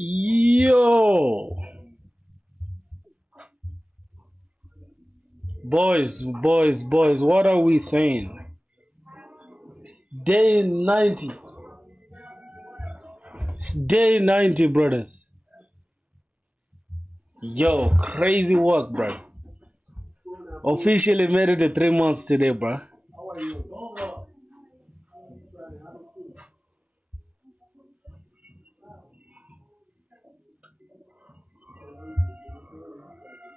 Yo, boys, what are we saying? Day 90. It's day 90, brothers. Yo, crazy work, bro. Officially made it to 3 months today, bro.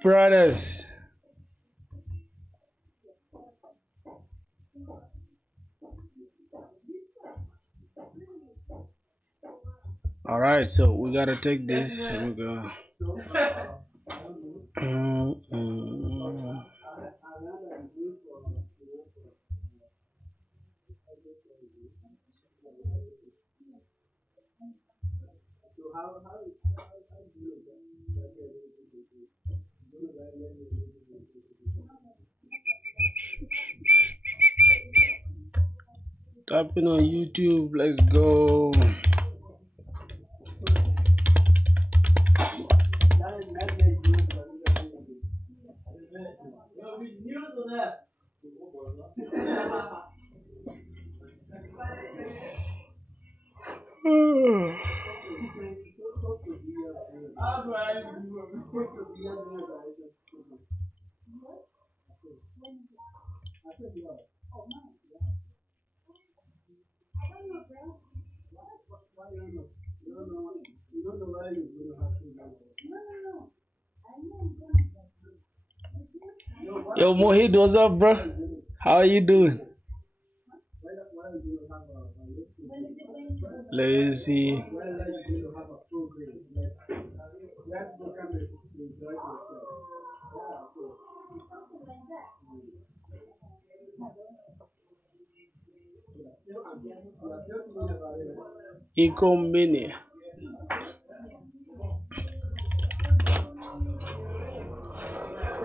Brothers. All right, so we gotta take this. Here we go. Tapping on YouTube. Let's go. Yo, Mohit, what's up, bro? How are you doing? Let's see. Eco Mini.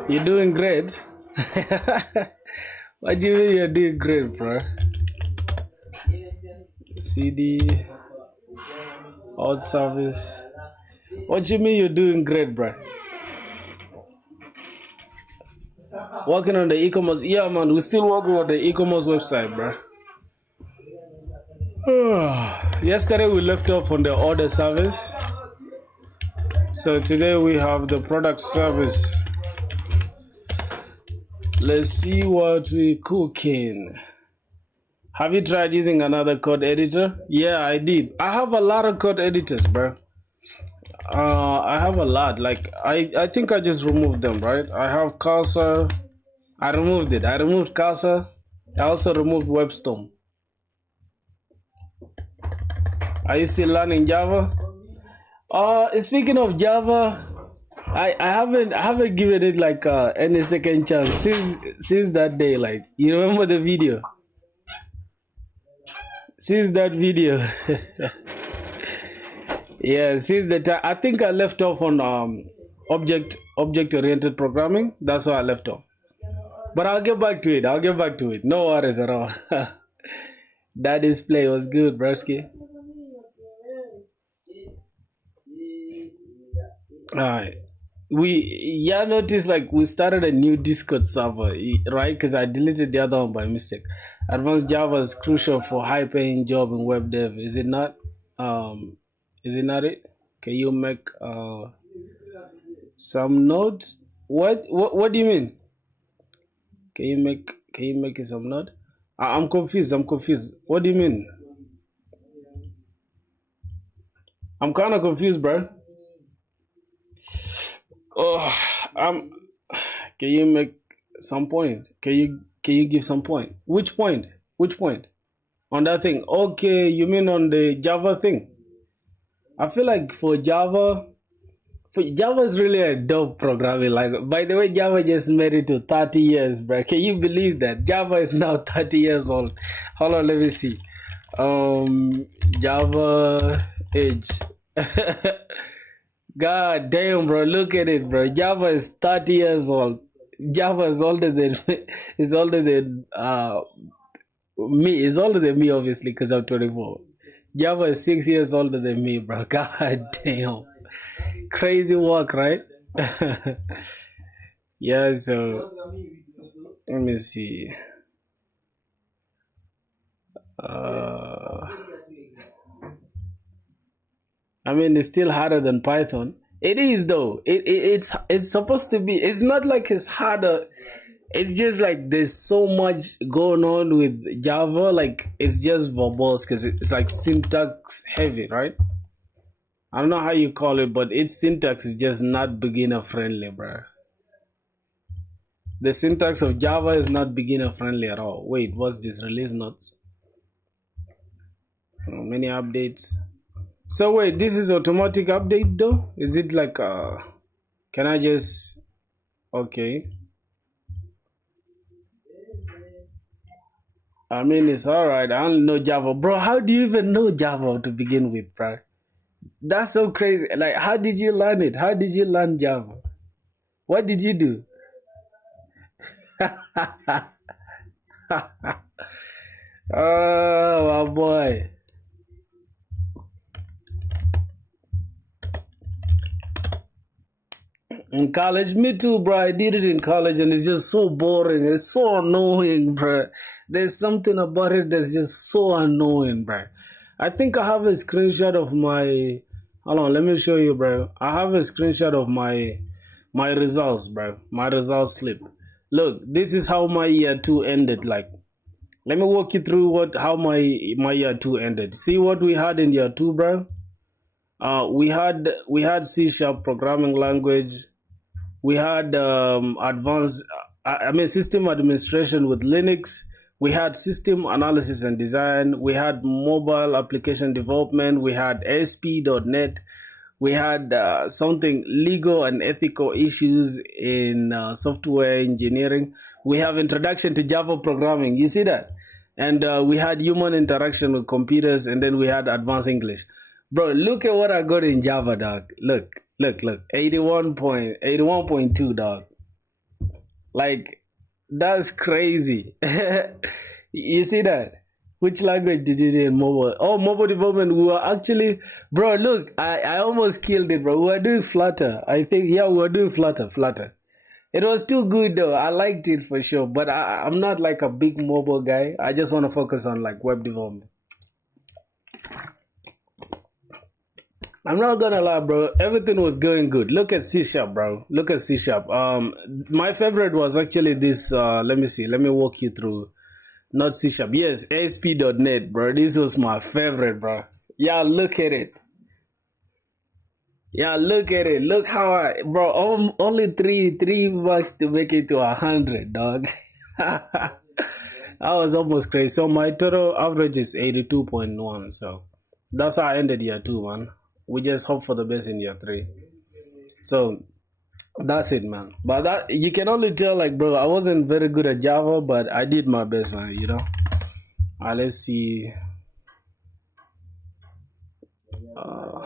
You're doing great. What do you mean you're doing great, bro? CD, out service. What do you mean you're doing great, bro? Working on the e-commerce. Yeah, man, we're still working on the e-commerce website, bro. Yesterday we left off on the order service. So today we have the product service. Let's see what we're cooking. Have you tried using another code editor? Yeah, I did. I have a lot of code editors, bro. I have a lot. Like I think I just removed them, right? I have Cursor. I removed it. I removed Cursor. I also removed WebStorm. Are you still learning Java? Speaking of Java, I haven't given it like any second chance since that day. Like, you remember the video? Since that video. Yeah, since the time I think I left off on object oriented programming. That's why I left off. But I'll get back to it. No worries at all. That display was good, broski. Alright. Notice like we started a new Discord server, right? Because I deleted the other one by mistake. Advanced Java is crucial for high-paying job in web dev. Is it not? Is it not it? Can you make some nodes? What do you mean? Can you make it some node? I'm confused. What do you mean? I'm kind of confused, bro. Oh, can you make some point? Can you give some point? Which point? On that thing? Okay, you mean on the Java thing? I feel like for Java is really a dope programming. Like, by the way, Java just made it to 30 years, bro. Can you believe that? Java is now 30 years old. Hold on, let me see. Java age. God damn, bro, look at it, bro. Java is 30 years old. Java is older than me. It's older than me, obviously, because I'm 24. Java is 6 years older than me, bro. God damn. Crazy work, right? Yeah, so let me see. Uh, I mean, it's still harder than Python. It is though. It's supposed to be. It's not like it's harder. It's just like there's so much going on with Java. Like it's just verbose because it's like syntax heavy, right? I don't know how you call it, but its syntax is just not beginner friendly, bro. The syntax of Java is not beginner friendly at all. Wait, what's this? Release notes. Oh, many updates. So wait, this is automatic update though? Is it like can I just okay. I mean it's alright. I only know Java. Bro, how do you even know Java to begin with, bro? That's so crazy. Like how did you learn it? How did you learn Java? What did you do? Oh my boy. In college, me too, bro. I did it in college, and it's just so boring. It's so annoying, bro. There's something about it that's just so annoying, bro. I think I have a screenshot of my. Hold on, let me show you, bro. I have a screenshot of my results, bro. My results slip. Look, this is how my year two ended. Like, let me walk you through how my year two ended. See what we had in year two, bro. We had C sharp programming language. We had advanced, I mean, system administration with Linux. We had system analysis and design. We had mobile application development. We had ASP.NET. We had something legal and ethical issues in software engineering. We have introduction to Java programming. You see that? And we had human interaction with computers, and then we had advanced English. Bro, look at what I got in Java, dog. Look. 81.2, dog. Like, that's crazy. You see that? Which language did you do in mobile? Oh, mobile development. We were actually, bro, look, I almost killed it, bro. We were doing Flutter. I think, yeah, we were doing Flutter. It was too good, though. I liked it for sure. But I'm not like a big mobile guy. I just want to focus on like web development. I'm not gonna lie, bro. Everything was going good. Look at C sharp, bro. Look at C sharp. My favorite was actually this. Let me see. Let me walk you through. Not C sharp. Yes, ASP.NET, bro. This was my favorite, bro. Yeah, look at it. Yeah, look at it. Look how bro. Only three bucks to make it to 100, dog. I was almost crazy. So my total average is 82.1. So that's how I ended year two, man. We just hope for the best in year three. So that's it, man. But that you can only tell, like, bro, I wasn't very good at Java, but I did my best, man. You know. Let's see. Oh,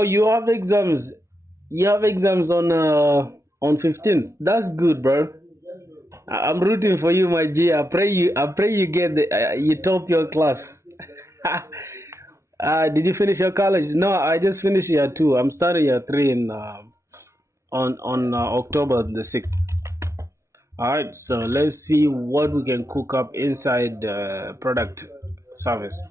you have exams. You have exams on 15th. That's good, bro. I'm rooting for you, my G. I pray you get you top your class. Did you finish your college? No, I just finished year two. I'm starting year three in on October the 6th. All right, so let's see what we can cook up inside the product service.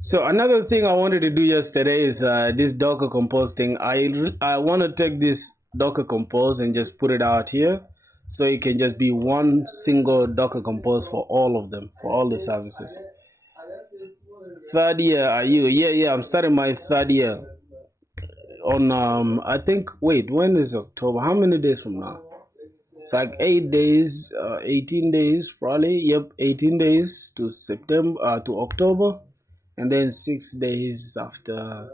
So another thing I wanted to do yesterday is this Docker Compose thing. I want to take this Docker Compose and just put it out here, so it can just be one single Docker Compose for all of them, for all the services. Third year, are you? Yeah. I'm starting my third year on I think. Wait, when is October? How many days from now? It's like 8 days, 18 days probably. Yep, 18 days to September to October, and then 6 days after.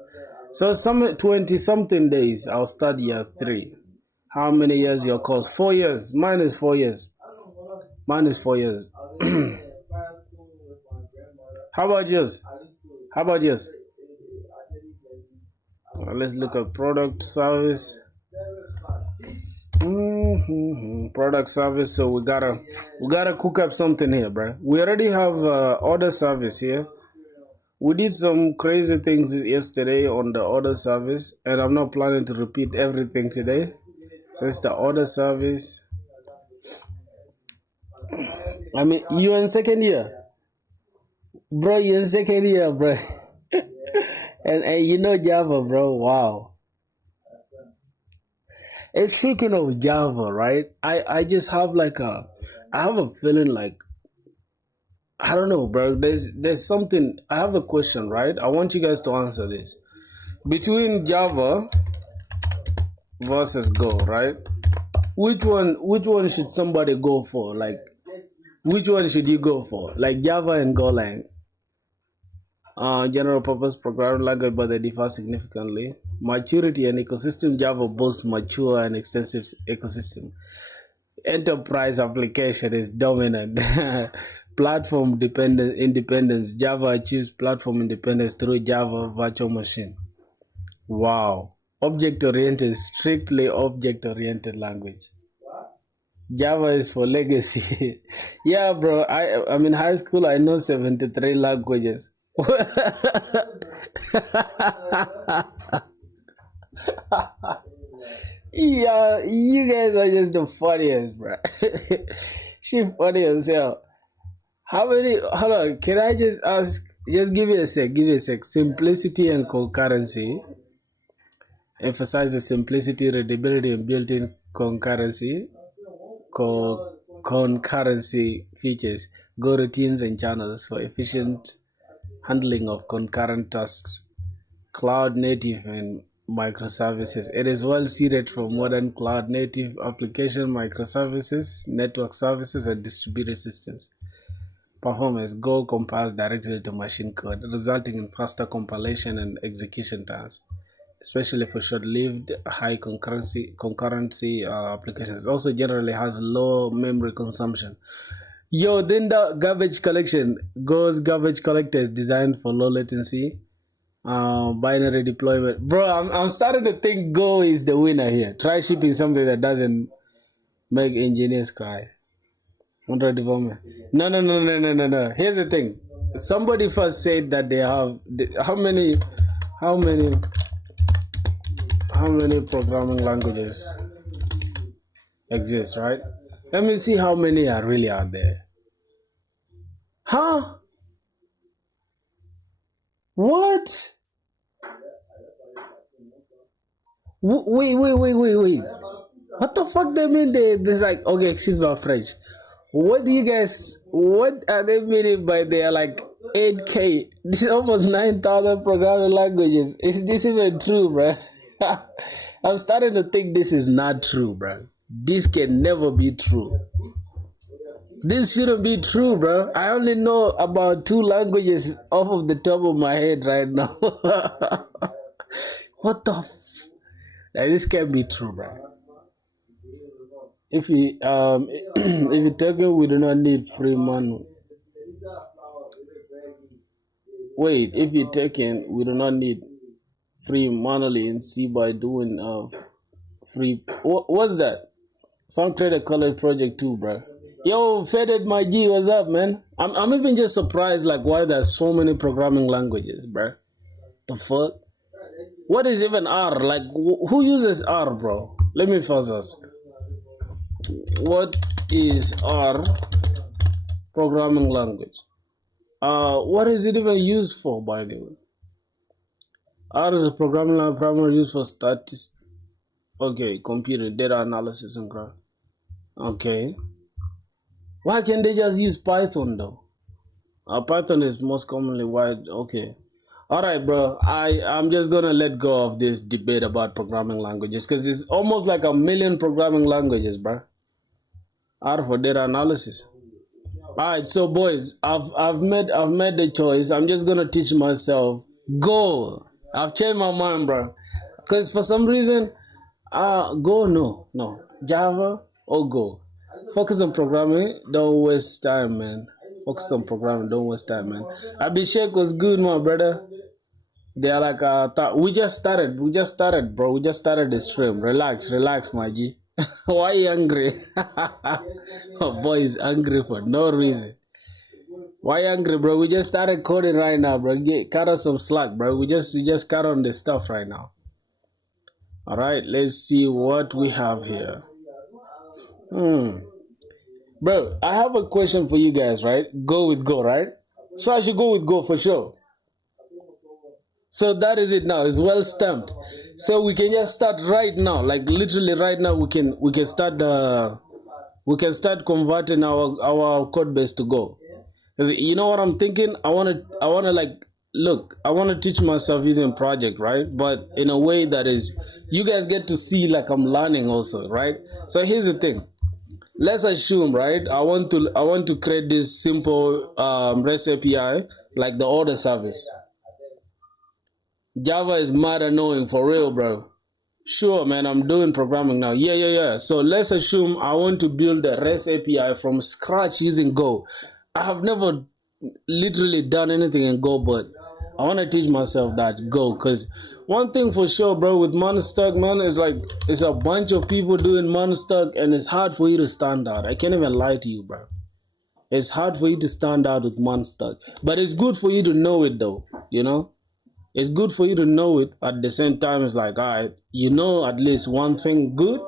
So some 20 something days. I'll start year three. How many years your course? 4 years. Mine is 4 years. Mine is 4 years. How about yours? How about yours? Let's look at product service. Product service. So we gotta cook up something here, bro. We already have order service here. We did some crazy things yesterday on the order service, and I'm not planning to repeat everything today. So it's the order service. I mean, you're in second year, bro. You're in second year, bro. And you know Java, bro. Wow. And speaking of Java, right? I just have like I have a feeling like I don't know, bro. There's something. I have a question, right? I want you guys to answer this. Between Java versus Go, right? Which one should somebody go for? Like which one should you go for? Like Java and Golang. General purpose programming language, but they differ significantly. Maturity and ecosystem. Java boasts mature and extensive ecosystem. Enterprise application is dominant. Platform dependent independence. Java achieves platform independence through Java virtual machine. Wow. Object oriented, strictly object oriented language. Java is for legacy. Yeah, bro. I'm in high school. I know 73 languages. Yeah, you guys are just the funniest, bro. She funny as hell. How many? Hold on. Can I just ask? Just give me a sec. Give me a sec. Simplicity and concurrency. Emphasize the simplicity, readability, and built-in concurrency. Concurrency features. Go routines and channels for efficient handling of concurrent tasks. Cloud native and microservices. It is well suited for modern cloud native application microservices, network services, and distributed systems. Performance. Go compiles directly to machine code, resulting in faster compilation and execution times, especially for short-lived, high concurrency applications. Also, generally has low memory consumption. Yo, then the garbage collection. Go's garbage collector is designed for low latency. Binary deployment, bro. I'm starting to think Go is the winner here. Try shipping something that doesn't make engineers cry. Under development. No. Here's the thing. Somebody first said that they have how many programming languages exist, right? Let me see how many are really out there. Huh? What? Wait. What the fuck they mean? There's like, okay, excuse my French. What are they meaning by they are like 8K? This is almost 9,000 programming languages. Is this even true, bro? I'm starting to think this is not true, bro. This can never be true. This shouldn't be true, bro. I only know about 2 languages off of the top of my head right now. What the this can't be true, bro. If you take it, we do not need free money. Wait, if you take it, we do not need free money in C by doing free. What's that? Some create a college project too, bro. Yo, Faded my G, what's up, man? I'm even just surprised like why there's so many programming languages, bro. The fuck? What is even R? Like who uses R, bro? Let me first ask. What is R programming language? What is it even used for, by the way? R is a programming language primarily used for statistics. Okay, computer data analysis and graph. Okay. Why can't they just use Python though? Python is most commonly wide. Okay. Alright, bro. I'm just gonna let go of this debate about programming languages because there's almost like 1 million programming languages, bro. R for data analysis. Alright, so boys, I've made the choice. I'm just gonna teach myself Go. I've changed my mind, bro. Because for some reason, Go no. Java or Go. Focus on programming, don't waste time, man. Focus on programming, don't waste time, man. Abhishek was good, my brother. They are like we just started, bro. We just started the stream. Relax, my G. Why are you angry? Oh, boy is angry for no reason. Why angry, bro? We just started coding right now, bro. Cut us some slack, bro. We just cut on the stuff right now. All right, let's see what we have here. Bro, I have a question for you guys, right? Go with Go, right? So I should go with Go for sure. So that is it now. It's well stamped. So we can just start right now, like literally right now. We can start converting our code base to Go. Because you know what I'm thinking? I wanna like look. I wanna teach myself using project, right? But in a way that is you guys get to see like I'm learning also, right? So here's the thing. Let's assume, right? I want to create this simple REST API like the order service. Java is mad annoying for real, bro. Sure, man, I'm doing programming now. Yeah. So let's assume I want to build a REST API from scratch using Go. I have never literally done anything in Go, but I want to teach myself that Go. Because one thing for sure, bro, with Monstuck, man, is like it's a bunch of people doing Monstuck, and it's hard for you to stand out. I can't even lie to you, bro. It's hard for you to stand out with Monstuck. But it's good for you to know it, though, you know? It's good for you to know it. At the same time, it's like, all right, you know at least one thing good,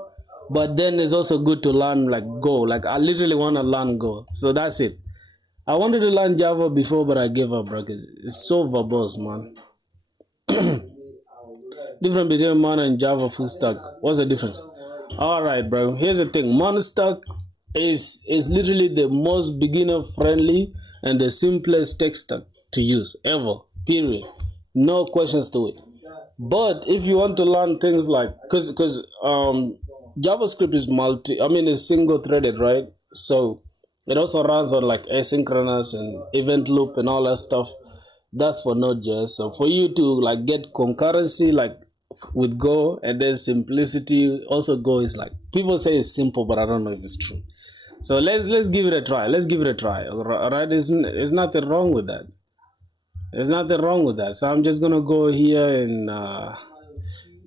but then it's also good to learn like Go. Like I literally want to learn Go. So that's it. I wanted to learn Java before, but I gave up, bro, because it's so verbose, man. Difference between Mono and Java full stack. What's the difference? All right, bro. Here's the thing. Monostack is literally the most beginner friendly and the simplest tech stack to use ever. Period. No questions to it. But if you want to learn things like because JavaScript is is single threaded, right? So it also runs on like asynchronous and event loop and all that stuff. That's for Node.js. So for you to like get concurrency like with Go and then simplicity, also Go is like people say it's simple, but I don't know if it's true. So let's give it a try. Let's give it a try. All right, there's nothing wrong with that. There's nothing wrong with that. So I'm just gonna go here and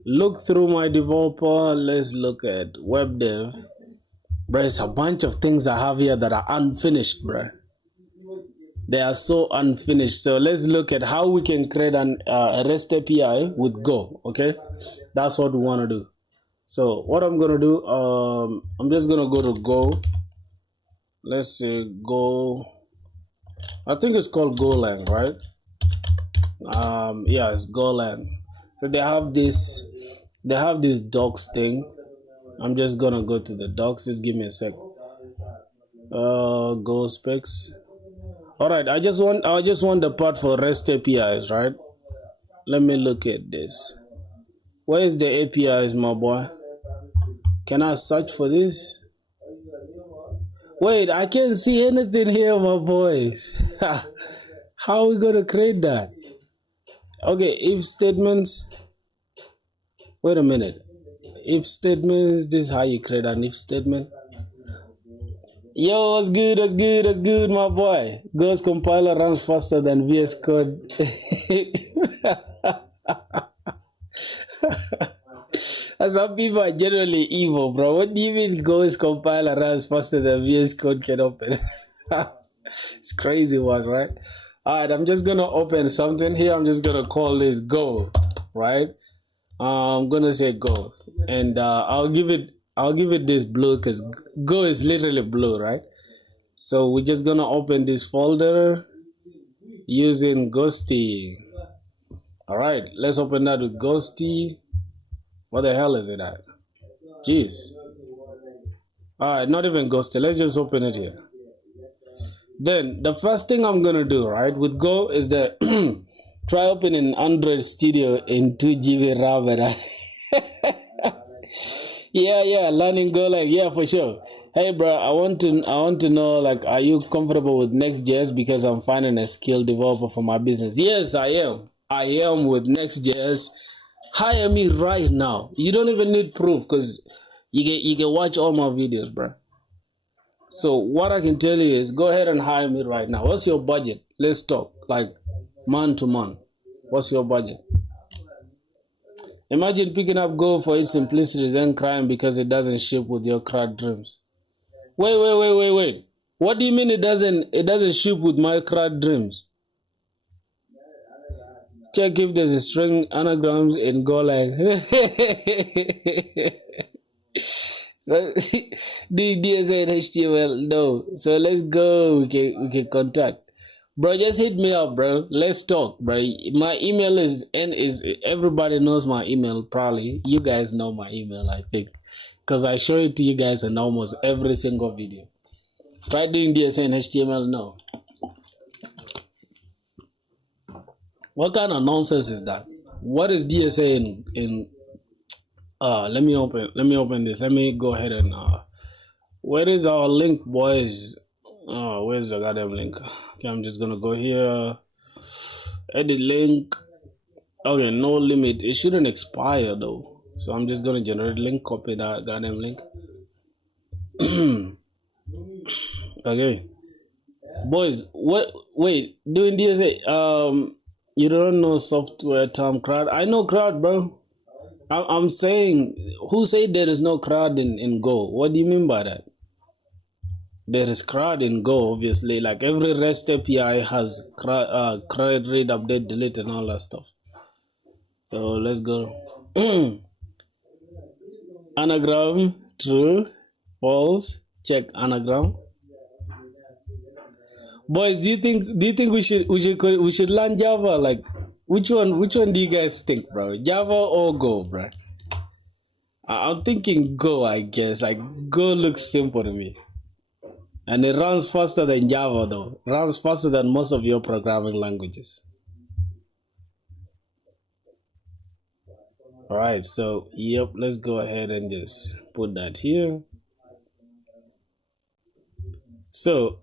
look through my developer. Let's look at web dev. Bro, it's a bunch of things I have here that are unfinished, bro. They are so unfinished. So let's look at how we can create a REST API with Go. Okay, that's what we want to do. So what I'm gonna do, I'm just gonna go to Go. Let's say Go. I think it's called Golang, right? Yeah, it's Golang. So they have this docs thing. I'm just gonna go to the docs. Just give me a sec. Go specs. All right, I just want the part for REST APIs, right? Let me look at this. Where is the APIs, my boy? Can I search for this? Wait, I can't see anything here, my boys. How are we gonna create that? Okay, if statements. Wait a minute. If statements, this is how you create an if statement. Yo, what's good, my boy. Go's compiler runs faster than VS Code. Some people are generally evil, bro. What do you mean Go's compiler runs faster than VS Code can open? It's crazy one, right? Alright, I'm just gonna open something here. I'm just gonna call this Go, right? I'm gonna say Go, and I'll give it this blue because Go is literally blue, right? So we're just gonna open this folder using Ghosty. All right, let's open that with Ghosty. What the hell is it at? Jeez. All right, not even Ghosty. Let's just open it here. Then the first thing I'm gonna do, right, with Go is the try opening Android Studio in 2GB RAM. Yeah, learning Go like yeah for sure. Hey bro, I want to know like are you comfortable with Next.js because I'm finding a skilled developer for my business. Yes, I am. I am with Next.js. Hire me right now. You don't even need proof because you can watch all my videos, bro. So what I can tell you is go ahead and hire me right now. What's your budget? Let's talk like month to month. What's your budget? Imagine picking up Go for its simplicity, then crying because it doesn't ship with your crowd dreams. Wait. What do you mean it doesn't ship with my crowd dreams? Check if there's a string anagrams and go like so do DSA and HTML? No. So let's go. We can contact. Bro, just hit me up, bro. Let's talk, bro. My email is everybody knows my email probably. You guys know my email, I think. Because I show it to you guys in almost every single video. Try doing DSA and HTML, no. What kind of nonsense is that? What is DSA in let me open this. Let me go ahead and where is our link, boys? Oh, where's the goddamn link? Okay, I'm just gonna go here. Edit link. Okay, no limit. It shouldn't expire though. So I'm just gonna generate link, copy that goddamn link. Okay. Boys, what wait, doing DSA, you don't know software term crowd. I know crowd, bro. I'm saying, who said there is no crowd in Go? What do you mean by that? There is CRUD in Go, obviously. Like every REST API has CRUD, read, update, delete, and all that stuff. So let's go. Anagram, true, false. Check anagram. Boys, do you think we should learn Java? Like, which one do you guys think, bro? Java or Go, bro? I'm thinking Go, I guess. Like Go looks simple to me. And it runs faster than Java, though. It runs faster than most of your programming languages. All right, so yep, let's go ahead and just put that here. So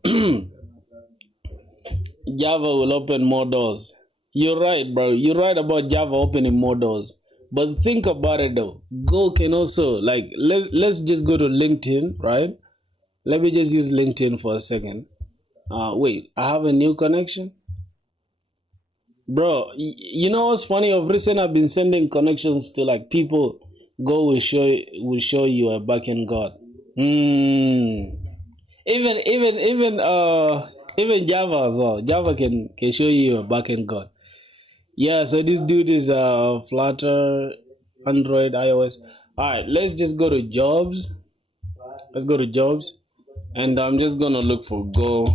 Java will open more doors. You're right, bro. You're right about Java opening more doors. But think about it though. Go can also, like, let's just go to LinkedIn, right? Let me just use LinkedIn for a second. Wait, I have a new connection? Bro, you know what's funny? Of recent, I've been sending connections to like people. Go will show you a backend god. Even Java as well. Java can show you a backend god. Yeah, so this dude is Flutter, Android, iOS. All right, let's just go to jobs. Let's go to jobs, and I'm just gonna look for Go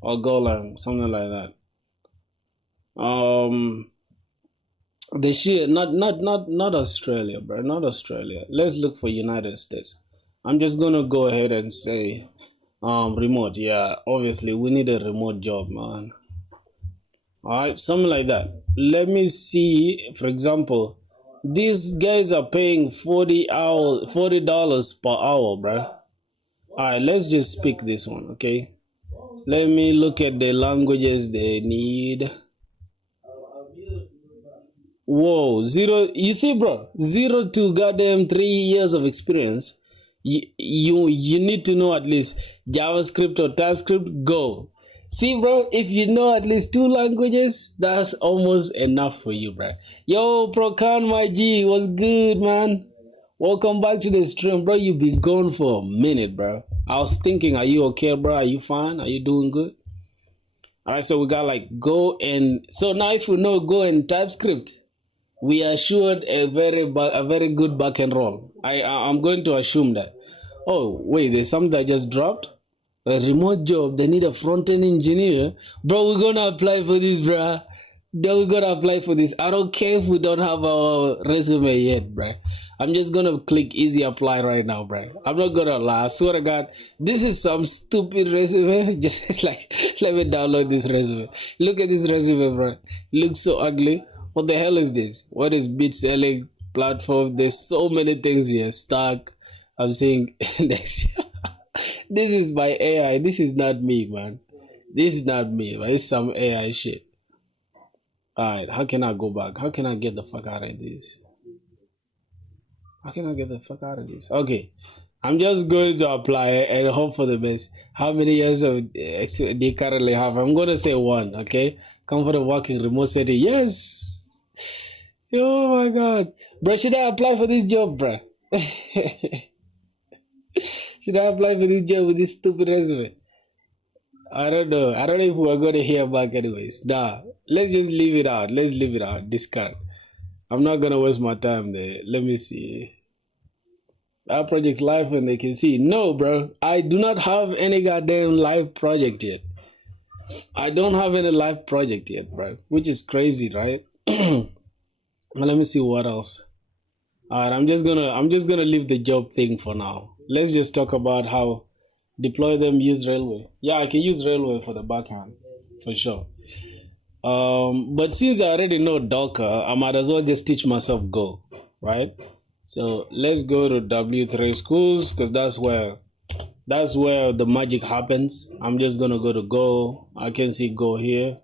or Golang, something like that. The shit, not Australia, bro, not Australia. Let's look for United States. I'm just gonna go ahead and say, remote. Yeah, obviously we need a remote job, man. All right, something like that. Let me see. For example, these guys are paying $40 per hour, bro. All right, let's just pick this one, okay? Let me look at the languages they need. Whoa, zero. You see, bro, 0 to goddamn 3 years of experience. You need to know at least JavaScript or TypeScript. Go. See, bro, if you know at least 2 languages, that's almost enough for you, bro. Yo, Procan, my G, what's good, man? Welcome back to the stream, bro. You've been gone for a minute, bro. I was thinking, are you okay, bro? Are you fine? Are you doing good? All right, so we got like Go, and so now if we know Go and TypeScript, we assured a very good backend role. I'm going to assume that. Oh wait, there's something that just dropped. A remote job. They need a front end engineer, bro. We're gonna apply for this, bro. We're gonna apply for this. I don't care if we don't have our resume yet, bro. I'm just gonna click easy apply right now, bro. I'm not gonna lie. I swear to God, this is some stupid resume. Just like, let me download this resume. Look at this resume, bro. Looks so ugly. What the hell is this? What is bit selling platform? There's so many things here. Stack. I'm saying next. This is my AI. This is not me, man. This is not me, man. It's some AI shit. Alright, how can I go back? How can I get the fuck out of this? How can I get the fuck out of this? Okay. I'm just going to apply and hope for the best. How many years of do you currently have? I'm going to say 1, okay? Comfortable working remote setting. Yes. Oh my God. Bro, should I apply for this job, bro? Should I apply for this job with this stupid resume? I don't know. I don't know if we're going to hear back anyways. Nah, let's just leave it out. Let's leave it out. Discard. I'm not going to waste my time there. Let me see. Our project's live and they can see. No, bro. I do not have any goddamn live project yet. I don't have any live project yet, bro. Which is crazy, right? Well, let me see what else. Alright, I'm just gonna leave the job thing for now. Let's just talk about how deploy them use railway. Yeah, I can use railway for the backhand for sure. But since I already know Docker, I might as well just teach myself Go, right? So let's go to W3 schools because that's where the magic happens. I'm just gonna go to Go. I can see Go here.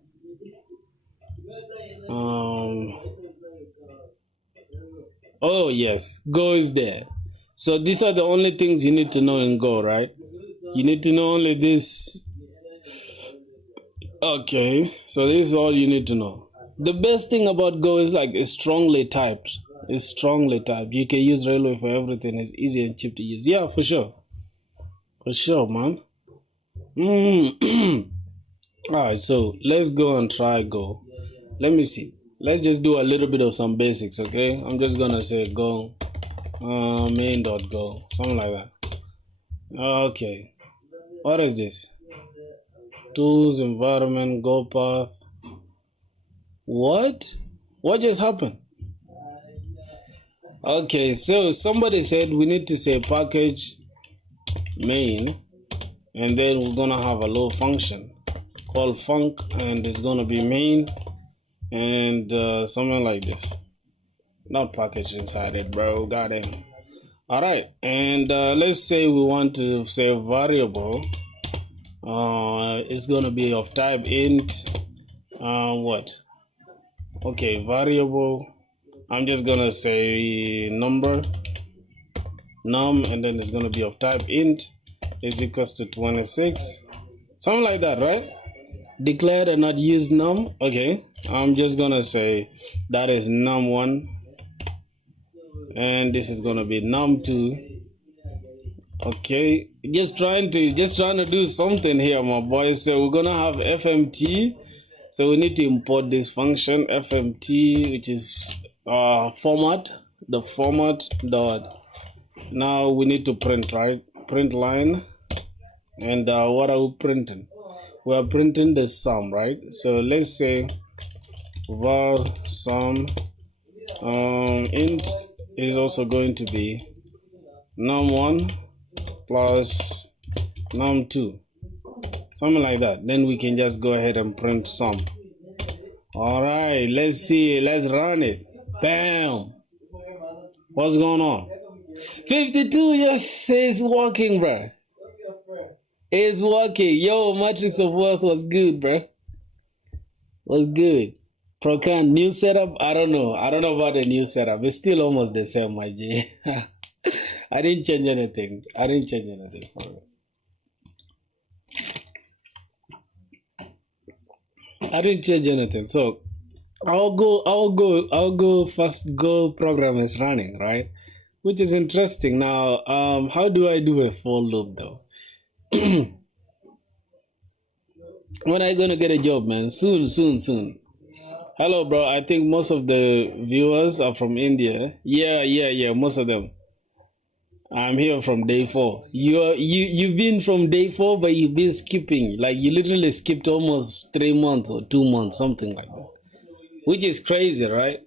Oh yes, Go is there. So these are the only things you need to know in Go, right? You need to know only this. Okay, so this is all you need to know. The best thing about Go is like it's strongly typed. It's strongly typed. You can use Railway for everything. It's easy and cheap to use. Yeah, for sure. For sure, man. Alright, so let's go and try Go. Let me see. Let's just do a little bit of some basics, okay? I'm just gonna say Go main.go, something like that. Okay. What is this? Tools, environment, Go path. What? What just happened? Okay, so somebody said we need to say package main, and then we're gonna have a low function called func, and it's gonna be main, and something like this. Not package inside it, bro. Goddamn. All right, and let's say we want to say variable. It's gonna be of type int. What? Okay, variable. I'm just gonna say number num, and then it's gonna be of type int is equals to 26, something like that, right? Declared and not use num. Okay, I'm just gonna say that is num1, and this is gonna be num2. Okay, just trying to do something here, my boys. So we're gonna have fmt. So we need to import this function fmt, which is format, the format dot. Now we need to print, right? Print line, and what are we printing? We are printing the sum, right? So let's say var sum int is also going to be num1 plus num2, something like that. Then we can just go ahead and print sum. All right, let's see. Let's run it. Bam. What's going on? 52. Yes, it's working, bro. It's working. Yo, matrix of worth was good, bro. Was good. Procan new setup. I don't know about the new setup. It's still almost the same, my G. I didn't change anything. For it. I didn't change anything. So I'll go first. Go program is running, right? Which is interesting. Now, how do I do a for loop though? When are you gonna get a job, man? Soon. Hello, bro. I think most of the viewers are from India. Yeah. Most of them. I'm here from day 4. You've been from day 4, but you've been skipping. Like you literally skipped almost 3 months or 2 months, something like that. Which is crazy, right?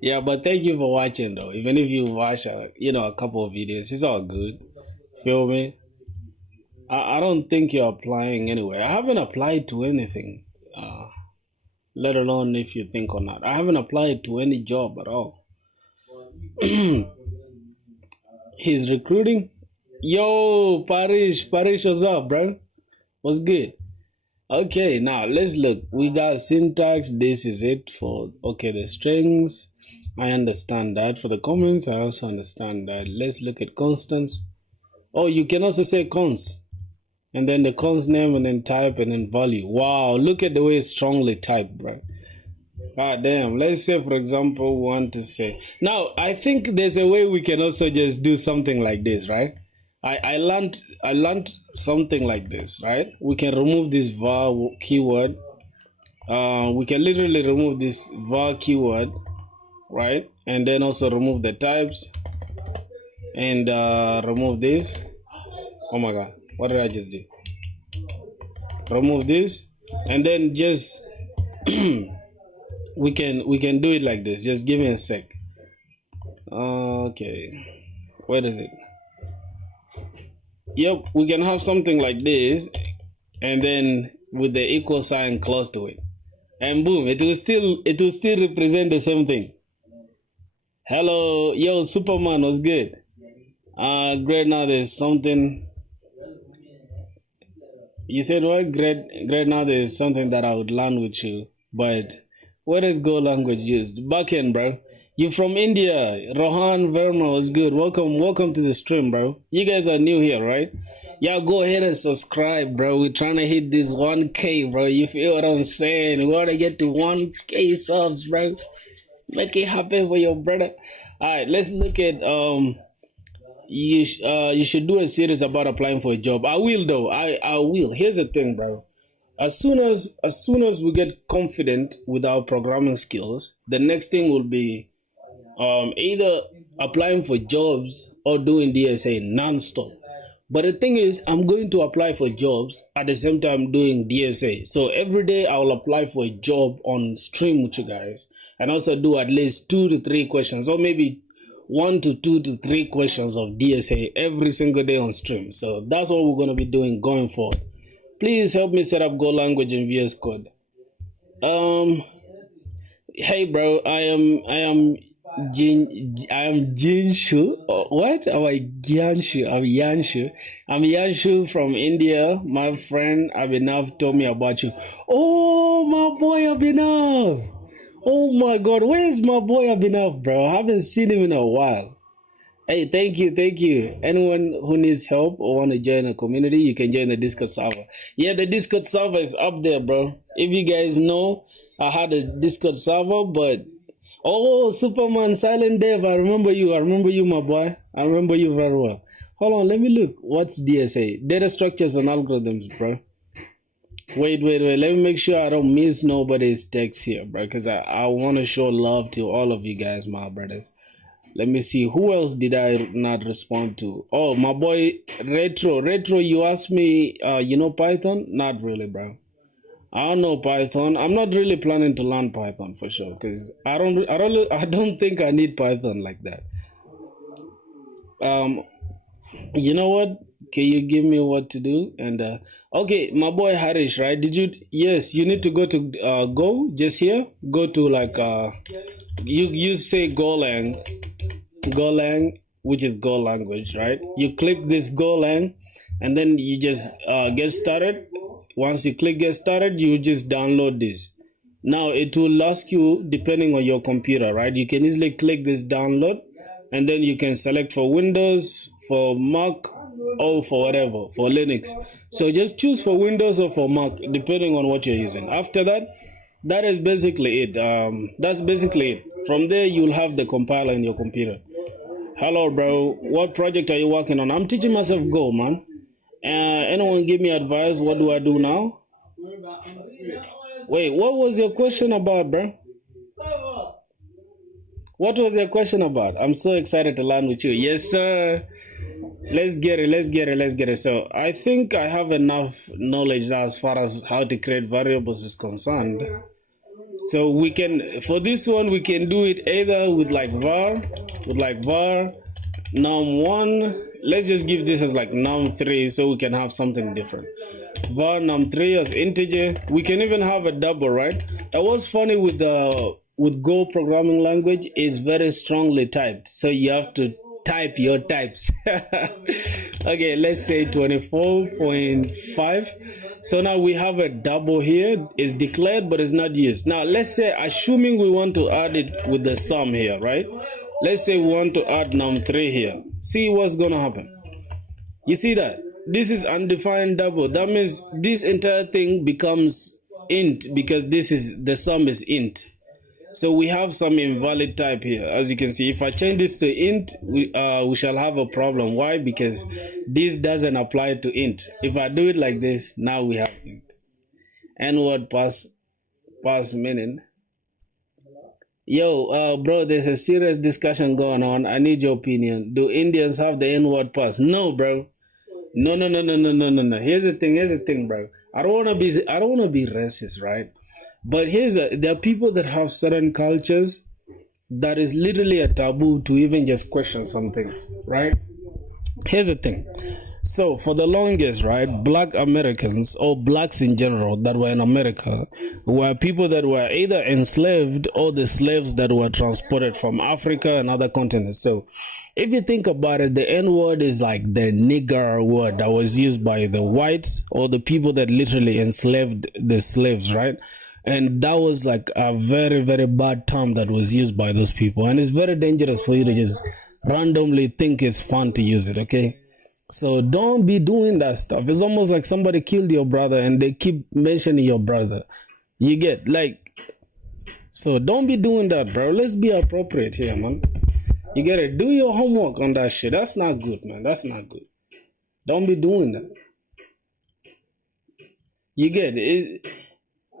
Yeah, but thank you for watching though. Even if you watch a couple of videos, it's all good. Feel me? I don't think you're applying anywhere. I haven't applied to anything, let alone if you think or not. I haven't applied to any job at all. He's recruiting. Yo, Parish, what's up, bro? What's good? Okay, now let's look. We got syntax. This is it for the strings. I understand that. For the comments, I also understand that. Let's look at constants. Oh, you can also say cons, and then the cons name, and then type, and then value. Wow, look at the way it's strongly typed, bro. Ah, damn. Let's say, for example, we want to say. Now, I think there's a way we can also just do something like this, right? I learned something like this, right? We can remove this var keyword. We can literally remove this var keyword, right? And then also remove the types and remove this. Oh my god, what did I just do? Remove this and then just we can do it like this. Just give me a sec. Okay, where is it? Yep, we can have something like this and then with the equal sign close to it, and boom, it will still represent the same thing. Hello, yo, Superman was good. Great. Now there's something you said. What? Great. Now there's something that I would learn with you, but where is Go language used? Backend, bro. You from India? Rohan Verma was good. Welcome to the stream, bro. You guys are new here, right? Yeah, go ahead and subscribe, bro. We're trying to hit this 1K, bro. You feel what I'm saying? We want to get to 1K subs, bro. Make it happen for your brother. All right, let's look at you should do a series about applying for a job. I will though. I will. Here's the thing, bro. As soon as we get confident with our programming skills, the next thing will be either applying for jobs or doing DSA non-stop. But the thing is, I'm going to apply for jobs at the same time doing DSA. So every day I will apply for a job on stream with you guys, and also do at least 2 to 3 questions, or maybe 1 to 2 to 3 questions of DSA every single day on stream. So that's what we're going to be doing going forward. Please help me set up Go language in VS Code. Hey bro, I am Jinshu. What? Am I Gyanshu? I'm Yanshu. I'm Yanshu from India. My friend Abhinav told me about you. Oh, my boy Abhinav. Oh my God, where's my boy Abhinav, bro? I haven't seen him in a while. Hey, thank you. Anyone who needs help or want to join a community, you can join the Discord server. Yeah, the Discord server is up there, bro. If you guys know, I had a Discord server, but oh, Superman, Silent Dev, I remember you, my boy. I remember you very well. Hold on, let me look. What's DSA? Data structures and algorithms, bro. Wait. Let me make sure I don't miss nobody's text here, bro, because I want to show love to all of you guys, my brothers. Let me see. Who else did I not respond to? Oh, my boy Retro. Retro, you asked me, you know Python? Not really, bro. I don't know Python. I'm not really planning to learn Python for sure, because I don't think I need Python like that. Um, you know what? Can you give me what to do? And okay, my boy Harish, right? Did you? Yes, you need to go to Go. Just here, go to like you say Golang, which is Go language, right? You click this Golang, and then you just get started. Once you click get started, you just download this. Now it will ask you depending on your computer, right? You can easily click this download, and then you can select for Windows, for Mac, or for whatever, for Linux. So just choose for Windows or for Mac, depending on what you're using. After that, that is basically it. That's basically it. From there, you'll have the compiler in your computer. Hello, bro. What project are you working on? I'm teaching myself Go, man. Anyone give me advice? What do I do now? Wait, what was your question about, bro? What was your question about? I'm so excited to learn with you. Yes, sir. Let's get it. So I think I have enough knowledge now as far as how to create variables is concerned. So we can, for this one, we can do it either with like var num1. Let's just give this as like num3 so we can have something different. Var num3 as integer. We can even have a double, right? That was funny with Go programming language is very strongly typed, so you have to type your types. Okay, let's say 24.5. So now we have a double here. It's declared but it's not used. Now let's say, assuming we want to add it with the sum here, right? Let's say we want to add num3 here. See what's gonna happen. You see that this is undefined double. That means this entire thing becomes int because this is the sum is int. So we have some invalid type here. As you can see, if I change this to int, we shall have a problem. Why? Because this doesn't apply to int. If I do it like this, now we have int. N-word pass meaning. Yo, bro, there's a serious discussion going on. I need your opinion. Do Indians have the N-word pass? No, bro. No, no, no, no, no, no, no, no. Here's the thing. Here's the thing, bro. I don't wanna be racist, right? But there are people that have certain cultures that is literally a taboo to even just question some things, right? Here's the thing. So for the longest, right, black Americans or blacks in general that were in America were people that were either enslaved or the slaves that were transported from Africa and other continents. So if you think about it, the N word is like the nigger word that was used by the whites or the people that literally enslaved the slaves, right? And that was like a very, very bad term that was used by those people. And it's very dangerous for you to just randomly think it's fun to use it, okay? So don't be doing that stuff. It's almost like somebody killed your brother and they keep mentioning your brother. You get like, so don't be doing that, bro. Let's be appropriate here, man. You get it. Do your homework on that shit. That's not good, man. That's not good. Don't be doing that. You get it.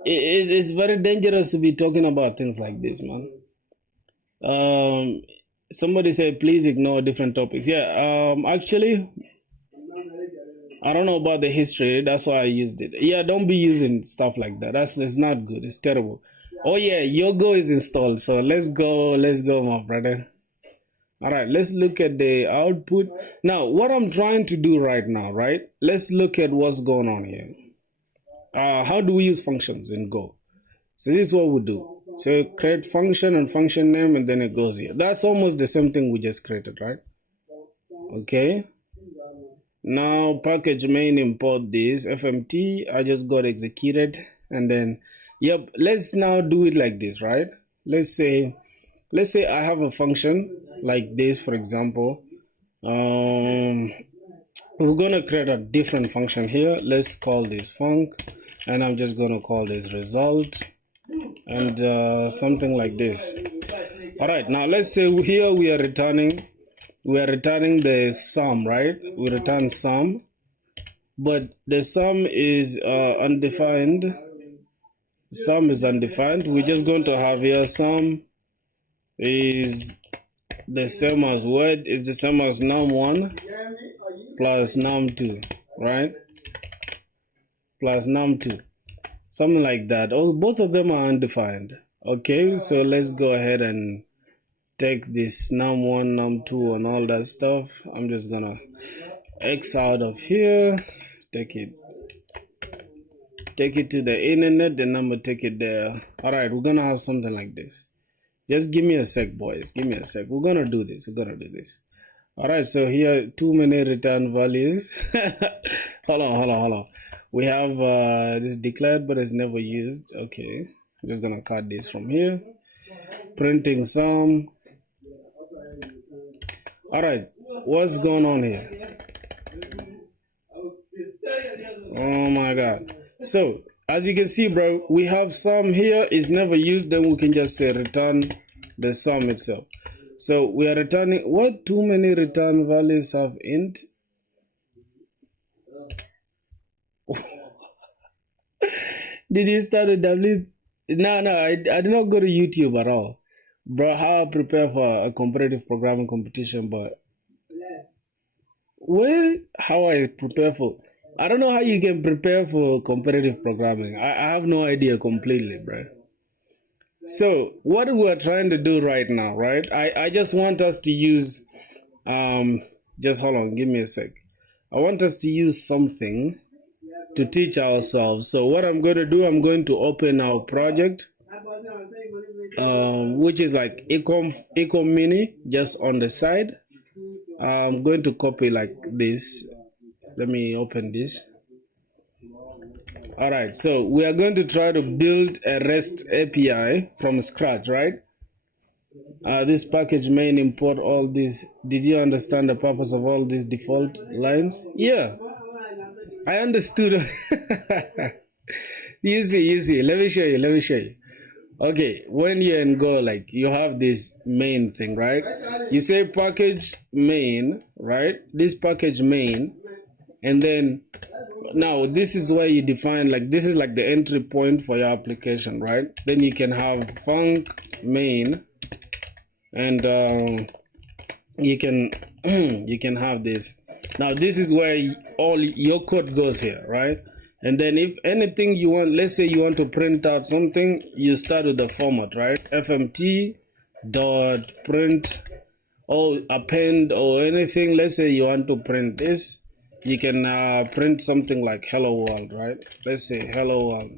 It's very dangerous to be talking about things like this, man. Somebody said please ignore different topics. Yeah, actually, I don't know about the history. That's why I used it. Yeah, don't be using stuff like that. It's not good. It's terrible. Oh yeah, your Go is installed. So let's go, my brother. All right, let's look at the output. Now, what I'm trying to do right now, right? Let's look at what's going on here. How do we use functions in Go? So this is what we do. So create function and function name, and then it goes here. That's almost the same thing we just created, right? Okay. Now package main import this fmt. I just got executed, and then yep. Let's now do it like this, right? Let's say I have a function like this, for example. We're gonna create a different function here. Let's call this func, and I'm just gonna call this result, and something like this. All right, now let's say here we are returning the sum, right? We return sum, but the sum is undefined. Sum is undefined. We're just going to have here sum is the same as what is the same as num1 plus num2, right? Plus num2, something like that. Oh, both of them are undefined. Okay, so let's go ahead and take this num1, num2, and all that stuff. I'm just gonna X out of here, take it to the internet, then I'm gonna take it there. All right, we're gonna have something like this. Just give me a sec, boys. Give me a sec. We're gonna do this. All right, so here too many return values. hold on. We have this declared but it's never used. Okay, I'm just gonna cut this from here. Printing sum. All right, what's going on here? Oh my god. So as you can see, bro, we have sum here is never used. Then we can just say return the sum itself. So we are returning what? Too many return values have int. Did you start a W? No, I did not go to YouTube at all, bro. How I prepare for a competitive programming competition, but well, how I prepare for? I don't know how you can prepare for competitive programming. I have no idea completely, bro. So what we are trying to do right now, right? I just want us to use, just hold on, give me a sec. I want us to use something to teach ourselves. So what I'm going to do, I'm going to open our project, which is like ecom mini, just on the side. I'm going to copy like this. Let me open this. All right, so we are going to try to build a REST API from scratch, right? This package main import all this. Did you understand the purpose of all these default lines? Yeah, I understood. Easy. Let me show you. Okay, when you're in Go, like you have this main thing, right? You say package main, right? This package main, and then now this is where you define, like this is like the entry point for your application, right? Then you can have func main, and you can you can have this. Now this is where all your code goes here, right? And then if anything you want, let's say you want to print out something, you start with the format, right? fmt dot print or append or anything. Let's say you want to print this, you can print something like hello world, right? Let's say hello world.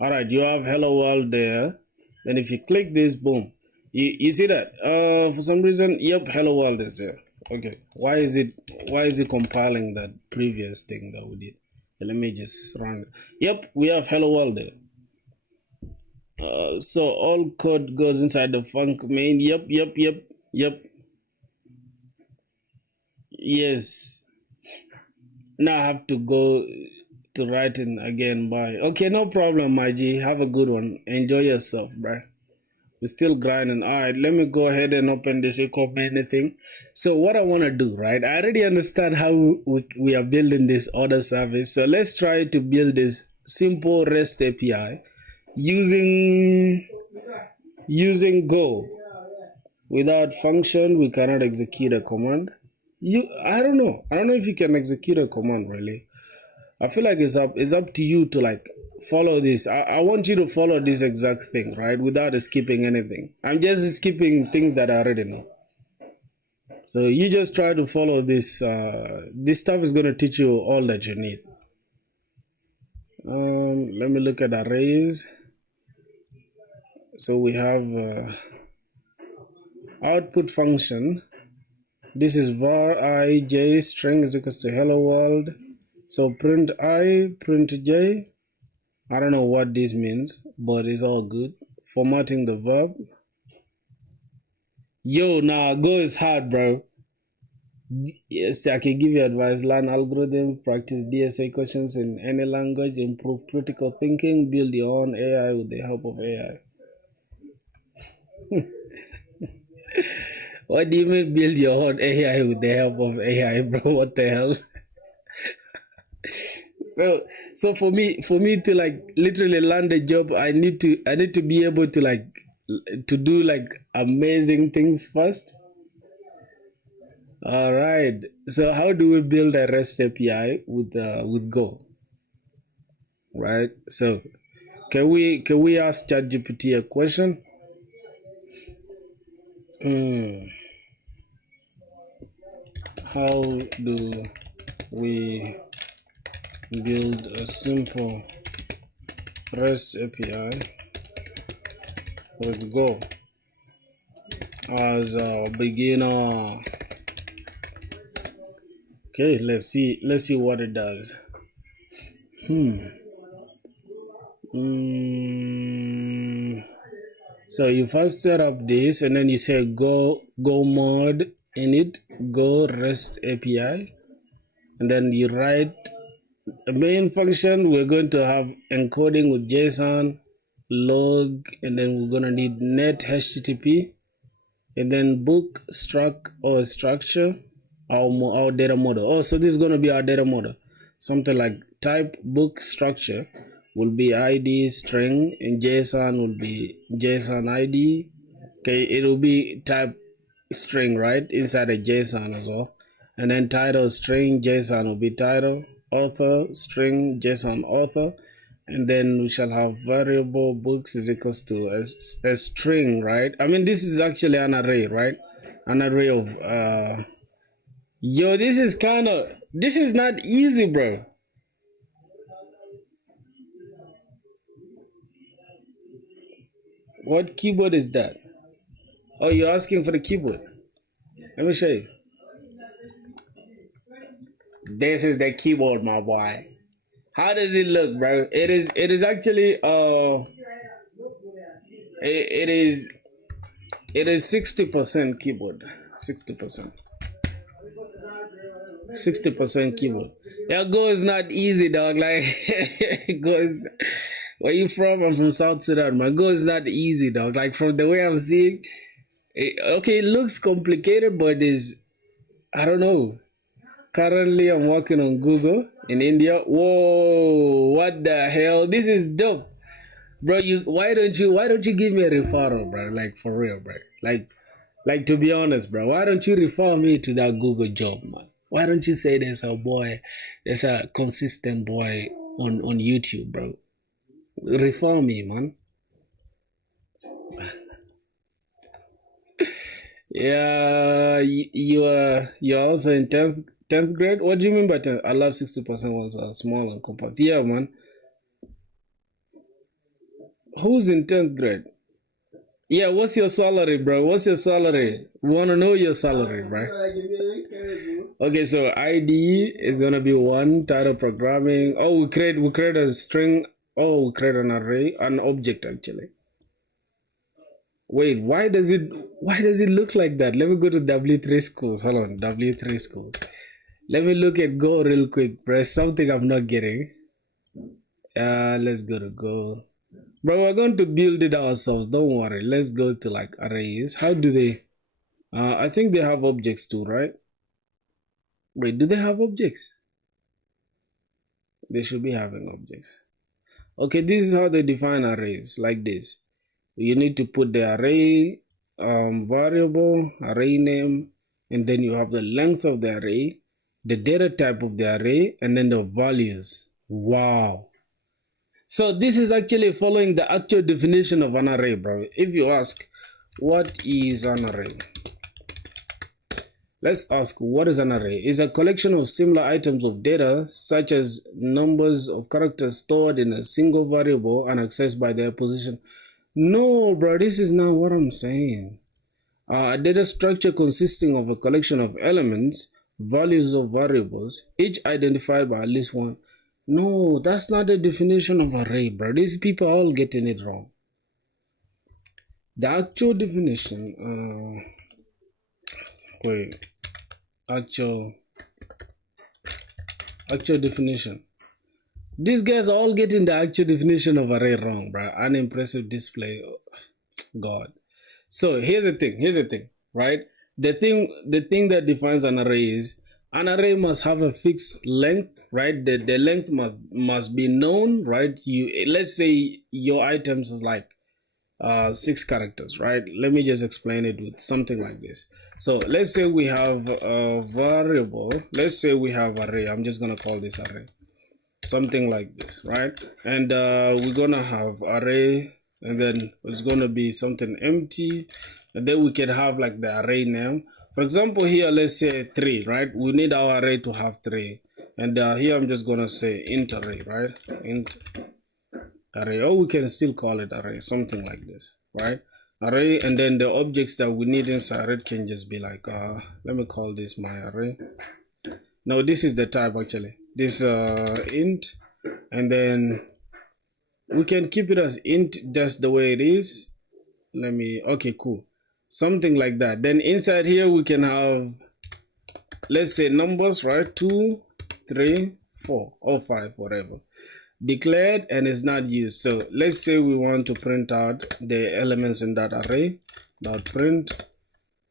All right, you have hello world there. Then if you click this, boom, you see that for some reason, yep, hello world is there. Okay, why is it compiling that previous thing that we did? Let me just run it. Yep, we have hello world there. So all code goes inside the func main. Yep. Yes. Now I have to go to writing again. Bye. Okay, no problem, my G. Have a good one. Enjoy yourself, bro. We're still grinding. All right, let me go ahead and open this echo anything. So what I want to do, right? I already understand how we are building this order service. So let's try to build this simple REST API using Go. Without function, we cannot execute a command. I don't know. I don't know if you can execute a command really. I feel like it's up to you to like follow this. I want you to follow this exact thing, right? Without skipping anything. I'm just skipping things that I already know. So you just try to follow this. This stuff is going to teach you all that you need. Let me look at arrays. So we have output function. This is var I j string is equals to hello world. So print I, print j. I don't know what this means, but it's all good. Formatting the verb. Yo, nah, Go is hard, bro. Yes, I can give you advice. Learn algorithm, practice DSA questions in any language, improve critical thinking, build your own AI with the help of AI. What do you mean build your own AI with the help of AI, bro? What the hell? So for me to like literally land a job, I need to be able to like to do like amazing things first. All right. So how do we build a REST API with Go? Right. So can we ask ChatGPT a question? How do we build a simple REST API with Go as a beginner? Okay, let's see what it does. So you first set up this, and then you say go mod init go REST API, and then you write a main function. We're going to have encoding with JSON, log, and then we're gonna need net HTTP, and then book struct or structure, our data model. Oh, so this is gonna be our data model. Something like type book structure will be ID string, and JSON will be JSON ID. Okay, it will be type string, right, inside a JSON as well. And then title string, JSON will be title, author string, JSON author, and then we shall have variable books is equals to a string, right? I mean, this is actually an array, right? An array of yo, this is not easy, bro. What keyboard is that? Oh, you're asking for the keyboard. Let me show you. This is the keyboard, my boy. How does it look, bro? It is actually it is 60% keyboard. 60%. 60% keyboard. Yeah, Go is not easy, dog. Like Go is Where you from? I'm from South Sudan. My Go is not easy, dog. Like from the way I'm seeing, okay, it looks complicated, but is I don't know. Currently, I'm working on Google in India. Whoa, what the hell? This is dope, bro. Why don't you give me a referral, bro? Like for real, bro. Like to be honest, bro. Why don't you refer me to that Google job, man? Why don't you say there's a consistent boy on YouTube, bro? Refer me, man. Yeah, you're also in tenth grade. What do you mean by 10th? I love 60% was small and compact. Yeah, man. Who's in 10th grade? Yeah, what's your salary, bro? What's your salary? We wanna know your salary, bro. Okay, so ID is gonna be one title programming. Oh, we create a string. Oh, we create an array, an object actually. Wait, why does it look like that? Let me go to W3 schools. Hold on, W3 schools. Let me look at Go real quick, bro. Something I'm not getting. Let's go to Go. Bro, we're going to build it ourselves. Don't worry. Let's go to like arrays. How do they? I think they have objects too, right? Wait, do they have objects? They should be having objects. Okay, this is how they define arrays, like this. You need to put the array variable, array name, and then you have the length of the array, the data type of the array, and then the values. Wow. So this is actually following the actual definition of an array, bro. If you ask, what is an array? Let's ask, what is an array? It's a collection of similar items of data, such as numbers of characters stored in a single variable and accessed by their position. No, bro, this is not what I'm saying. A data structure consisting of a collection of elements, values of variables, each identified by at least one. No, that's not the definition of array, bro. These people are all getting it wrong. The actual definition, actual definition. These guys are all getting the actual definition of array wrong, bro. Unimpressive display. God. So here's the thing, right? The thing that defines an array must have a fixed length, right? The length must be known, right? Let's say your items is like 6 characters, right? Let me just explain it with something like this. So let's say we have a variable. Let's say we have array. I'm just gonna call this array. Something like this, right? And we're gonna have array, and then it's gonna be something empty, and then we can have like the array name. For example, here let's say 3, right? We need our array to have 3, and here I'm just gonna say int array, right? Int array, or we can still call it array, something like this, right? Array, and then the objects that we need inside it can just be like let me call this my array. No, this is the type actually. This int, and then we can keep it as int just the way it is. Okay, cool, something like that. Then inside here we can have, let's say, numbers, right? 2, 3, 4 or 5, whatever, declared and is not used. So let's say we want to print out the elements in that array. Dot print,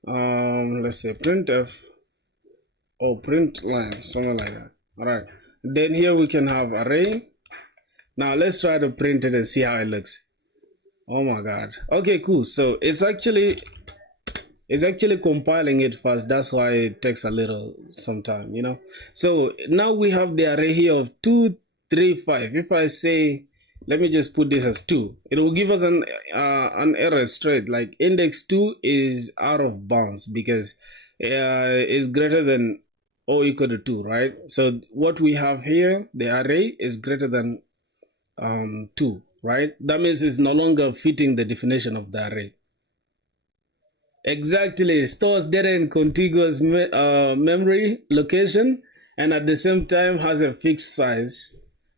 let's say printf or print line, something like that. All right, then here we can have array. Now let's try to print it and see how it looks. Oh my god. Okay, cool. So it's actually compiling it first. That's why it takes a little some time, you know. So now we have the array here of 2, 3, 5. If I say, let me just put this as 2, it will give us an error straight, like index 2 is out of bounds because it's greater than or equal to 2, right? So what we have here, the array is greater than 2, right? That means it's no longer fitting the definition of the array. Exactly, it stores data in contiguous memory location, and at the same time has a fixed size,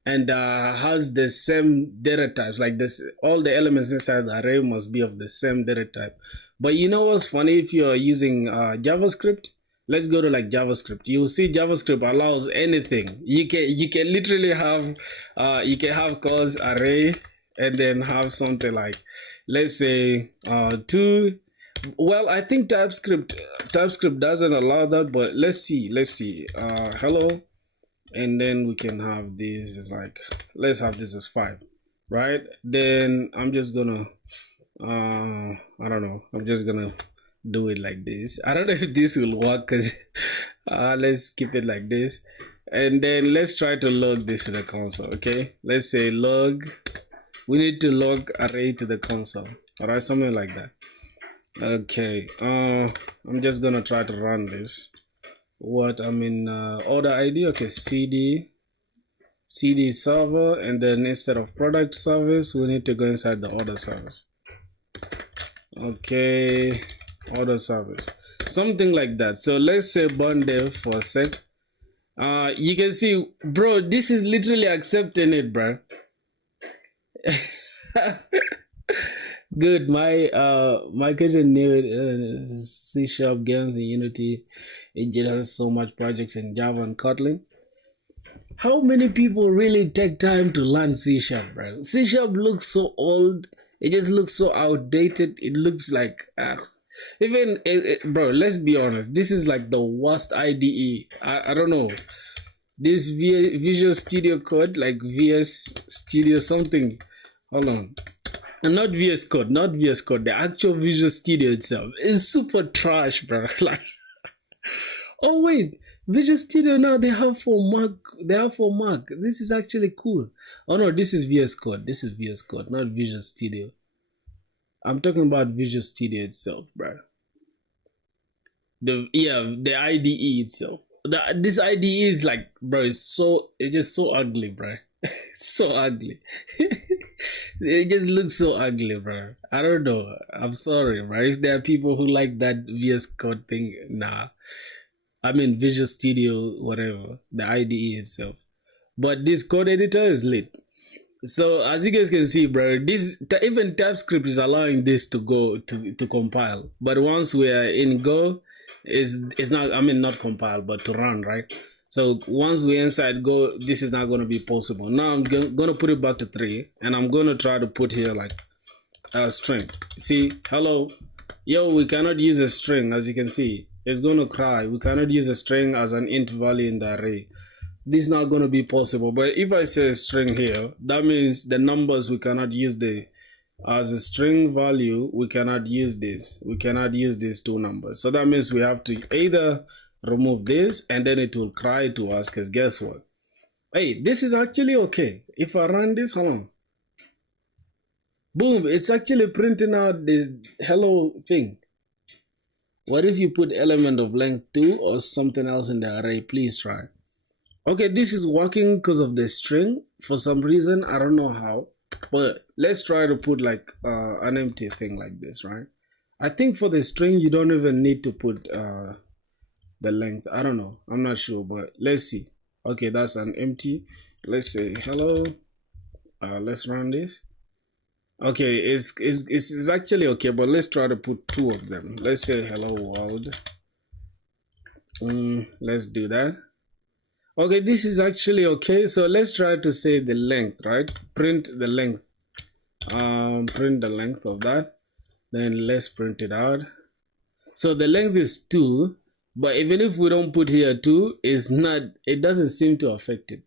and has the same data types. Like this, all the elements inside the array must be of the same data type. But you know what's funny? If you're using JavaScript, let's go to like JavaScript. You will see JavaScript allows anything. You can literally have you can have calls array and then have something like, let's say, two. Well, I think TypeScript doesn't allow that, but let's see. Hello, and then we can have this as like, let's have this as 5, right? Then I'm just gonna I don't know, I'm just gonna do it like this. I don't know if this will work, because let's keep it like this, and then let's try to log this to the console. Okay, let's say log, we need to log array to the console. All right, something like that. Okay, I'm just gonna try to run this. What I'm in order ID. Okay, cd server, and then instead of product service, we need to go inside the order service. Okay, order service, something like that. So let's say burn dev for a sec. You can see, bro, this is literally accepting it, bro. Good. My cousin knew it. C# games in Unity. It just has so much projects in Java and Kotlin. How many people really take time to learn C#, bro? C# looks so old. It just looks so outdated. It looks like even bro. Let's be honest. This is like the worst IDE. I don't know. This Visual Studio Code, like VS Studio something. Hold on. And not VS Code, the actual Visual Studio itself is super trash, bro. Like, oh wait, Visual Studio now they have for Mac. This is actually cool. Oh no, this is VS Code. This is VS Code, not Visual Studio. I'm talking about Visual Studio itself, bro. The IDE itself. This IDE is like, bro, it's just so ugly, bro. So ugly. It just looks so ugly, bro. I don't know. I'm sorry, bro. If there are people who like that VS Code thing, nah. I mean Visual Studio, whatever, the IDE itself. But this code editor is lit. So as you guys can see, bro, this even TypeScript is allowing this to go to compile. But once we are in Go, it's not. I mean, not compile, but to run, right? So once we inside Go, this is not going to be possible. Now I'm going to put it back to 3, and I'm going to try to put here like a string. See, hello, yo, we cannot use a string. As you can see, it's going to cry. We cannot use a string as an int value in the array. This is not going to be possible. But if I say a string here, that means the numbers we cannot use as a string value. We cannot use this. We cannot use these 2 numbers. So that means we have to either remove this, and then it will cry to us, because guess what? Hey, this is actually okay. If I run this, hold on. Boom, it's actually printing out this hello thing. What if you put element of length 2 or something else in the array? Please try. Okay, this is working because of the string for some reason. I don't know how, but let's try to put like an empty thing like this, right? I think for the string you don't even need to put the length. I don't know, I'm not sure, but let's see. Okay, that's an empty. Let's say hello. Let's run this. Okay, it's actually okay, but let's try to put 2 of them. Let's say hello world. Let's do that. Okay, this is actually okay. So let's try to say the length, right? Print the length. Print the length of that. Then let's print it out. So the length is 2, but even if we don't put here 2, it doesn't seem to affect it.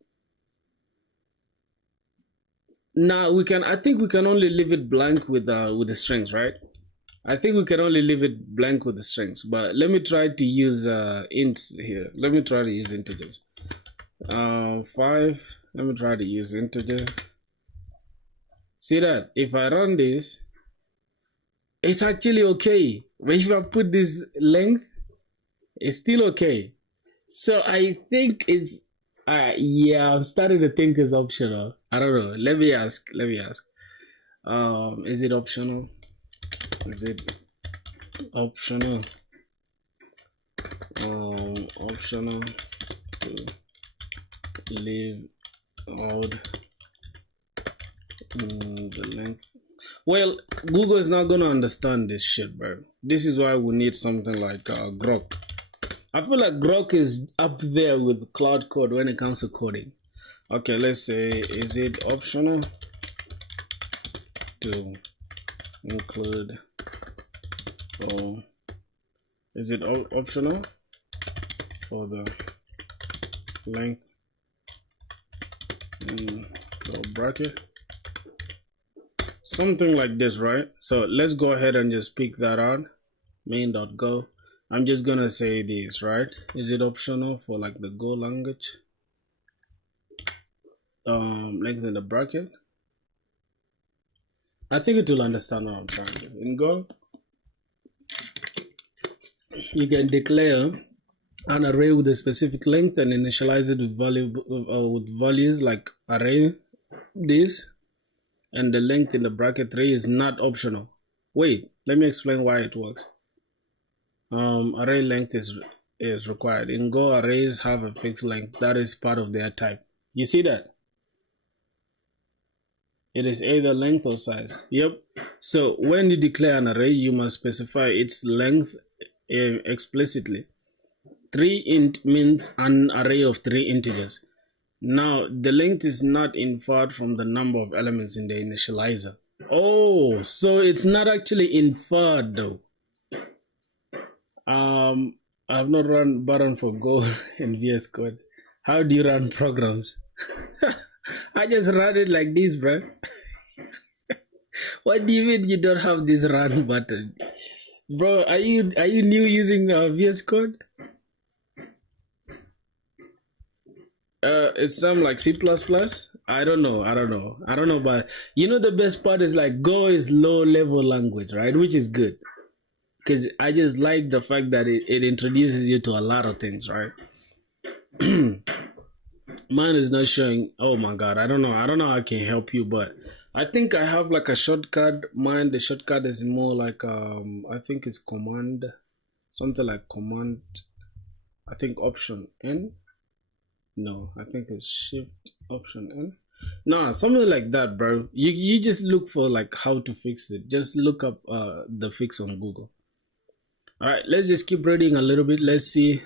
Now I think we can only leave it blank with the strings, right? I think we can only leave it blank with the strings, but let me try to use ints here. Let me try to use integers. 5. Let me try to use integers. See that? If I run this, it's actually okay. But if I put this length, it's still okay. So I think it's yeah, I'm starting to think it's optional. I don't know. Let me ask. Is it optional? Is it optional? Optional to leave out the length. Well, Google is not gonna understand this shit, bro. This is why we need something like Grok. I feel like Grok is up there with Cloud Code when it comes to coding. Okay, let's say, is it optional to include, or is it optional for the length in the bracket? Something like this, right? So let's go ahead and just pick that out. Main.go. I'm just gonna say this, right? Is it optional for like the Go language? Length in the bracket. I think it will understand what I'm trying to do. In Go, you can declare an array with a specific length and initialize it with values like array this, and the length in the bracket 3 is not optional. Wait, let me explain why it works. Array length is required. In Go, arrays have a fixed length that is part of their type. You see that? It is either length or size. Yep. So when you declare an array, you must specify its length explicitly. 3int means an array of 3 integers. Now, the length is not inferred from the number of elements in the initializer. Oh, so it's not actually inferred though. I have not run button for Go in VS Code. How do you run programs? I just run it like this, bro. What do you mean you don't have this run button? Bro, are you new using VS Code? It's some like C++. I don't know, but you know the best part is like Go is low level language, right? Which is good. Because I just like the fact that it introduces you to a lot of things, right? Mine is not showing. Oh my god, I don't know how I can help you, but I think I have like a shortcut. Mine, the shortcut is more like I think it's command, something like command, I think option N. No, I think it's shift option N. No, something like that, bro. You just look for like how to fix it. Just look up the fix on Google. All right, let's just keep reading a little bit. Let's see.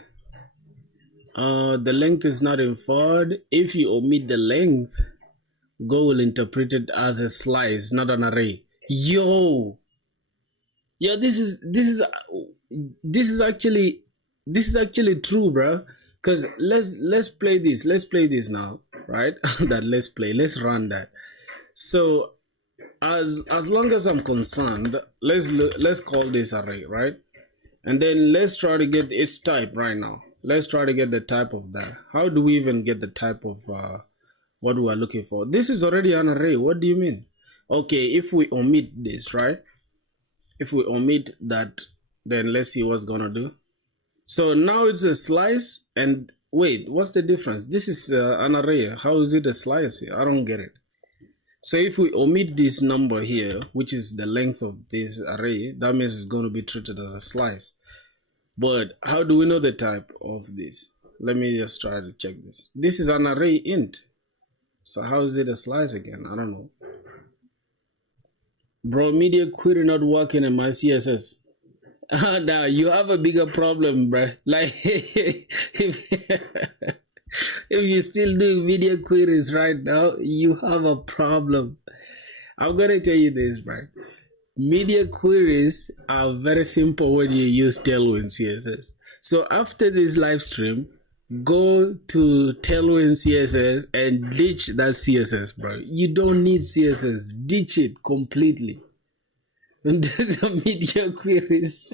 The length is not inferred. If you omit the length, Go will interpret it as a slice, not an array. Yo, this is actually true, bro. Cause let's play this. Let's play this now, right? Let's run that. So as long as I'm concerned, let's call this array, right? And then let's try to get its type right now. Let's try to get the type of that. How do we even get the type of what we are looking for? This is already an array. What do you mean? Okay, if we omit this, right? If we omit that, then let's see what's gonna do. So now it's a slice, and wait, what's the difference? This is an array. How is it a slice here? I don't get it. So if we omit this number here, which is the length of this array, that means it's going to be treated as a slice. But how do we know the type of this? Let me just try to check this. This is an array int. So how is it a slice again? I don't know. Bro, media query not working in my CSS. Now you have a bigger problem, bro. Like if you're still doing media queries right now, you have a problem. I'm gonna tell you this, bro. Media queries are very simple when you use Tailwind CSS. So after this live stream, go to Tailwind CSS and ditch that CSS, bro. You don't need CSS. Ditch it completely. And there's a media queries.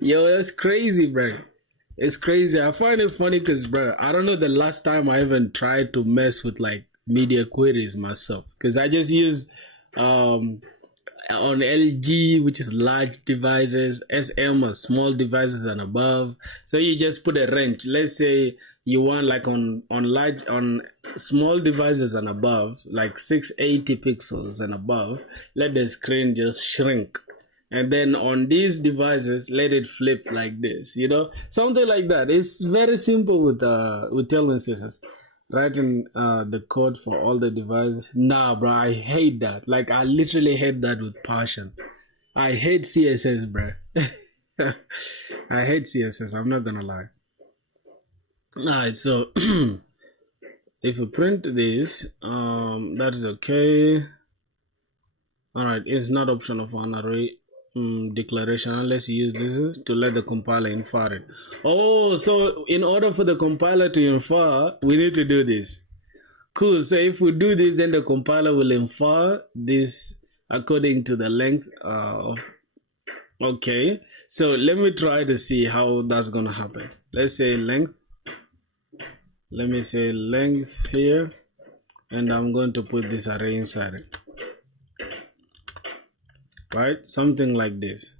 Yo, that's crazy, bro. It's crazy. I find it funny because, bro, I don't know the last time I even tried to mess with like media queries myself, because I just use on LG, which is large devices, SM are small devices and above. So you just put a range. Let's say you want like on small devices and above, like 680 pixels and above, let the screen just shrink. And then on these devices, let it flip like this, you know, something like that. It's very simple with Tailwind CSS. Writing the code for all the devices. Nah, bro, I hate that. Like, I literally hate that with passion. I hate CSS, bro. I hate CSS. I'm not gonna lie. Alright, so if you print this, that is okay. All right, it's not optional for an array declaration unless you use this to let the compiler infer it. Oh, so in order for the compiler to infer, we need to do this. Cool. So if we do this, then the compiler will infer this according to the length of. Okay. So let me try to see how that's gonna happen. Let's say length. Let me say length here, and I'm going to put this array inside it. Right, something like this.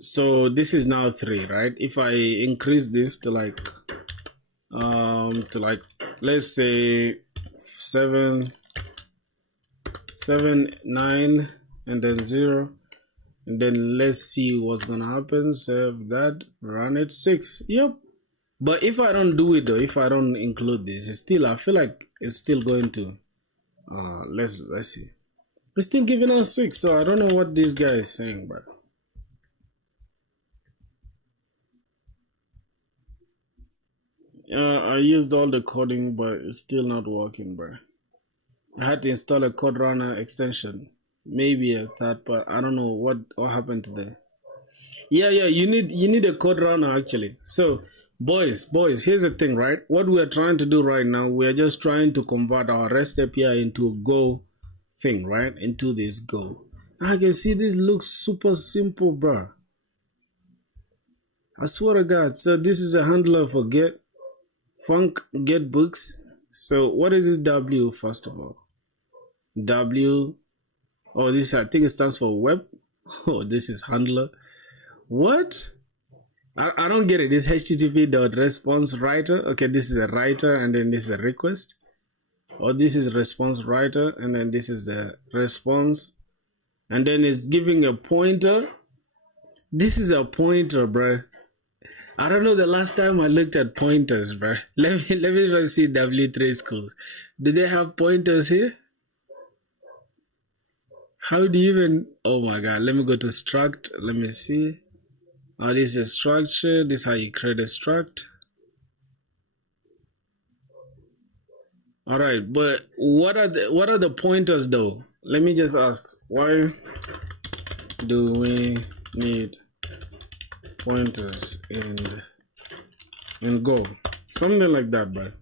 So this is now 3, right? If I increase this to like let's say 7 9 and then 0, and then let's see what's gonna happen. Save that, run it. 6. Yep. But if I don't do it though, if I don't include this, it's still, I feel like it's still going to let's see, it's still giving us 6. So I don't know what this guy is saying, but I used all the coding, but it's still not working, bro. I had to install a code runner extension, maybe a third, but I don't know what happened to that. Yeah, you need a code runner actually. So boys, here's the thing, right? What we are trying to do right now, we are just trying to convert our REST API into a Go thing, right? Into this Go. I can see this looks super simple, bro. I swear to God. So this is a handler for get func get books. So what is this W first of all? W. Oh, this, I think it stands for web. Oh, this is handler. What? I don't get it. This http.response writer. Okay, this is a writer, and then this is a request. Or this is response writer, and then this is the response, and then it's giving a pointer. This is a pointer, bro. I don't know the last time I looked at pointers, bro. Let me even see W3 schools. Do they have pointers here? How do you even? Oh my God! Let me go to struct. Let me see. Oh, this is structure. This is how you create a struct. All right, but what are the pointers though? Let me just ask. Why do we need pointers in Go? Something like that, bro.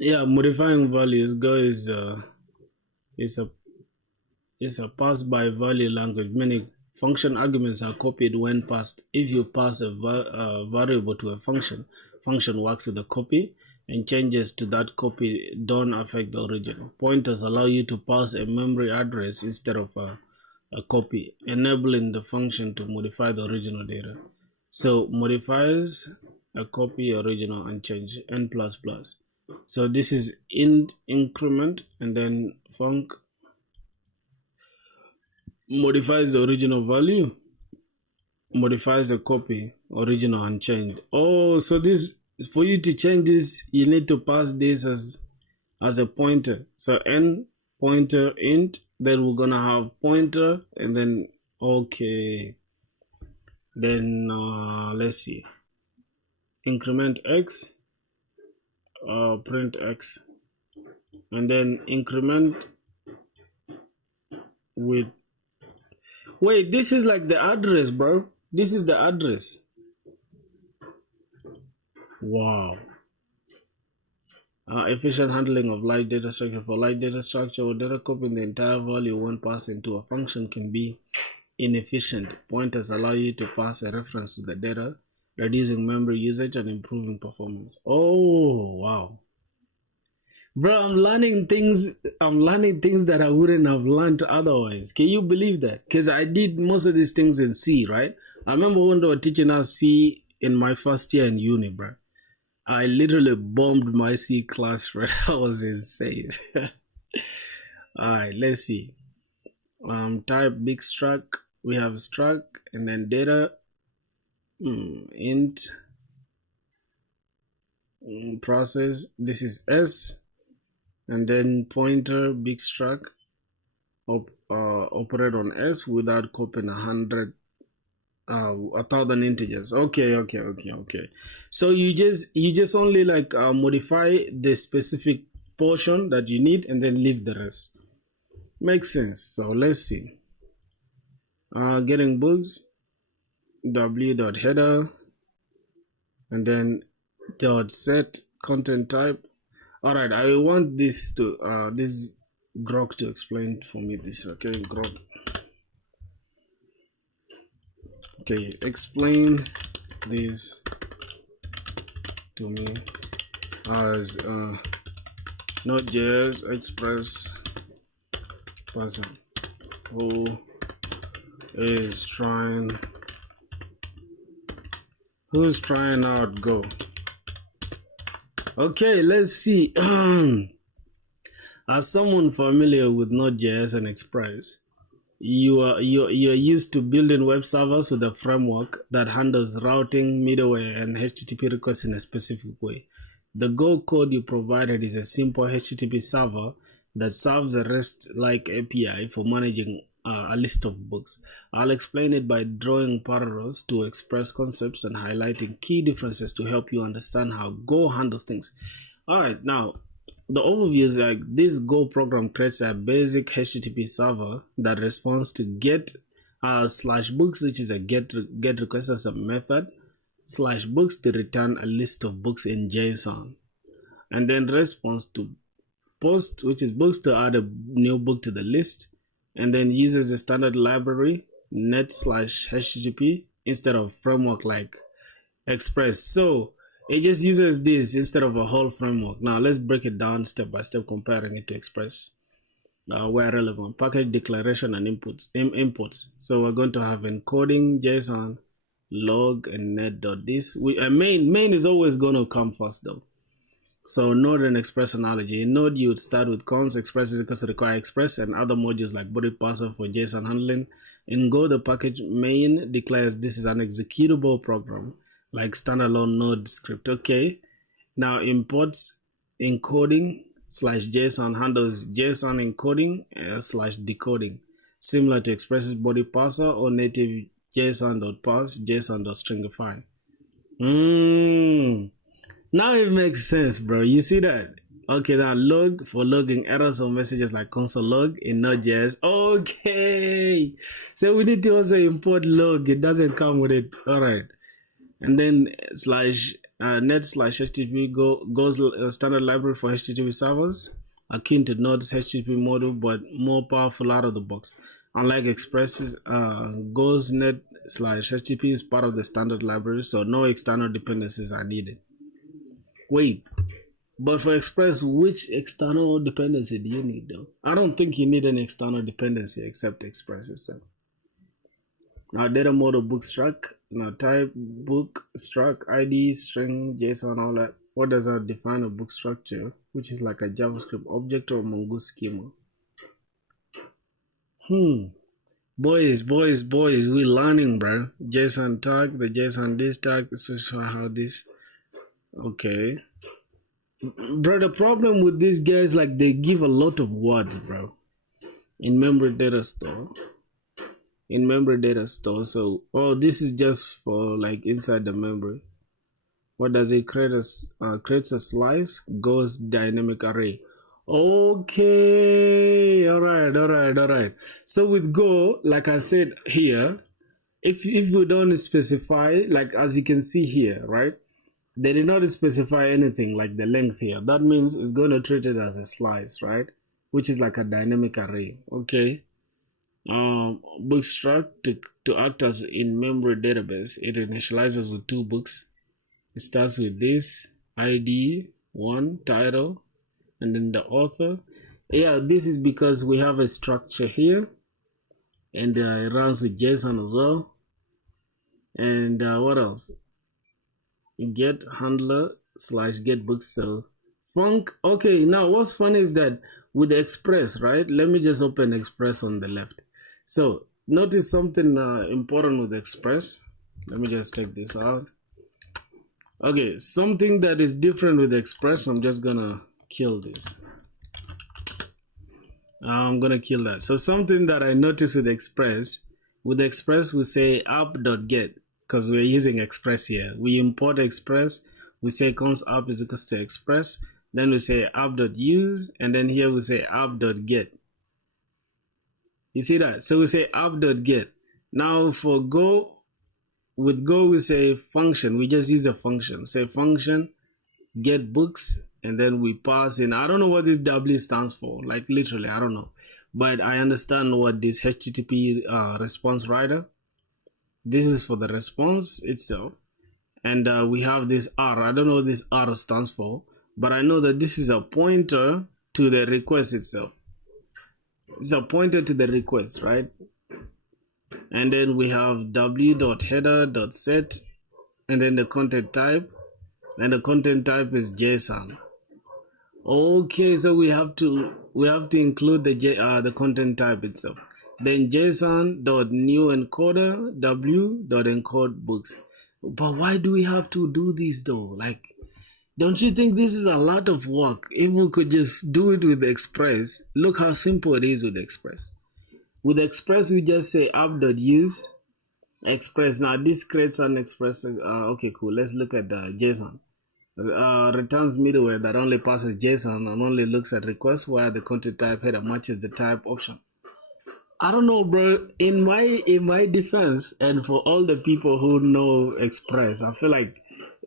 Yeah, modifying values. Go is a pass by value language, meaning function arguments are copied when passed. If you pass a variable to a function works with the copy, and changes to that copy don't affect the original. Pointers allow you to pass a memory address instead of a copy, enabling the function to modify the original data. So modifies a copy, original, and change n++. So this is int increment, and then func modifies the original value, modifies the copy, original, and changed. Oh, so this, for you to change this, you need to pass this as a pointer. So n pointer int, then we're gonna have pointer, and then okay, then let's see, increment x, print x, and then increment with, wait, this is like the address, bro. This is the address. Wow. Efficient handling of light data structure. For light data structure or data copying the entire value when passed into a function can be inefficient. Pointers allow you to pass a reference to the data, reducing memory usage and improving performance. Oh wow, bro, I'm learning things that I wouldn't have learned otherwise. Can you believe that? Because I did most of these things in C, right? I remember when they were teaching us C in my first year in uni, bro. I literally bombed my C class, bro. That was insane. Alright, let's see. Type big struct. We have struct, and then data int process. This is S, and then pointer big struct operate on S without copying 1,000 integers. Okay. So you just only like modify the specific portion that you need, and then leave the rest. Makes sense. So let's see. Getting books, w.header, and then dot set content type. All right, I want this to this grok to explain for me this. Okay, grok. Okay, explain this to me as Node.js Express person who is who's trying out Go. Okay, let's see. As someone familiar with Node.js and Express, you're used to building web servers with a framework that handles routing, middleware, and HTTP requests in a specific way. The Go code you provided is a simple HTTP server that serves a REST-like API for managing a list of books. I'll explain it by drawing parallels to Express concepts and highlighting key differences to help you understand how Go handles things. Alright, now the overview is like this Go program creates a basic HTTP server that responds to get /books, which is a get request as a method, /books to return a list of books in JSON, and then response to post, which is books to add a new book to the list, and then uses a standard library net/http instead of framework like Express. So it just uses this instead of a whole framework. Now let's break it down step by step, comparing it to Express where relevant. Package declaration and inputs. So we're going to have encoding, JSON, log, and net.this. Main is always going to come first though. So Node and Express analogy. In Node, you would start with const Express is equals to require Express and other modules like body parser for JSON handling. In Go, the package main declares this is an executable program like standalone Node script. Okay. Now imports encoding /JSON handles JSON encoding /decoding, similar to Express's body parser or native JSON.parse, JSON.stringify. Now it makes sense, bro. You see that? Okay, now log for logging errors or messages like console log in Node.js. Okay, so we need to also import log. It doesn't come with it. All right, and then net/http goes standard library for HTTP servers, akin to Node's HTTP module, but more powerful out of the box. Unlike Express's, Go's net/http is part of the standard library, so no external dependencies are needed. Wait, but for Express, which external dependency do you need though? I don't think you need an external dependency except Express itself. Now data model book struct, now type book struct, ID, string, JSON, all that. What does that define a book structure, which is like a JavaScript object or Mongoose schema? Boys, we learning, bro. JSON tag, the JSON this tag, this is how this. Okay. Bro, the problem with these guys, like they give a lot of words, bro. In memory data store. So this is just for like inside the memory. What does it create? Creates a slice, goes dynamic array. Okay, all right. So with Go, like I said here, if we don't specify, like as you can see here, right, they did not specify anything like the length here. That means it's going to treat it as a slice, right, which is like a dynamic array. Okay. Book struct to act as in-memory database. It initializes with 2 books. It starts with this ID 1 title and then the author. Yeah, this is because we have a structure here, and it runs with JSON as well. And what else? Get handler /get books. So func. Okay, now what's funny is that with Express, right? Let me just open Express on the left. So notice something important with Express. Let me just take this out. Okay, something that is different with Express. I'm just gonna kill this. I'm gonna kill that. So something that I noticed with Express we say app.get because we're using Express here. We import Express. We say const app is equals to Express. Then we say app.use, and then here we say app.get. You see that? So we say app.get. Now for Go, with Go we say function. We just use a function. Say function get books, and then we pass in. I don't know what this W stands for. Like literally, I don't know. But I understand what this HTTP response writer. This is for the response itself. And we have this R. I don't know what this R stands for, but I know that this is a pointer to the request itself. It's a pointer to the request, right? And then we have w.header.set, and then the content type, and the content type is JSON. Okay, so we have to include the content type itself. Then JSON.new encoder w.encode books. But why do we have to do this though? Like, don't you think this is a lot of work? If we could just do it with Express, look how simple it is with Express. With Express, we just say app.use Express. Now this creates an Express. Okay, cool. Let's look at the JSON. Returns middleware that only passes JSON and only looks at requests where the content type header matches the type option. I don't know, bro. In my defense, and for all the people who know Express, I feel like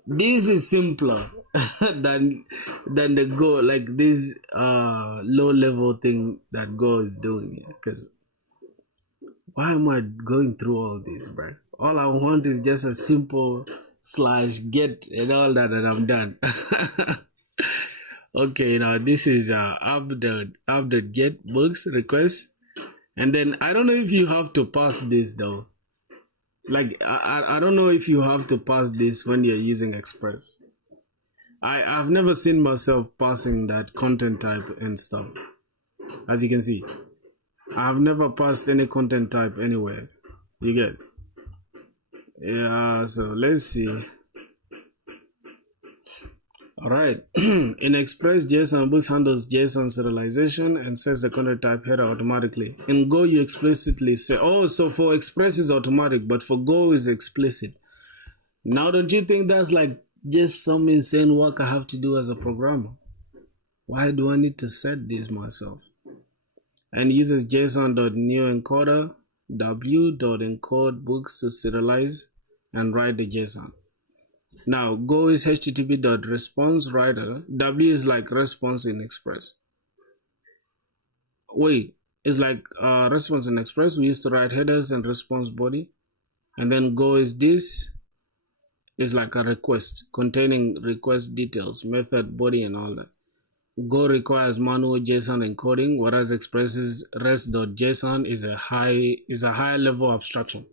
this is simpler than the Go, like this low level thing that Go is doing here. Because why am I going through all this, bro? All I want is just a simple /get and all that, and I'm done. Okay, now this is app.get books request. And then I don't know if you have to pass this though. Like I don't know if you have to pass this when you're using Express. I've never seen myself passing that content type and stuff. As you can see, I've never passed any content type anywhere. You get? Yeah. So let's see. All right. In Express, JSON books handles JSON serialization and sets the content type header automatically. In Go, you explicitly say, oh, so for Express is automatic, but for Go is explicit. Now, don't you think that's like just some insane work I have to do as a programmer? Why do I need to set this myself? And uses JSON.new encoder w.encode books to serialize and write the JSON. Now, Go is http.response writer. W is like response in Express. Wait, it's like response in Express. We used to write headers and response body. And then Go is this. Is like a request containing request details, method, body, and all that. Go requires manual JSON encoding, whereas Express's rest.json is a higher level abstraction.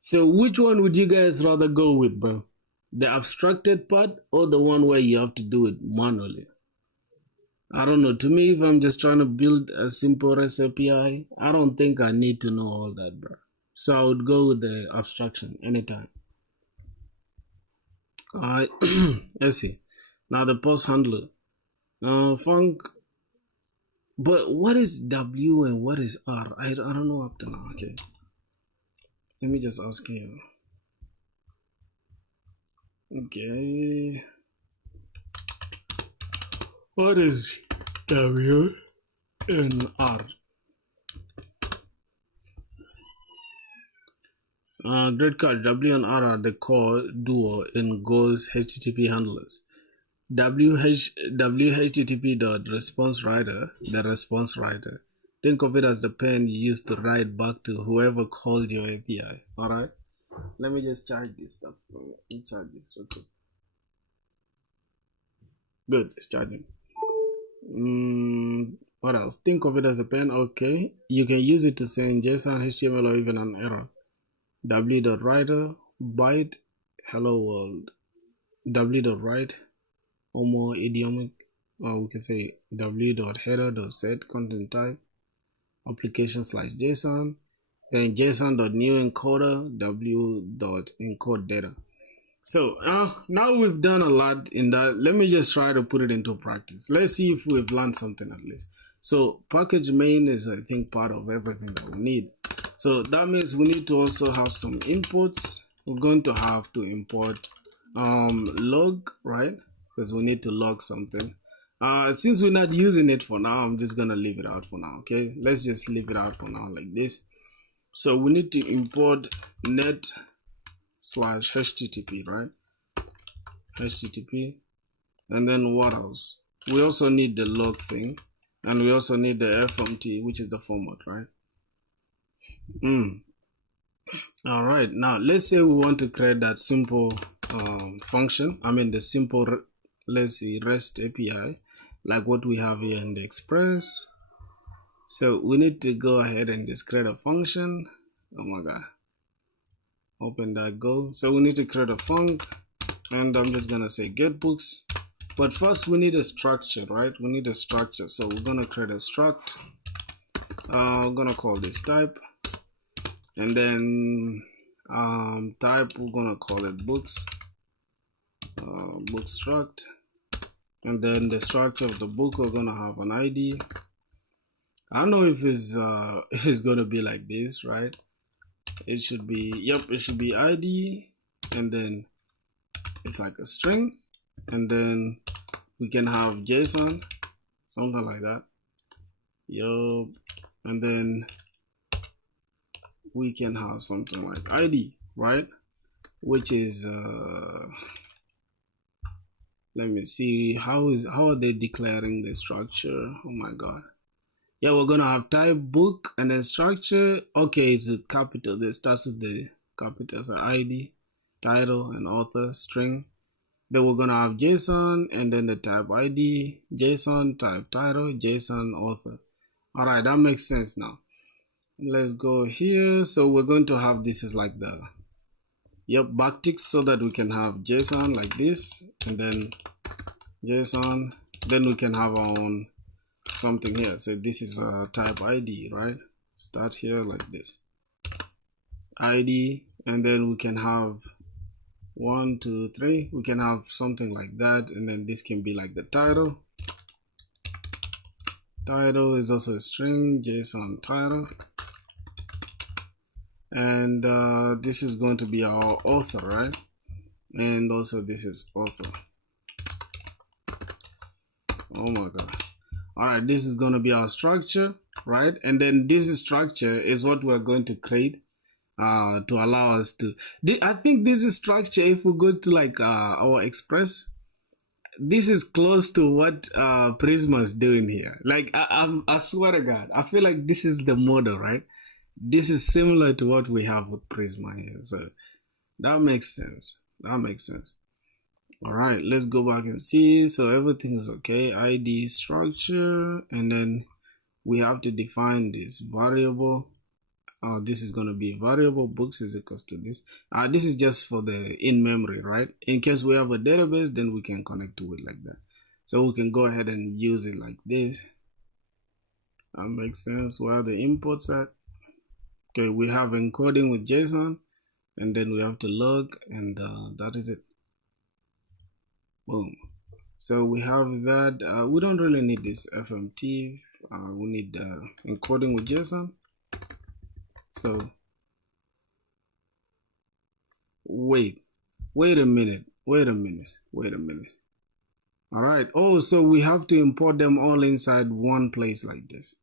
So which one would you guys rather go with, bro? The abstracted part or the one where you have to do it manually? I don't know. To me, if I'm just trying to build a simple REST API, I don't think I need to know all that, bro. So I would go with the abstraction anytime. Let's see. Now the post handler. Func. But what is W and what is R? I don't know up to now. Okay. Let me just ask you. Okay. What is W and R? Great card. W and R are the core duo in Go's HTTP handlers. WHTTP.response writer, the response writer. Think of it as the pen you use to write back to whoever called your API. Alright? Let me just charge this stuff. Let me charge this real quick. Good, it's charging. What else? Think of it as a pen. Okay. You can use it to send JSON, HTML, or even an error. W.writer, byte, hello world. W.write, or more idiomatic, or we can say w.header.set content type, application/JSON, then JSON.new encoder, w.encode data. So now we've done a lot in that. Let me just try to put it into practice. Let's see if we've learned something at least. So package main is, I think, part of everything that we need. So that means we need to also have some inputs. We're going to have to import log, right? Because we need to log something. Since we're not using it for now, I'm just gonna leave it out for now. Okay, let's just leave it out for now like this. So we need to import net/http, right? HTTP, and then what else? We also need the log thing, and we also need the FMT, which is the format, right? All right, now let's say we want to create that simple function. I mean the simple, let's see, REST API, like what we have here in the Express. So we need to go ahead and just create a function. Oh my god, open that Go. So we need to create a func, and I'm just gonna say get books. But first we need a structure, right? We need a structure. So we're gonna create a struct. We're gonna call this type, and then type, we're gonna call it books, book struct, and then the structure of the book, we're gonna have an ID. I don't know if it's gonna be like this, right? It should be, yep, it should be ID, and then it's like a string, and then we can have JSON, something like that. Yup, and then we can have something like ID, right? Which is let me see, how are they declaring the structure? Oh my god. Yeah, we're gonna have type book, and then structure. Okay, it's a capital. This starts with the capitals, so ID, title, and author, string. Then we're gonna have JSON, and then the type ID, JSON, type title, JSON, author. All right, that makes sense now. Let's go here. So we're going to have this is like the backticks, so that we can have JSON like this, and then JSON. Then we can have our own something here. So this is a type ID, right? Start here like this, ID, and then we can have 1, 2, 3. We can have something like that, and then this can be like the title. Title is also a string, JSON title, and this is going to be our author, right? And also this is author. Oh my god. All right, this is going to be our structure, right? And then this structure is what we're going to create to allow us to, I think this is structure, if we go to like our Express, this is close to what Prisma is doing here. Like I swear to god, I feel like this is the model, right? This is similar to what we have with Prisma here, so that makes sense. That makes sense. All right, let's go back and see. So everything is okay. ID structure, and then we have to define this variable. This is going to be variable books is equals to this. This is just for the in memory, right? In case we have a database, then we can connect to it like that. So we can go ahead and use it like this. That makes sense. Where the imports at? Okay, we have encoding with JSON, and then we have to log, and that is it. Boom. So we have that. We don't really need this FMT. We need encoding with JSON. So wait a minute. All right. Oh, so we have to import them all inside one place like this.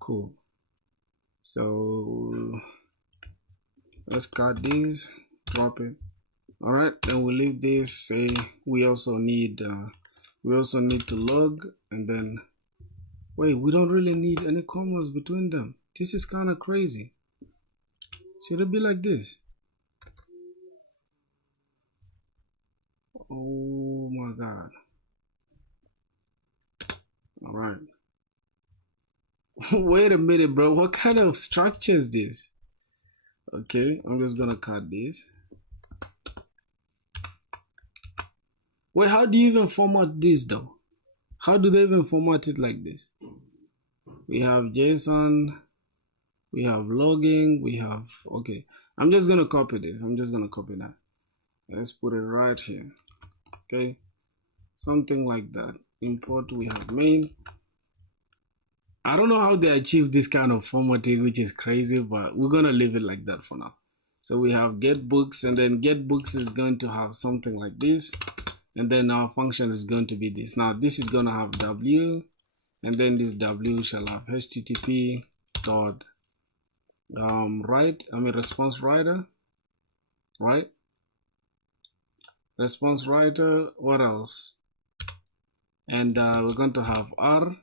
Cool. So let's cut this, drop it. All right, then we leave this. Say we also need to log, and then wait, we don't really need any commas between them. This is kind of crazy. Should it be like this? Oh my god. All right. Wait a minute, bro. What kind of structure is this? Okay, I'm just gonna cut this. Wait, how do you even format this though? How do they even format it like this? We have JSON, we have logging, we have, okay. I'm just gonna copy this. I'm just gonna copy that. Let's put it right here. Okay, something like that. Import, we have main. I don't know how they achieve this kind of formatting, which is crazy, but we're gonna leave it like that for now. So we have get books, and then get books is going to have something like this. and then our function is going to be this. Now this is going to have w, and then this w shall have http dot response writer, right? Response writer, what else? And we're going to have r,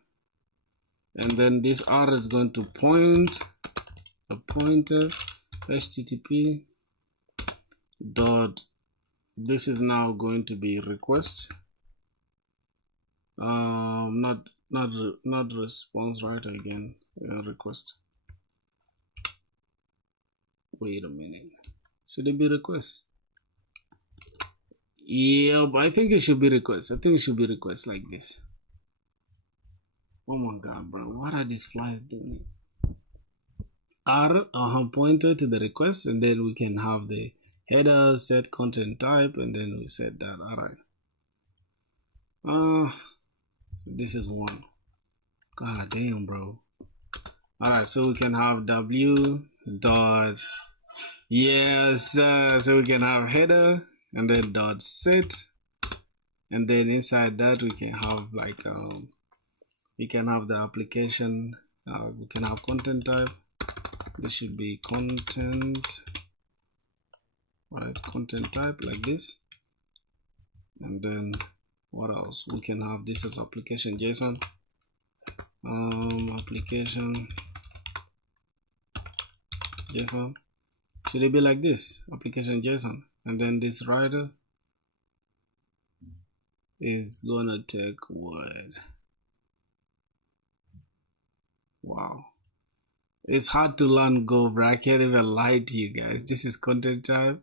and then this r is going to point a pointer http dot, this is now going to be request, not response writer again, request. Wait a minute, should it be request? Yeah, but I think it should be request. I think it should be request like this. Oh my god, bro, what are these flies doing? R pointer to the request, and then we can have the header, set content type, and then we set that. All right. So this is one. God damn, bro. All right, so we can have w dot, yes, so we can have header, and then dot set, and then inside that we can have like we can have the application, we can have content type. This should be content, right? Content type like this, and then what else? We can have this as application JSON, application JSON. Should it be like this? Application JSON, and then this writer is gonna take what? Wow, it's hard to learn Go, bro. I can't even lie to you guys. This is content type,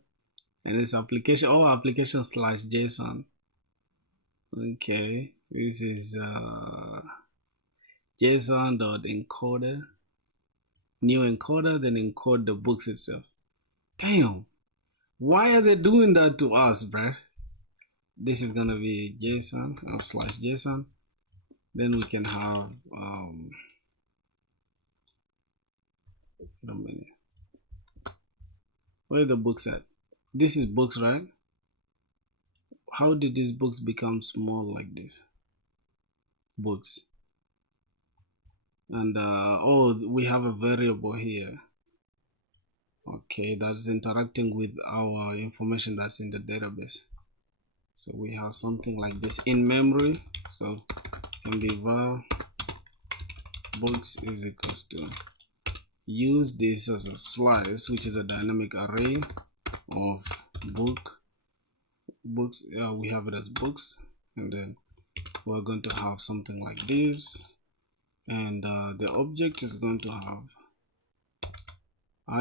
and it's application. Oh, application slash JSON. Okay, this is JSON.encoder, new encoder, then encode the books itself. Damn, why are they doing that to us, bruh? This is gonna be JSON slash JSON. Then we can have where are the books at? This is books, right? How did these books become small like this? Books. And oh, we have a variable here. Okay, that's interacting with our information that's in the database. So we have something like this in memory. So it can be var books is equals to, use this as a slice, which is a dynamic array of books. We have it as books, and then we're going to have something like this, and the object is going to have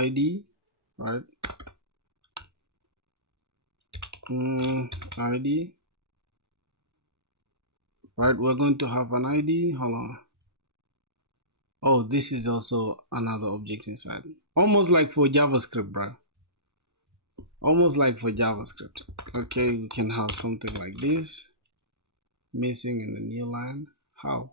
id, right? id, right? We're going to have an id. Hold on. Oh, this is also another object inside, almost like for JavaScript, bro. Almost like for JavaScript. Okay, we can have something like this missing in the new line. How?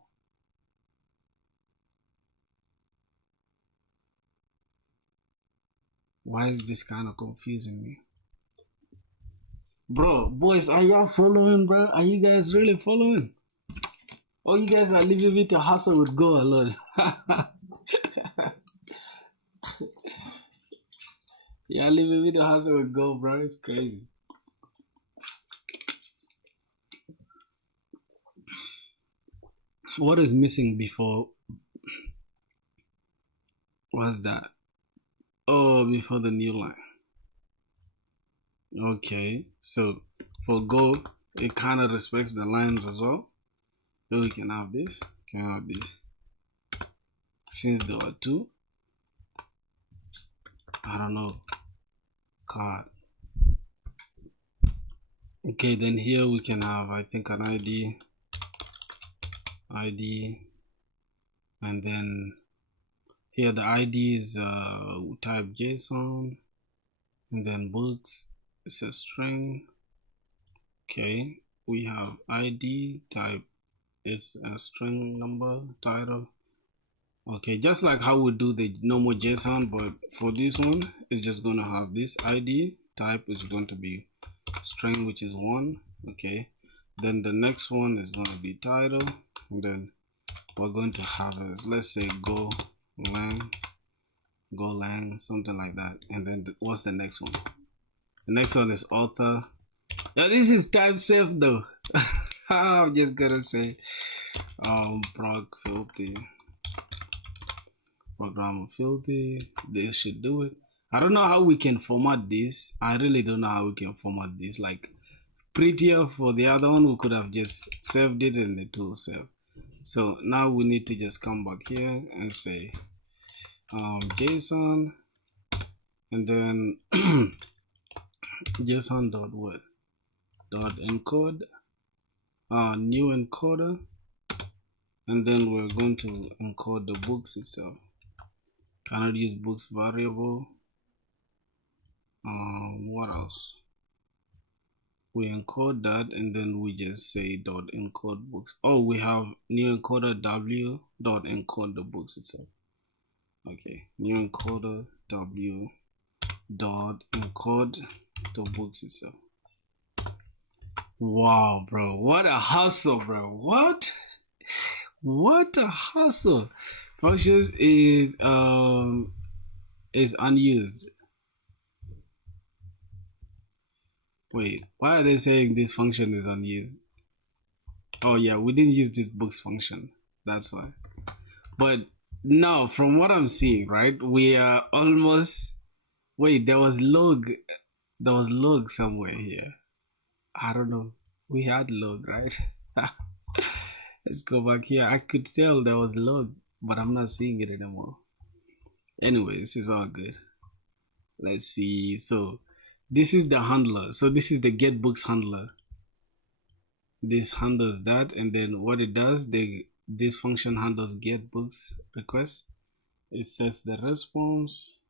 Why is this kind of confusing me? Bro, boys, are y'all following, bro? Are you guys really following? Oh, you guys are leaving me to hustle with Go alone. Yeah, leaving me to hustle with Go, bro. It's crazy. What is missing before? What's that? Oh, before the new line. Okay, so for Go, it kind of respects the lines as well. So we can have this, since there are two. I don't know. God. Okay, then here we can have, I think, an ID, and then here the ID is type JSON, and then books is a string. Okay, we have ID type is a string number title. Okay, just like how we do the normal JSON, but for this one, it's just gonna have this ID type is going to be string, which is 1. Okay, Then the next one is going to be title, and then we're going to have is, let's say, go lang, something like that. And then what's the next one? The next one is author. Now this is type safe though. I'm just gonna say prog filthy, program filthy. This should do it. I don't know how we can format this. I really don't know how we can format this. Like prettier for the other one, we could have just saved it in the tool save. So now we need to just come back here and say JSON, and then JSON dot what dot encode new encoder, and then we're going to encode the books itself. Cannot use books variable. What else? We encode that, and then we just say dot encode books. Oh, we have new encoder w dot encode the books itself. Okay, new encoder w dot encode the books itself. Wow, bro, what a hustle, bro. What a hustle. Functions is unused. Wait, why are they saying this function is unused? Oh yeah, we didn't use this books function, that's why. But now from what I'm seeing, right, we are almost, wait, there was log somewhere here. I don't know, we had log, right? Let's go back here. I could tell there was log, but I'm not seeing it anymore. Anyways, it's all good. Let's see. So this is the handler. So this is the get books handler. This handles that, and then what it does, this function handles get books request. It sets the response.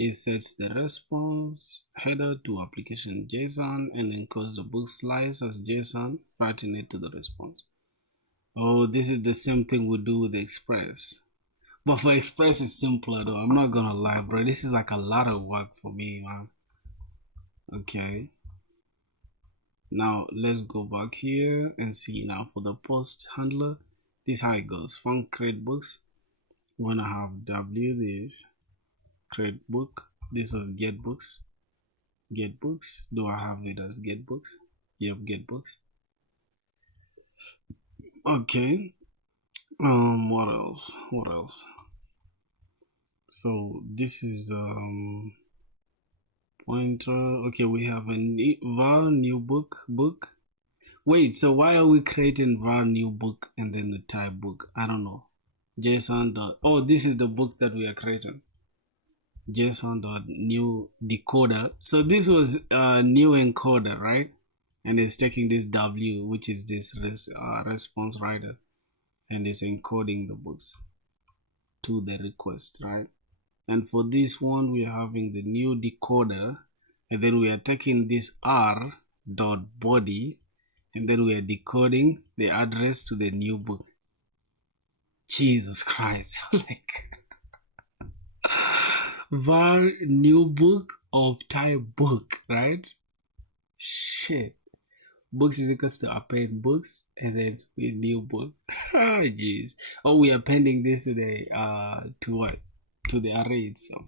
It sets the response header to application JSON and encodes the book slice as JSON, writing it to the response. Oh, this is the same thing we do with Express. But for Express, it's simpler though. I'm not gonna lie, bro. This is like a lot of work for me, man. Okay. Now let's go back here and see now for the post handler. This is how it goes. Func create books. We're gonna have w this create book. This was get books. Get books. Do I have it as get books? Yep, get books. Okay. What else? What else? So this is pointer. Okay, we have a var new book. Wait, so why are we creating var new book and then the type book? I don't know. JSON dot, oh, this is the book that we are creating. JSON dot new decoder. So this was a new encoder, right? And it's taking this w, which is this response writer, and it's encoding the books to the request, right? And for this one, we are having the new decoder, and then we are taking this r dot body, and then we are decoding the address to the new book. Jesus Christ. Like var new book of type book, right? Shit. Books is equals to append books, and then with new book. Oh jeez. Oh, we are appending this to the to what? To the array itself.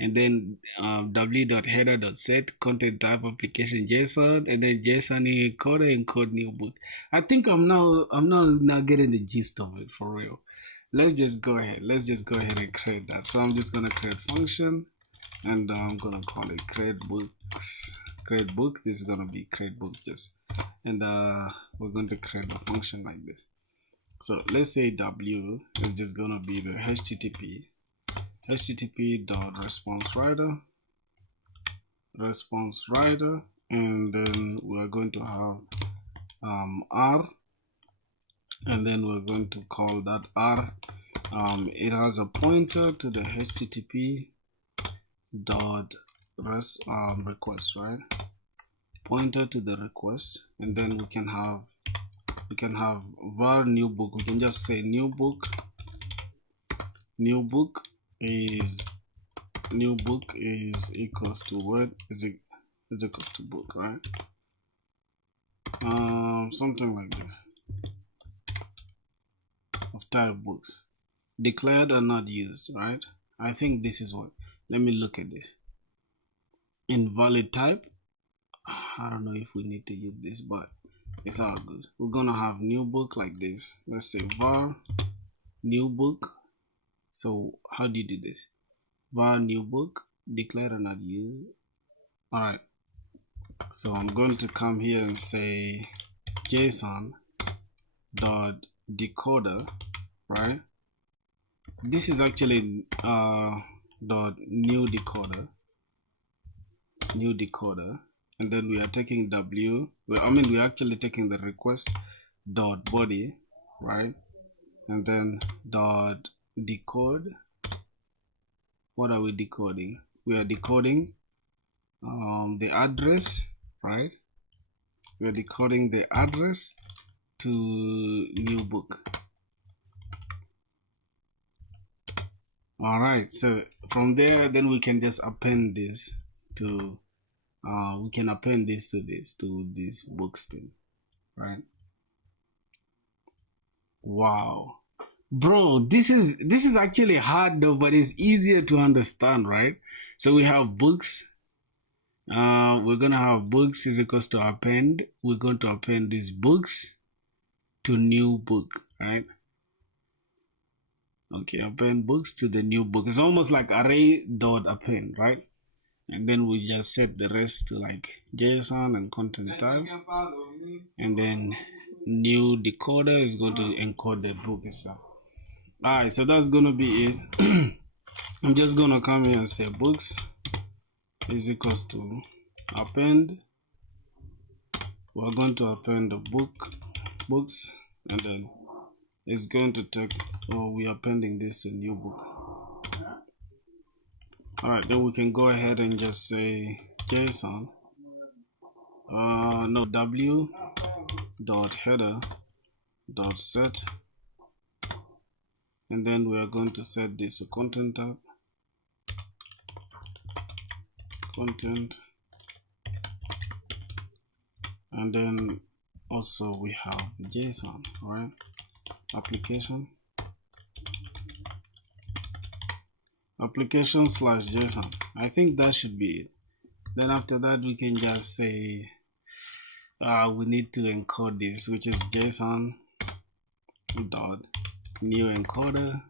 And then w.header.set content type application JSON, and then JSON encoder encode new book. I think I'm now getting the gist of it for real. Let's just go ahead and create that. So I'm just gonna create function, and I'm gonna call it create books. Create book. This is gonna be create book just, and we're going to create a function like this. So let's say w is just gonna be the http dot response writer, and then we are going to have r, and then we're going to call that r. It has a pointer to the http dot request, right? Pointer to the request, and then we can have var new book. We can just say new book is equals to what is it? is equals to book, right? Something like this, of type books, declared or not used, right? I think this is what, let me look at this. Invalid type, I don't know if we need to use this, but it's all good. We're gonna have new book like this. Let's say var new book. So how do you do this? Var new book, declared or not used. All right, so I'm going to come here and say JSON dot decoder, right? This is actually dot new decoder, and then we are taking we're actually taking the request dot body, right? And then dot decode. What are we decoding? We are decoding the address, right? We are decoding the address to new book. All right, so from there, then we can just append this to this books thing, right? Wow, bro, this is actually hard though, but it's easier to understand, right? So we have books. We're gonna have books is equals to append. We're going to append these books to new book, right? Okay, append books to the new book. It's almost like array dot append, right? And then we just set the rest to like JSON and content type, and then new decoder is going to encode the book itself. All right, so that's gonna be it. I'm just gonna come here and say books is equals to append. We're going to append the books, and then it's going to take, we are appending this to new book. All right, then we can go ahead and just say JSON w dot header dot set, and then we are going to set this to content type, content, and then also we have JSON, right? Application slash JSON. I think that should be it. Then after that we can just say we need to encode this, which is JSON dot new encoder,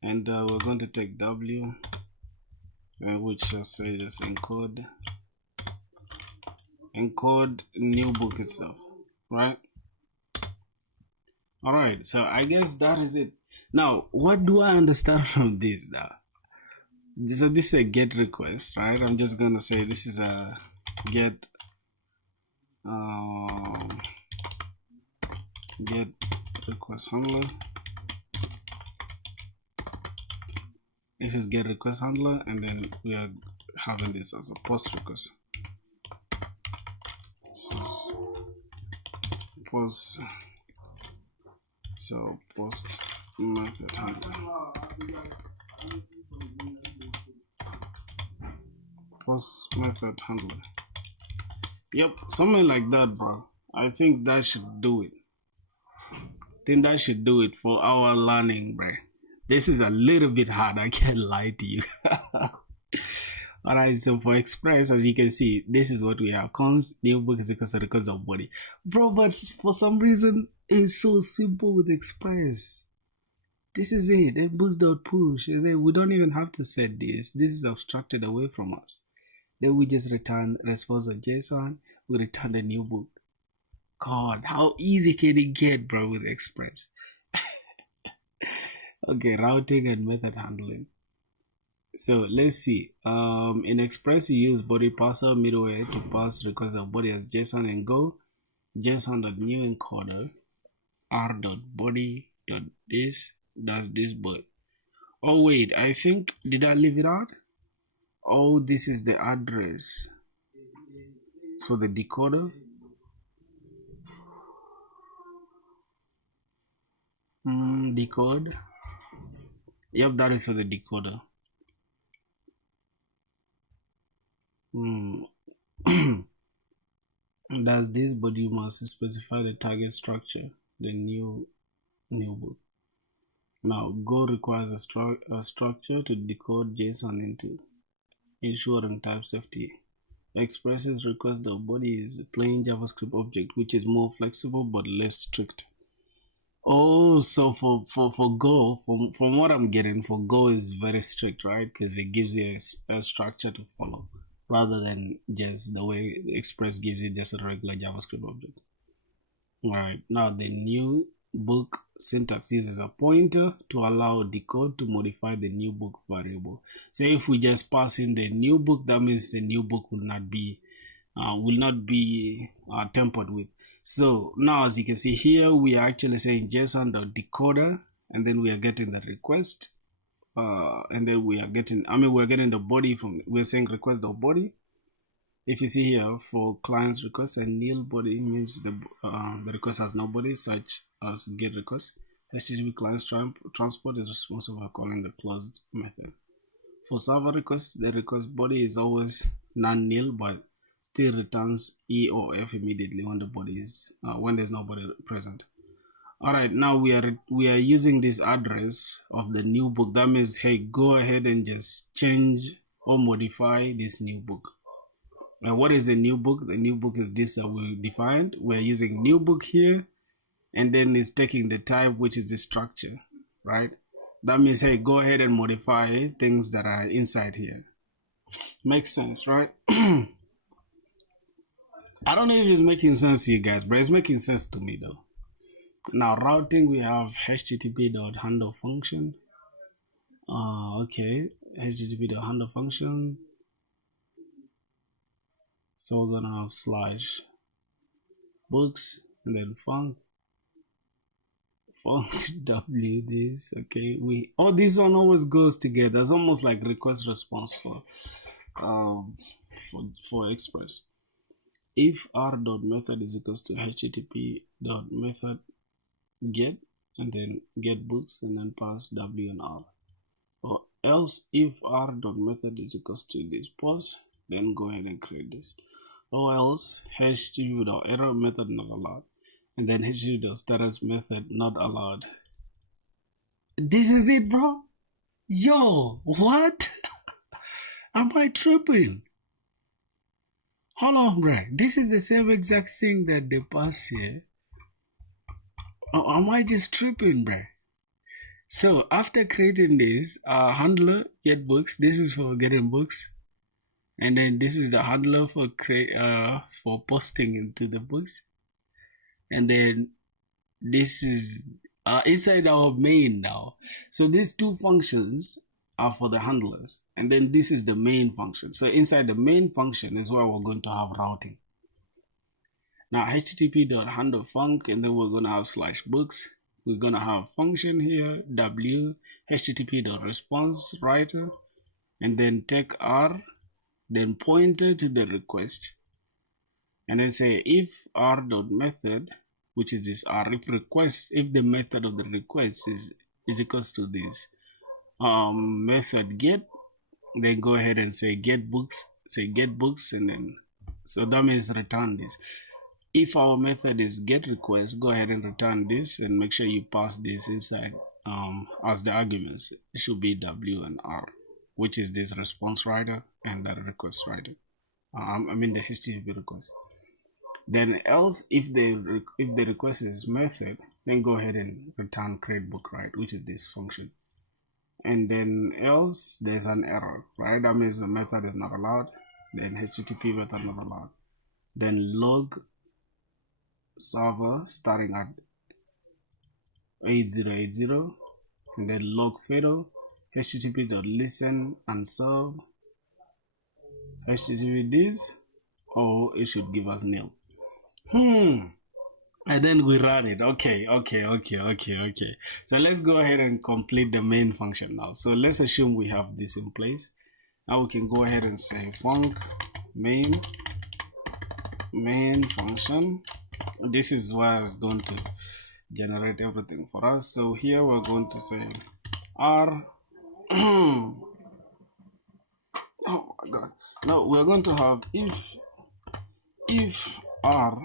and we're going to take w, which just says encode new book itself, right? All right, so I guess that is it. Now, what do I understand from this now? So this is a get request, right? I'm just gonna say this is a get request handler. This is get request handler, and then we are having this as a post request. This is post, so post method handler. Post method handler. Yep, something like that, bro. I think that should do it. For our learning, bro. This is a little bit hard, I can't lie to you. Alright, so for Express, as you can see, this is what we have. Cons new book is equals to records of body. Bro, but for some reason, it's so simple with Express. This is it. Then books.push. We don't even have to set this. This is abstracted away from us. Then we just return response on JSON. We return the new book. God, how easy can it get, bro, with Express? Okay, routing and method handling. So let's see. In Express, you use body parser middleware to pass requests of body as JSON and Go. JSON.new encoder r.body.this does this, but oh wait, I think, did I leave it out? Oh, this is the address. So the decoder. Decode. Yep, that is for the decoder. Hmm. Does this, but you must specify the target structure, the new book. Now, Go requires a structure to decode JSON into, ensuring type safety. Expresses request the body is plain JavaScript object, which is more flexible but less strict. Oh, so for Go, from what I'm getting, for Go is very strict, right? Because it gives you a structure to follow rather than just the way Express gives you just a regular JavaScript object. All right, now the new book syntax uses a pointer to allow decode to modify the new book variable. So if we just pass in the new book, that means the new book will not be tampered with. So now, as you can see here, we are actually saying JSON.decoder, and then we are getting the request, and then we are getting, we're getting the body from, we're saying request.body. If you see here, for client's request, a nil body means the request has no body, such as get request. HTTP client transport is responsible for calling the closed method. For server requests, the request body is always non-nil, but still returns E or F immediately when the body is when there's nobody present. All right, now we are using this address of the new book. That means, hey, go ahead and just change or modify this new book. What is the new book? The new book is this that we defined. We're using new book here, and then it's taking the type, which is the structure, right? That means, hey, go ahead and modify things that are inside here. Makes sense, right? I don't know if it's making sense to you guys, but it's making sense to me though. Now routing, we have http.handle function. Okay, http.handle function. So we're gonna have slash books and then func w this. Okay, this one always goes together. It's almost like request response for Express. If r.method is equals to http.method get, and then get books, and then pass w and r. Or else if r.method is equals to this pause, then go ahead and create this. Or else http.error method not allowed, and then http.status method not allowed. This is it, bro. Yo, what? Am I tripping? Hold on, bro. This is the same exact thing that they pass here. Or am I just tripping, bro? So after creating this handler get books, this is for getting books, and then this is the handler for posting into the books, and then this is inside our main now. So these two functions are for the handlers, and then this is the main function. So inside the main function is where we're going to have routing. Now http.handle func, and then we're going to have slash books. We're going to have function here, w, http.response writer, and then take r, then pointer to the request, and then say if r.method, which is this r, if the method of the request is equals to this method get, then go ahead and say get books, and then so that means return this. If our method is get request, go ahead and return this, and make sure you pass this inside as the arguments. It should be w and r, which is this response writer and the request writer. The HTTP request. Then else, if the request is method, then go ahead and return create book, right, which is this function. And then else there's an error, right? That means the method is not allowed. Then HTTP method not allowed. Then log server starting at 8080, and then log fiddle http.listen and serve http this, or it should give us nil. And then we run it. Okay. So let's go ahead and complete the main function now. So let's assume we have this in place. Now we can go ahead and say func main function. This is where it's going to generate everything for us. So here we're going to say r oh my god, Now we're going to have if r,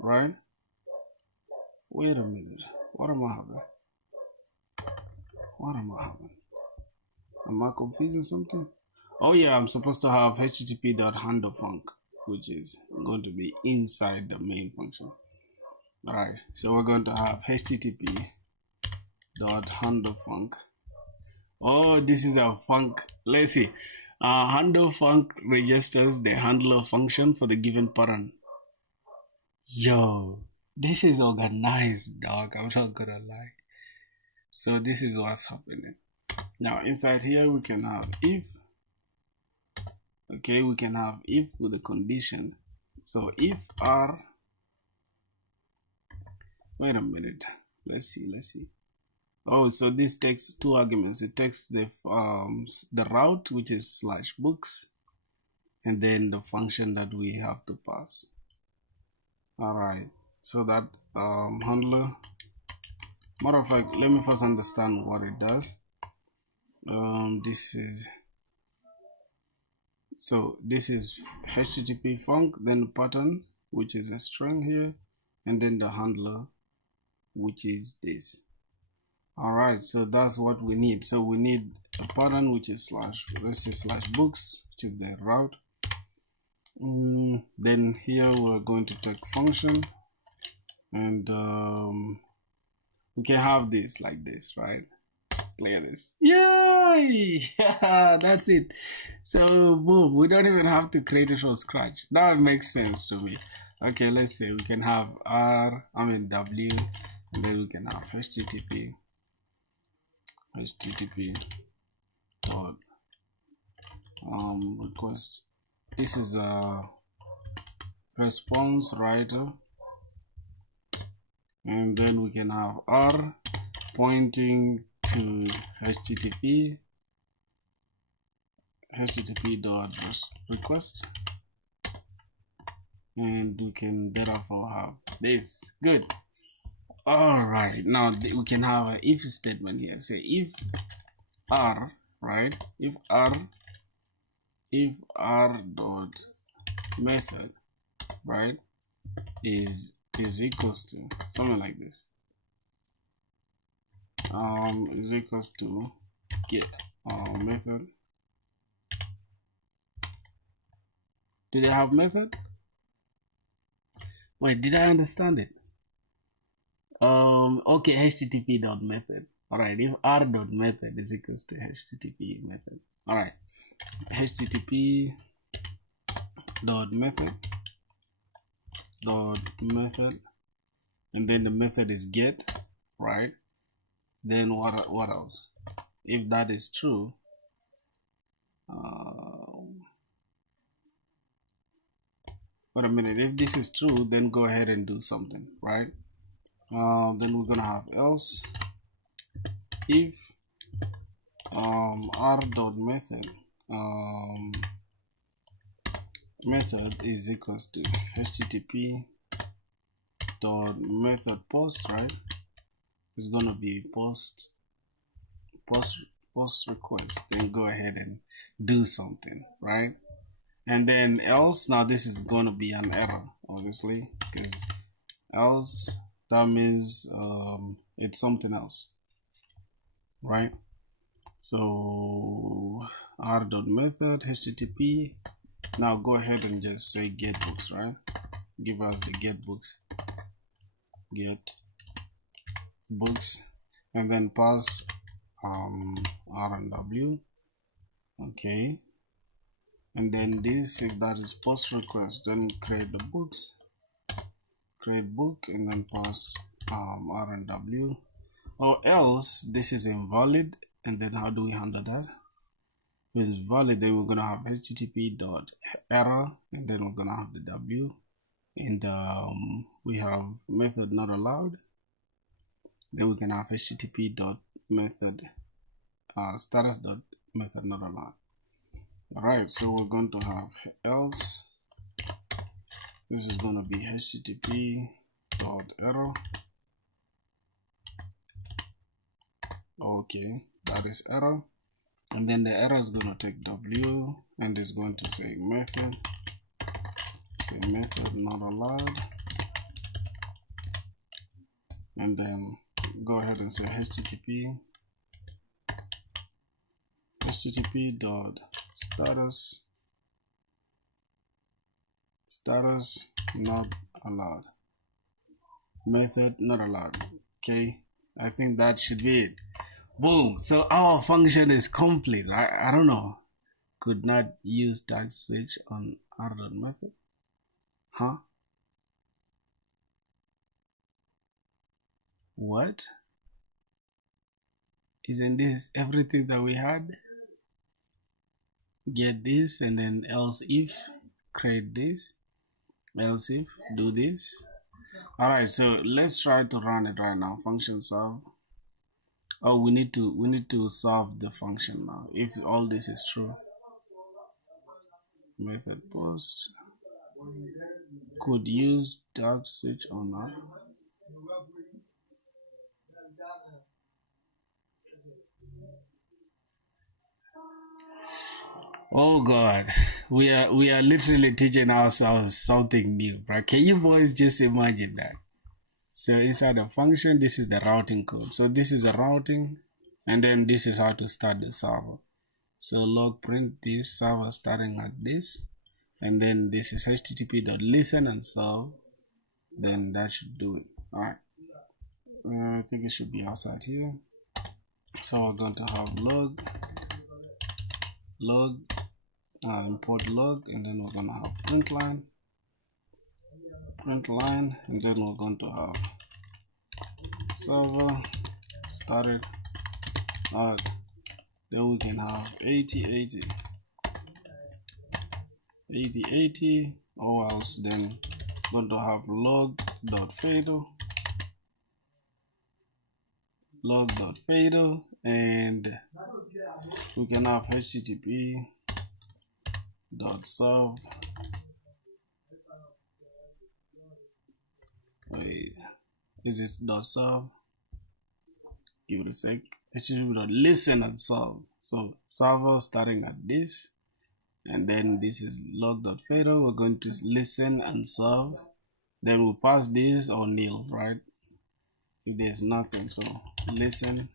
right? Wait a minute, what am I having? Am I confusing something? Oh yeah, I'm supposed to have http.handlefunc, which is going to be inside the main function. Alright, so we're going to have http.handlefunc. Oh, this is a func. Let's see. Handlefunc registers the handler function for the given pattern. Yo, this is organized, dog. I'm not gonna lie. So this is what's happening. Now inside here we can have if. Okay, we can have if with a condition. So if r. Wait a minute. Let's see. Oh, so this takes two arguments. It takes the route, which is /books, and then the function that we have to pass. All right. So that handler. Matter of fact, let me first understand what it does. This is http func, then pattern, which is a string here, and then the handler, which is this. All right, so that's what we need. So we need a pattern, which is /books, which is the route. Then here we're going to take function, and we can have this like this, right? Look at this. Yay! That's it. So boom, we don't even have to create it from scratch. Now it makes sense to me. Okay, let's say we can have w, and then we can have http dot request. This is a response writer, and then we can have r pointing to http dot request, and we can therefore have this. Good. All right, now we can have an if statement here. Say if r, right? If r dot method, right, is equals to something like this. Is equals to get method. Do they have method? Wait, did I understand it? Okay, http dot method. All right, if r dot method is equals to http method. All right, http dot method, and then the method is get, right? Then what else? If that is true, wait a minute. If this is true, then go ahead and do something, right? Then we're gonna have else if r dot method method is equals to http dot method post, right? It's gonna be post request. Then go ahead and do something, right? And then else, now this is gonna be an error, obviously, because else that means it's something else, right? So r dot method http. Now go ahead and just say get books, right? Give us the get books, and then pass r and w. Okay, and then this, if that is post request, then create the books, create book, and then pass r and w. Or else this is invalid, and then how do we handle that? If it's valid, then we're gonna have http dot error, and then we're gonna have the w, and we have method not allowed. Then we can have http dot method status dot method not allowed. All right, so we're going to have else. This is going to be http dot error. Okay, that is error. and then the error is going to take w, and it's going to say method not allowed, and then go ahead and say http dot status not allowed, method not allowed. Okay, I think that should be it. Boom. So our function is complete. I don't know, could not use tag switch on r.method, huh? What? Isn't this everything that we had? Get this, and then else if, create this, else if, do this. All right, so let's try to run it right now. Function solve. Oh, we need to solve the function now if all this is true. Method post could use tag switch or not. Oh god, we are literally teaching ourselves something new, right? Can you boys just imagine that? So inside the function, this is the routing code. So this is the routing, and then this is how to start the server. So log print this server starting at this, and then this is http.listen and serve. Then that should do it. All right. I think it should be outside here. So we're going to have log import log, and then we're going to have print line, and then we're going to have server started log. Then we can have 8080, or else then going to have log.fatal, and we can have http.serve. Wait, is it .serve? Give it a sec. http.listen and serve. So server starting at this, and then this is log.fatal. We're going to listen and serve. Then we'll pass this or nil, right? If there's nothing, so listen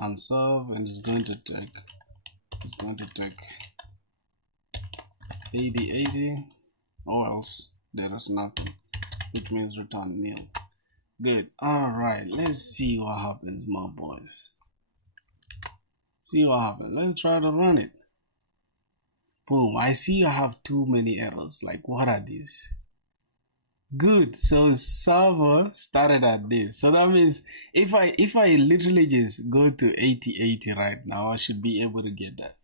and serve, and it's going to take 8080, or else there is nothing, which means return nil. Good. All right, let's see what happens, my boys. See what happens. Let's try to run it. Boom. I see I have too many errors. Like, what are these? Good. So server started at this. So that means if I literally just go to 8080 right now, I should be able to get that.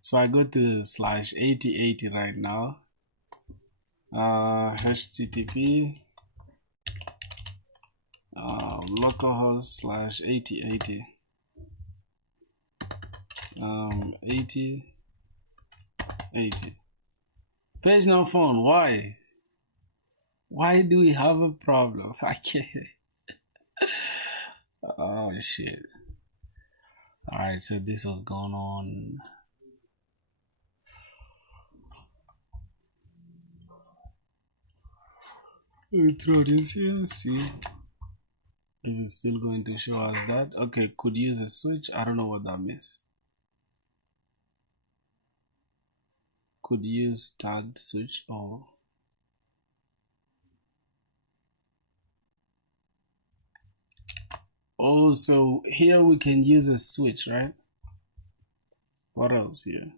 So I go to /8080 right now. HTTP localhost /8080 8080. Page not found. Why do we have a problem? I can't. Oh shit. Alright, so this was going on. We throw this here, see if it's still going to show us that. Okay, could use a switch. I don't know what that means. Could use tagged switch or oh, so here we can use a switch, right? What else here?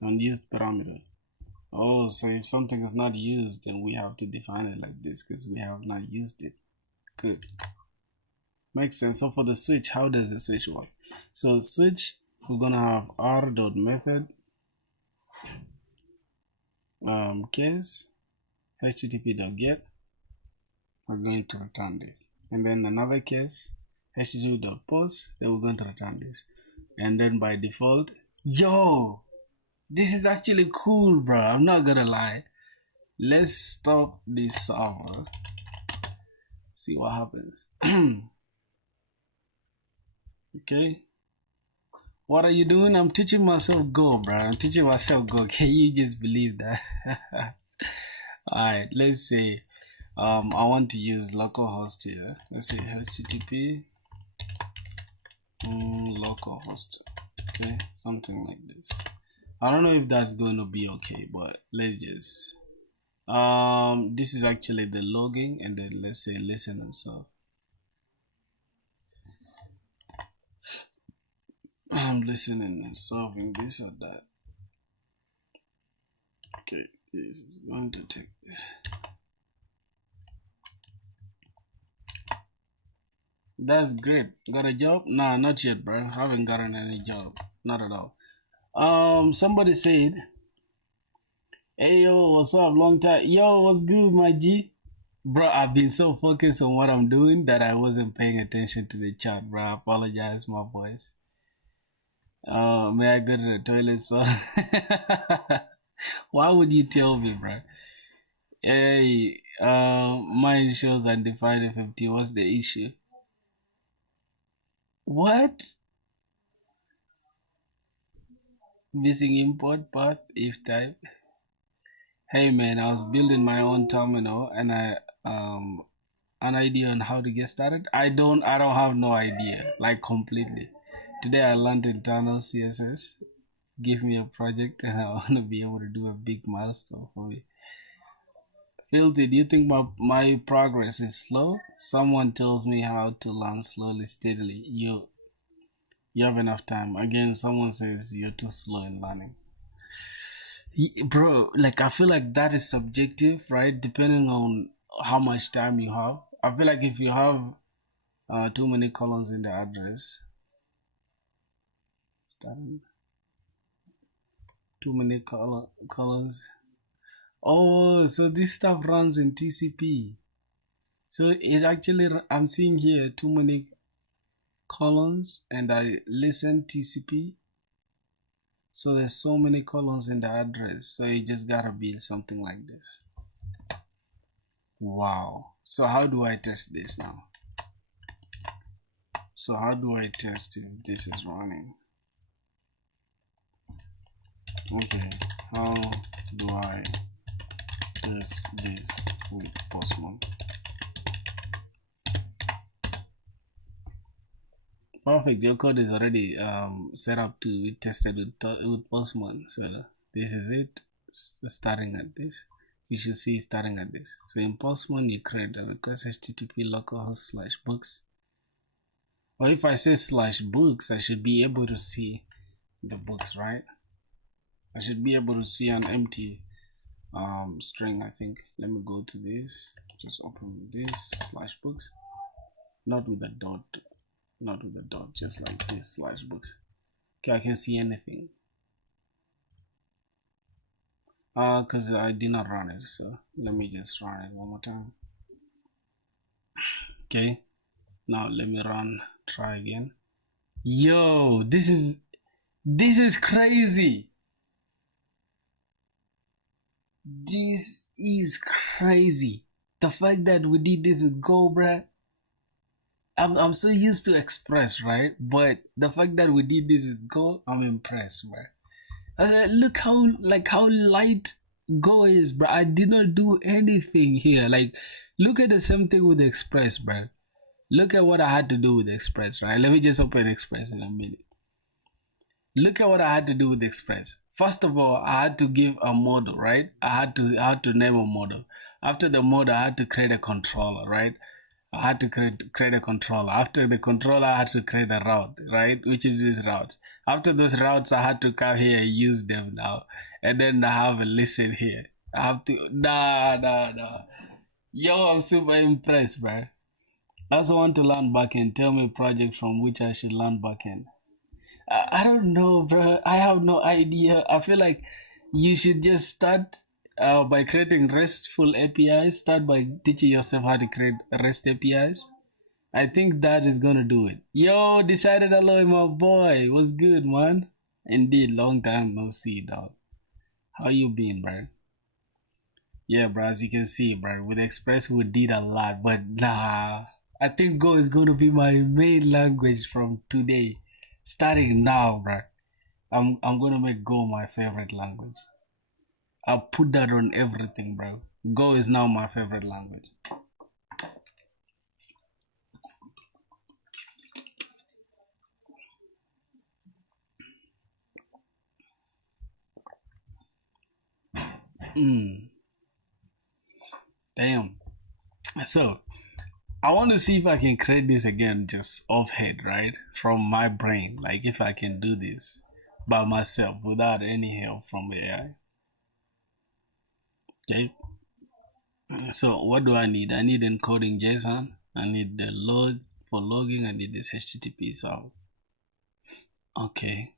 Unused parameter. Oh, so if something is not used, then we have to define it like this because we have not used it. Good. Makes sense. So for the switch, how does the switch work? So switch, we're gonna have r.method case http.get. We're going to return this, and then another case http.post. Then we're going to return this, and then by default, yo, this is actually cool, bro. I'm not gonna lie. Let's stop this server. See what happens. Okay. What are you doing? I'm teaching myself Go, bro. I'm teaching myself Go. Can you just believe that? Alright, let's say I want to use localhost here. Let's say HTTP localhost. Okay, something like this. I don't know if that's going to be okay, but let's just this is actually the logging, and then let's say listen and stuff. I'm listening and solving this or that. Okay, this is going to take this. That's great. Got a job? Nah, not yet, bro. Haven't gotten any job. Not at all. Somebody said, "Hey yo, what's up? Long time. Yo, what's good, my G?" Bro, I've been so focused on what I'm doing that I wasn't paying attention to the chat, bro. I apologize, my boys. May I go to the toilet, so? Why would you tell me, bro? Hey, mine shows undefined 50. What's the issue? What? Missing import path if type. Hey man, I was building my own terminal and I an idea on how to get started. I don't have no idea, like completely. Today I learned internal CSS. Give me a project and I want to be able to do a big milestone for me. Filthy, do you think my progress is slow? Someone tells me how to learn slowly, steadily. You have enough time. Again, someone says you're too slow in learning. Bro, like I feel like that is subjective, right? Depending on how much time you have. I feel like if you have too many columns in the address, starting too many columns. Oh, so this stuff runs in TCP. So it actually, I'm seeing here too many columns, and I listen TCP. So there's so many columns in the address. So you just gotta build something like this. Wow. So how do I test this now? So how do I test if this is running? Okay, how do I test this with Postman? Perfect, your code is already set up to be tested with Postman. So this is it, starting at this. You should see starting at this. So in Postman, you create a request HTTP localhost /books. Or if I say /books, I should be able to see the books, right? I should be able to see an empty string, I think. Let me go to this. Just open this /books. Not with a dot. Not with a dot, just like this /books. Okay, I can see anything. Because I did not run it, so let me just run it one more time. Okay, now let me try again. Yo, this is crazy. This is crazy. The fact that we did this with Go, bruh. I'm so used to Express, right? But the fact that we did this with Go, I'm impressed, bruh. I was like, look how light Go is, bruh. I did not do anything here. Like, look at the same thing with Express, bruh. Look at what I had to do with Express, right? Let me just open Express in a minute. Look at what I had to do with Express. First of all, I had to give a model, right? I had to name a model. After the model, I had to create a controller, right? I had to create a controller. After the controller, I had to create a route, right? Which is these routes. After those routes, I had to come here and use them now. And then I have a listen here. I have to, nah. Yo, I'm super impressed, bro. I also want to learn backend. Tell me a project from which I should learn backend. I don't know, bro. I have no idea. I feel like you should just start by creating RESTful APIs. Start by teaching yourself how to create REST APIs. I think that is gonna do it. Yo, decided hello, my boy. What's good, man? Indeed, long time no see, dog. How you been, bro? Yeah, bro. As you can see, bro, with Express we did a lot, but nah. I think Go is going to be my main language from today, starting now, bro. I'm gonna make Go my favorite language. I'll put that on everything, bro. Go is now my favorite language. Damn. So I want to see if I can create this again just off head, right? From my brain. Like if I can do this by myself without any help from AI. Okay. So what do I need? I need encoding JSON. I need the log for logging. I need this HTTP. So okay.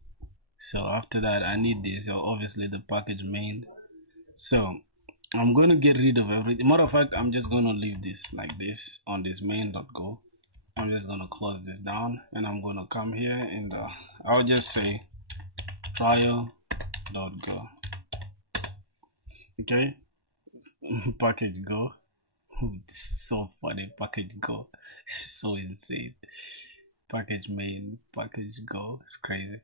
So after that, I need this. So obviously the package main. So I'm going to get rid of everything. Matter of fact, I'm just going to leave this like this on this main.go. I'm just going to close this down and I'm going to come here in the, I'll just say trial.go. Okay. Package go. It's so funny. Package go. So insane. Package main, package go. It's crazy.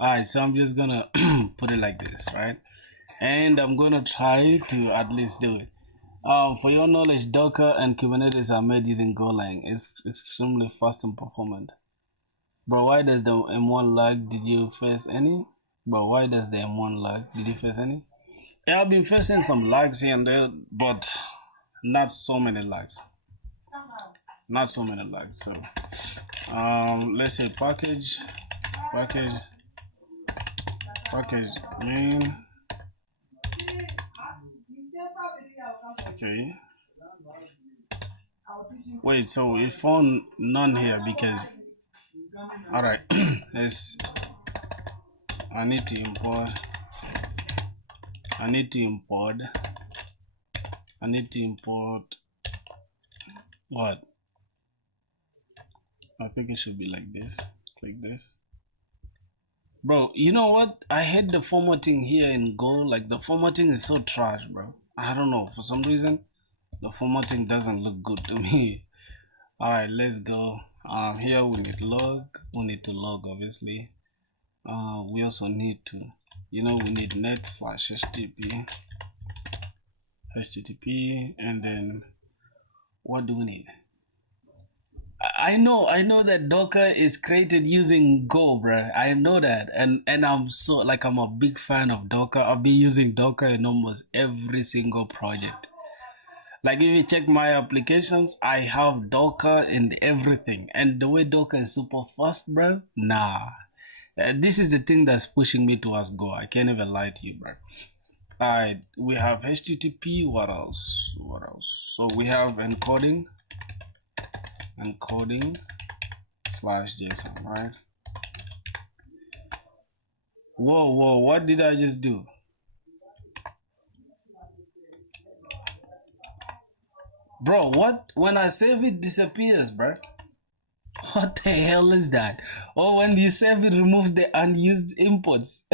Alright, so I'm just gonna put it like this, right? And I'm gonna try to at least do it. For your knowledge, Docker and Kubernetes are made using Golang. It's extremely fast and performant. Bro, why does the M1 lag? Did you face any? Bro, why does the M1 lag? Did you face any? Yeah, I've been facing some lags here and there, but not so many lags. Not so many lags. So, let's say package main. Okay. Wait, so it found none here because. All right. Let's. I need to import. What? I think it should be like this. Click this. Bro, you know what? I hate the formatting here in Go. Like the formatting is so trash, bro. I don't know. For some reason, the formatting doesn't look good to me. Alright, let's go. Here we need log. We need to log, obviously. We also need to, we need net/http, and then what do we need? I know that Docker is created using Go, bruh. I know that, and I'm so like I'm a big fan of Docker. I've been using Docker in almost every single project. Like if you check my applications, I have Docker in everything, and the way Docker is super fast, bro. Nah, this is the thing that's pushing me towards Go. I can't even lie to you, bro. Alright, we have HTTP. What else? So we have encoding /JSON, right? Whoa, what did I just do? Bro, what? When I save it disappears, bro. What the hell is that? Oh, when you save it removes the unused imports.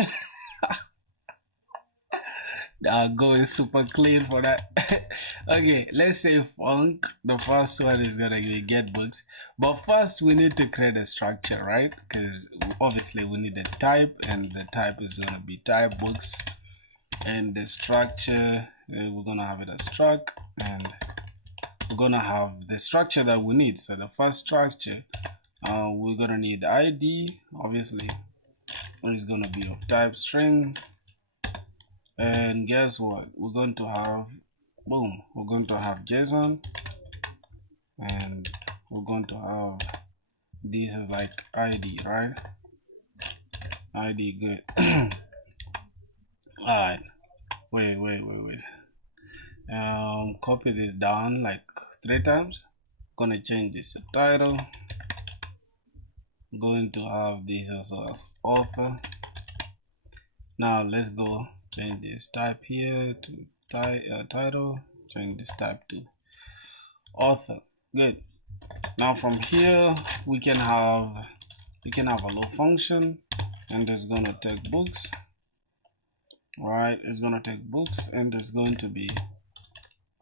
Go is super clean for that. Okay, let's say func. The first one is gonna be get books, but first we need to create a structure, right? Because obviously we need a type, and the type is gonna be type books, and the structure we're gonna have it as struct, and we're gonna have the structure that we need. So the first structure, we're gonna need ID, obviously. It's gonna be of type string. And guess what? We're going to have, boom, we're going to have JSON, and we're going to have, this is like ID, right? ID, good. Alright, wait. Copy this down like 3 times. Gonna change this to title. Going to have this also as author. Now let's go change this type here to title, change this type to author. Good. Now from here we can have a load function, and it's gonna take books, right? It's gonna take books, and it's going to be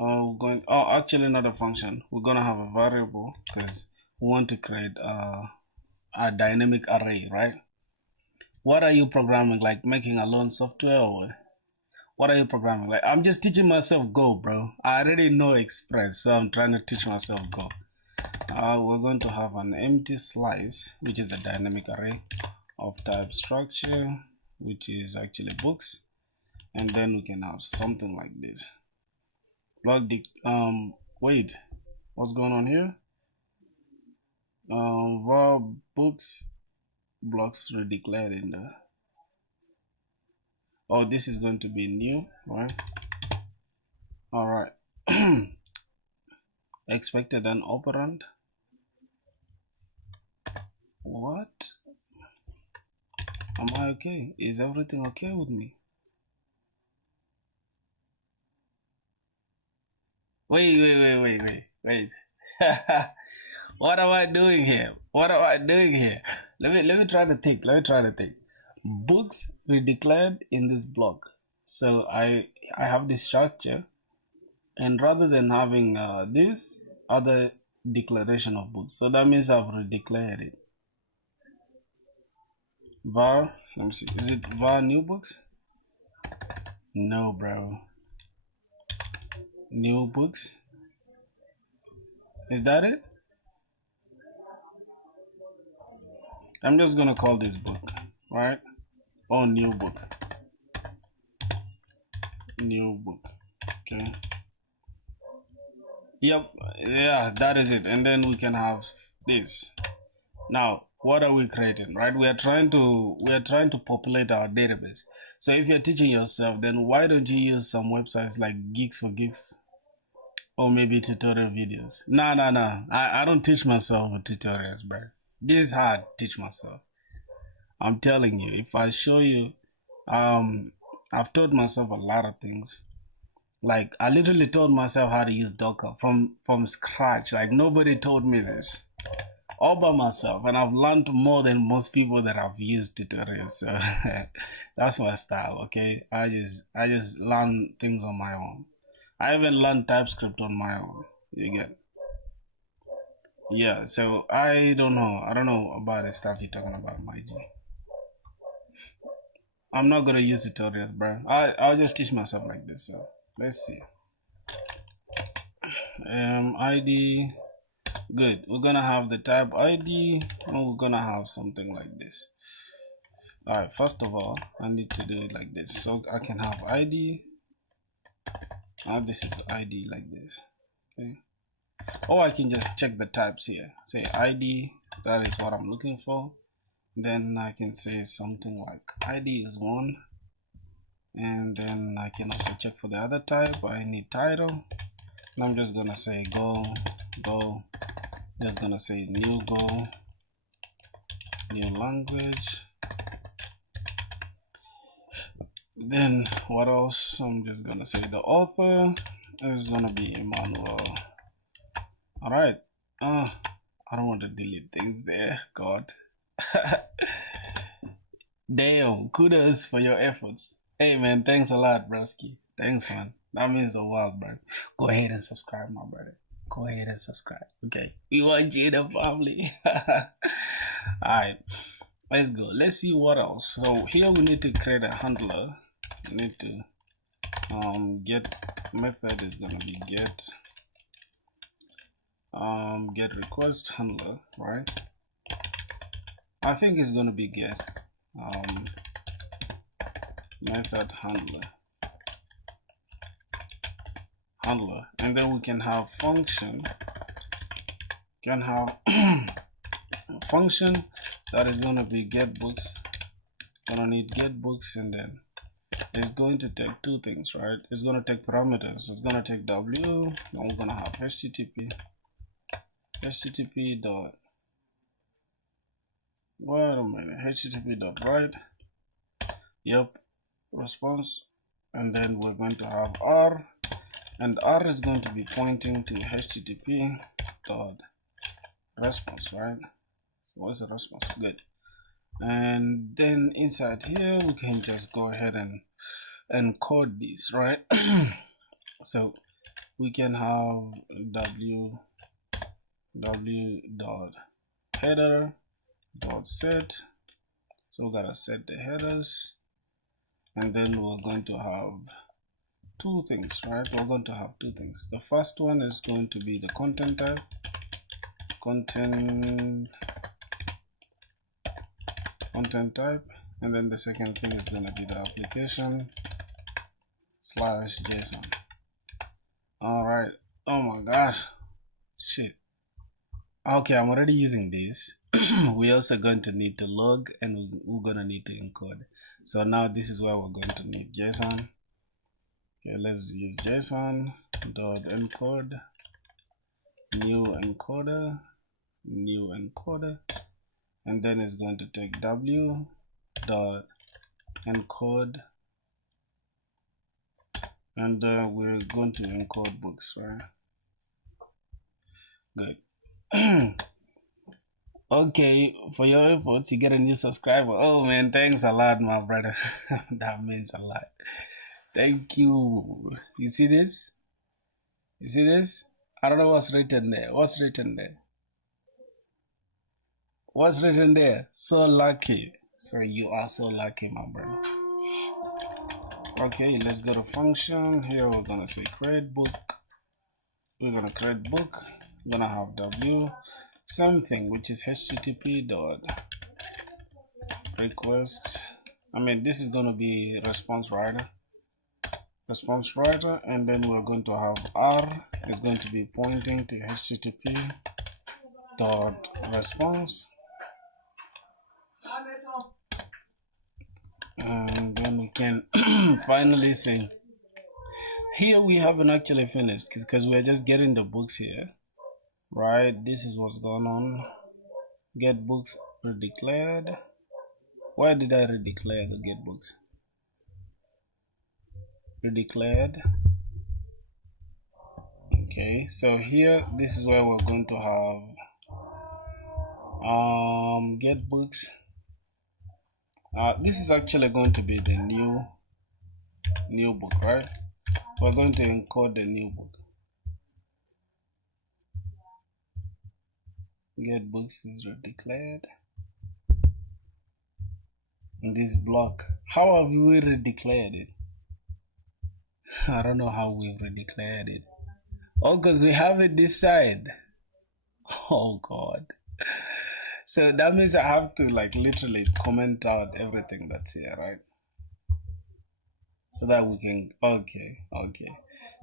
Actually not a function. We're gonna have a variable because we want to create a dynamic array, right? What are you programming? Like making a loan software, or what are you programming? Like, I'm just teaching myself Go, bro. I already know Express, so I'm trying to teach myself Go. We're going to have an empty slice, which is the dynamic array of type structure, which is actually books, and then we can have something like this. Log the wait, what's going on here? Var books blocks redeclared in the. Oh, this is going to be new, right? All right. Expected an operand. What? Am I okay? Is everything okay with me? Wait. What am I doing here? What am I doing here? Let me try to think. Books redeclared in this block. So I have this structure, and rather than having this other declaration of books, so that means I've redeclared it. Var, let me see. Is it var new books? No, bro. New books. Is that it? I'm just gonna call this book, right? Oh, new book. New book. Okay. Yep. Yeah, that is it. And then we can have this. Now, what are we creating, right? We are trying to populate our database. So if you're teaching yourself, then why don't you use some websites like Geeks for Geeks, or maybe tutorial videos? No. I don't teach myself with tutorials, bro. This is hard to teach myself. I'm telling you, if I show you, I've taught myself a lot of things. Like, I literally taught myself how to use Docker from scratch. Like, nobody told me this, all by myself, and I've learned more than most people that have used tutorials. So that's my style. Okay, I just learn things on my own. I even learned TypeScript on my own. You get? Yeah. So I don't know about the stuff you're talking about, my G. I'm not gonna use tutorials, bro. I'll just teach myself like this. So let's see. ID. Good. We're gonna have the type ID, and we're gonna have something like this. All right. First of all, I need to do it like this, so I can have ID. Now this is ID like this. Okay. Or I can just check the types here. Say ID. That is what I'm looking for. Then I can say something like ID is 1. And then I can also check for the other type. I need title. And I'm just gonna say go. Just gonna say new go, new language. Then what else? I'm just gonna say the author is gonna be Emmanuel. All right. I don't want to delete things there. God. Damn. Kudos for your efforts. Hey man, thanks a lot, broski. Thanks, man. That means the world, bro. Go ahead and subscribe, my brother. Go ahead and subscribe. Okay. We want you the family. Alright. Let's go. Let's see what else. So here we need to create a handler. We need to get method is gonna be get request handler, right? I think it's gonna be get method handler, and then we can have function, function that is gonna be get books. Gonna need get books, and then it's going to take two things, right? It's gonna take parameters. It's gonna take w, and we're gonna have http dot, wait a minute, http dot write, yep, response, and then we're going to have r, and r is going to be pointing to http dot response, right? So what's the response? Good. And then inside here we can just go ahead and code this, right? So we can have w dot header dot set. So we gotta set the headers, and then we're going to have two things, right? We're going to have two things. The first one is going to be the content type, content type, and then the second thing is going to be the application slash JSON. All right. Oh my god, shit. Okay, I'm already using this. We're also going to need to log, and we're going to need to encode. So now this is where we're going to need JSON. Okay, let's use JSON dot encode new encoder, and then it's going to take w dot encode, and we're going to encode books, right? Good. Okay, for your efforts, you get a new subscriber. Oh man, thanks a lot, my brother. That means a lot. Thank you. You see this? You see this? I don't know what's written there. What's written there? What's written there? So lucky. So you are so lucky, my brother. Okay, let's go to function. Here we're gonna say create book. We're gonna create book. We're gonna have w something, which is http dot request. I mean, this is gonna be response writer, and then we're going to have r is going to be pointing to http dot response, and then we can finally say here we haven't actually finished because we're just getting the books here, right? This is what's going on. Get books redeclared. Why did I redeclare the get books? Redeclared. Okay, so here this is where we're going to have get books. This is actually going to be the new book, right? We're going to encode the new book. Get books is redeclared. In this block, how have we redeclared it? I don't know how we've redeclared it. Oh, because we have it this side. Oh god. So that means I have to like literally comment out everything that's here, right? So that we can, okay.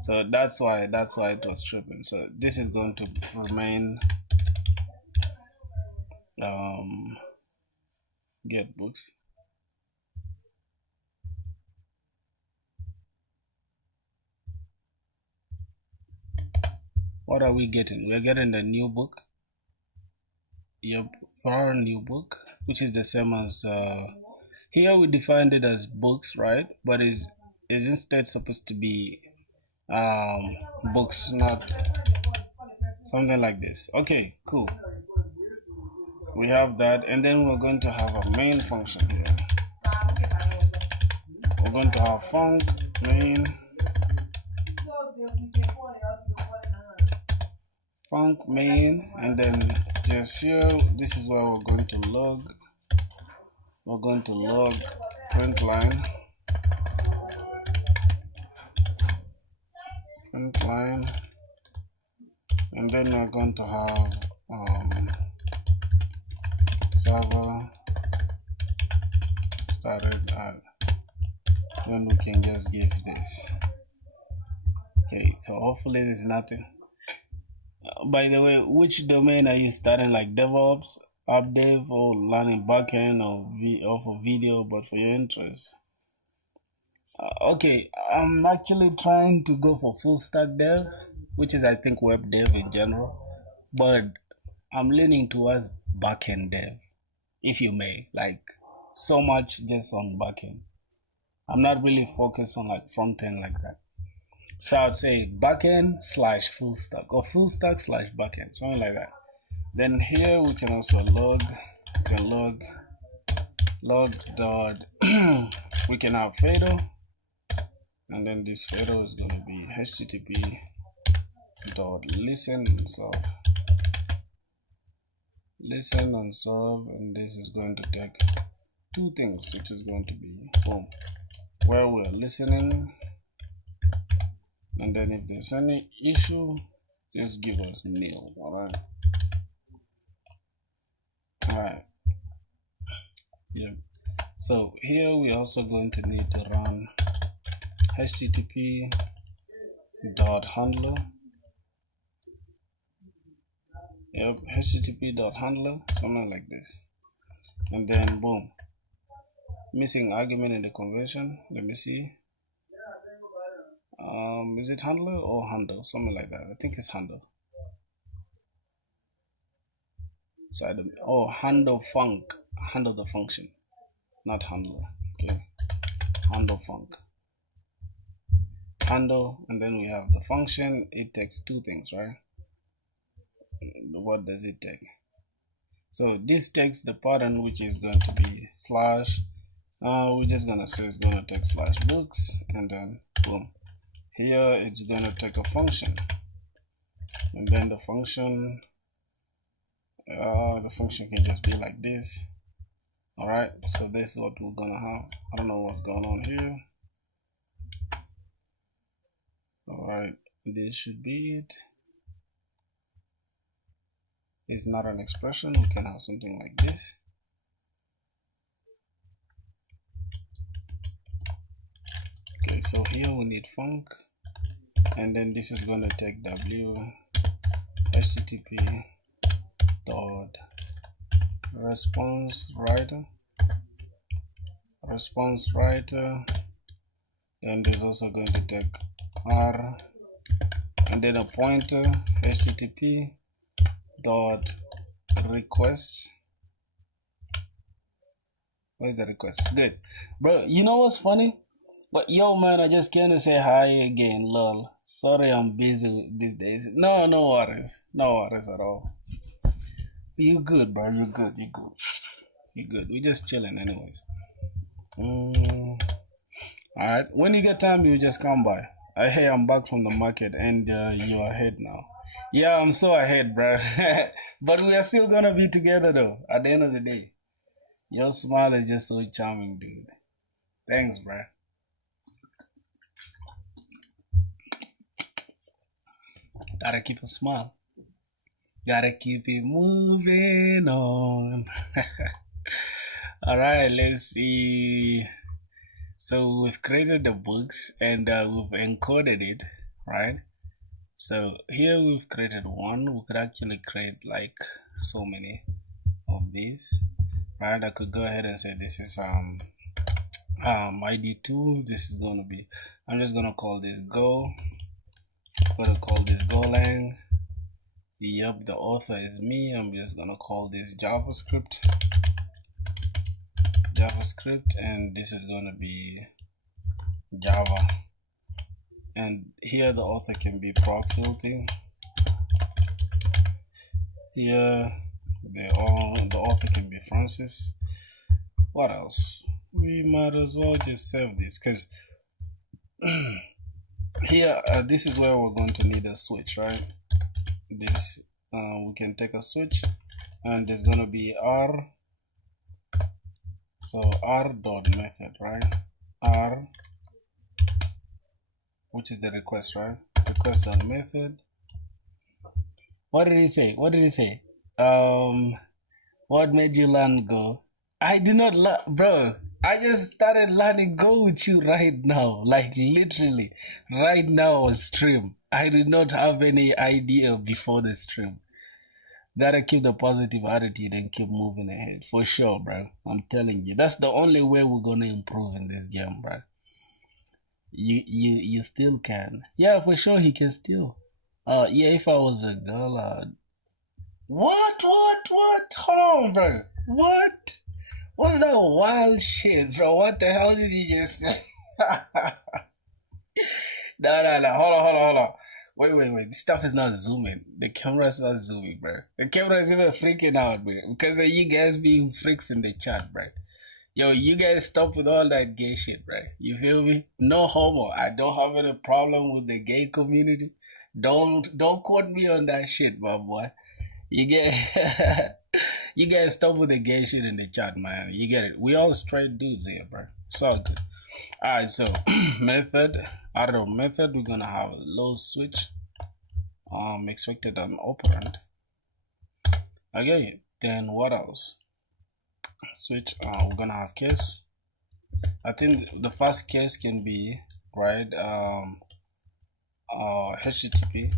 So that's why it was tripping. So this is going to remain get books. What are we getting? We're getting the new book. Yep, for our new book, which is the same as here we defined it as books, right? But is instead supposed to be books, not something like this. Okay, cool. We have that, and then we're going to have a main function here. We're going to have func main, and then just here, this is where we're going to log. We're going to log print line, and then we're going to have server started at, then we can just give this. Okay, so hopefully there's nothing. By the way, which domain are you starting, like DevOps, app dev, or learning backend, or for video? But for your interest, okay, I'm actually trying to go for full stack dev, which is I think web dev in general, but I'm leaning towards backend dev, if you may, like so much just on backend. I'm not really focused on like front end like that. So I'd say backend slash full stack, or full stack slash backend, something like that. Then here we can also log dot we can have fatal, and then this fatal is going to be http dot listen and solve. Listen and solve, and this is going to take two things, which is going to be boom, where we're listening, and then if there's any issue, just give us nil. Alright. Yeah. So here we're also going to need to run http dot handler. Yep, http dot handler, something like this, and then boom, missing argument in the conversion. Let me see. Is it handler or handle? Something like that. I think it's handle. So handle the function, not handler. Okay, handle func. Handle, and then we have the function. It takes two things, right? What does it take? So this takes the pattern, which is going to be slash. We're just gonna say it's gonna take slash books, and then boom. Here it's gonna take a function, and then the function can just be like this. All right. So this is what we're gonna have. I don't know what's going on here. All right. This should be it. It's not an expression. We can have something like this. Okay, so here we need func, and then this is going to take w http dot response writer, and this is also going to take r, and then a pointer http dot request. Where's the request? Good, bro. You know what's funny? But yo, man, I just came to say hi again. Lol. Sorry, I'm busy these days. No worries. No worries at all. You good, bro? You good? You good? We just chilling, anyways. All right. When you get time, you just come by. Hey, I'm back from the market, and you're ahead now. Yeah, I'm so ahead, bro. But we are still gonna be together, though. At the end of the day, your smile is just so charming, dude. Thanks, bro. Gotta keep a smile. Gotta keep it moving on. All right, let's see. So we've created the books, and we've encoded it, right? So here we've created one. We could actually create like so many of these, right? I could go ahead and say this is ID2. This is going to be, I'm just going to call this go. I'm going to call this golang. Yep, the author is me. I'm just going to call this JavaScript, and this is going to be Java. And here the author can be proc filthy. Here the author can be Francis. What else? We might as well just save this, because here this is where we're going to need a switch, right? This we can take a switch, and there's going to be r. So r dot method, right? R, which is the request, right? Request on method. What did he say? What made you learn Go? I did not learn, bro. I just started learning Go with you right now, like literally right now on stream. I did not have any idea before the stream. Gotta keep the positive attitude and keep moving ahead, for sure, bro. I'm telling you, that's the only way we're gonna improve in this game, bro. You still can. Yeah, for sure he can still. Yeah, if I was a girl, what? Hold on, bro. What? What's that wild shit, bro? What the hell did you just say? No. Hold on. Wait. This stuff is not zooming. The camera is not zooming, bro. The camera is even freaking out, bro. Because of you guys being freaks in the chat, bro. Yo, you guys stop with all that gay shit, bro. You feel me? No homo. I don't have any problem with the gay community. Don't quote me on that shit, my boy. You get you guys stop with the gay shit in the chat, man. You get it. We all straight dudes here, bro. It's all good. Alright, so method. Out of method, we're gonna have a low switch. Expected an operand. Okay, then what else? Switch. We're gonna have case. I think the first case can be right. HTTP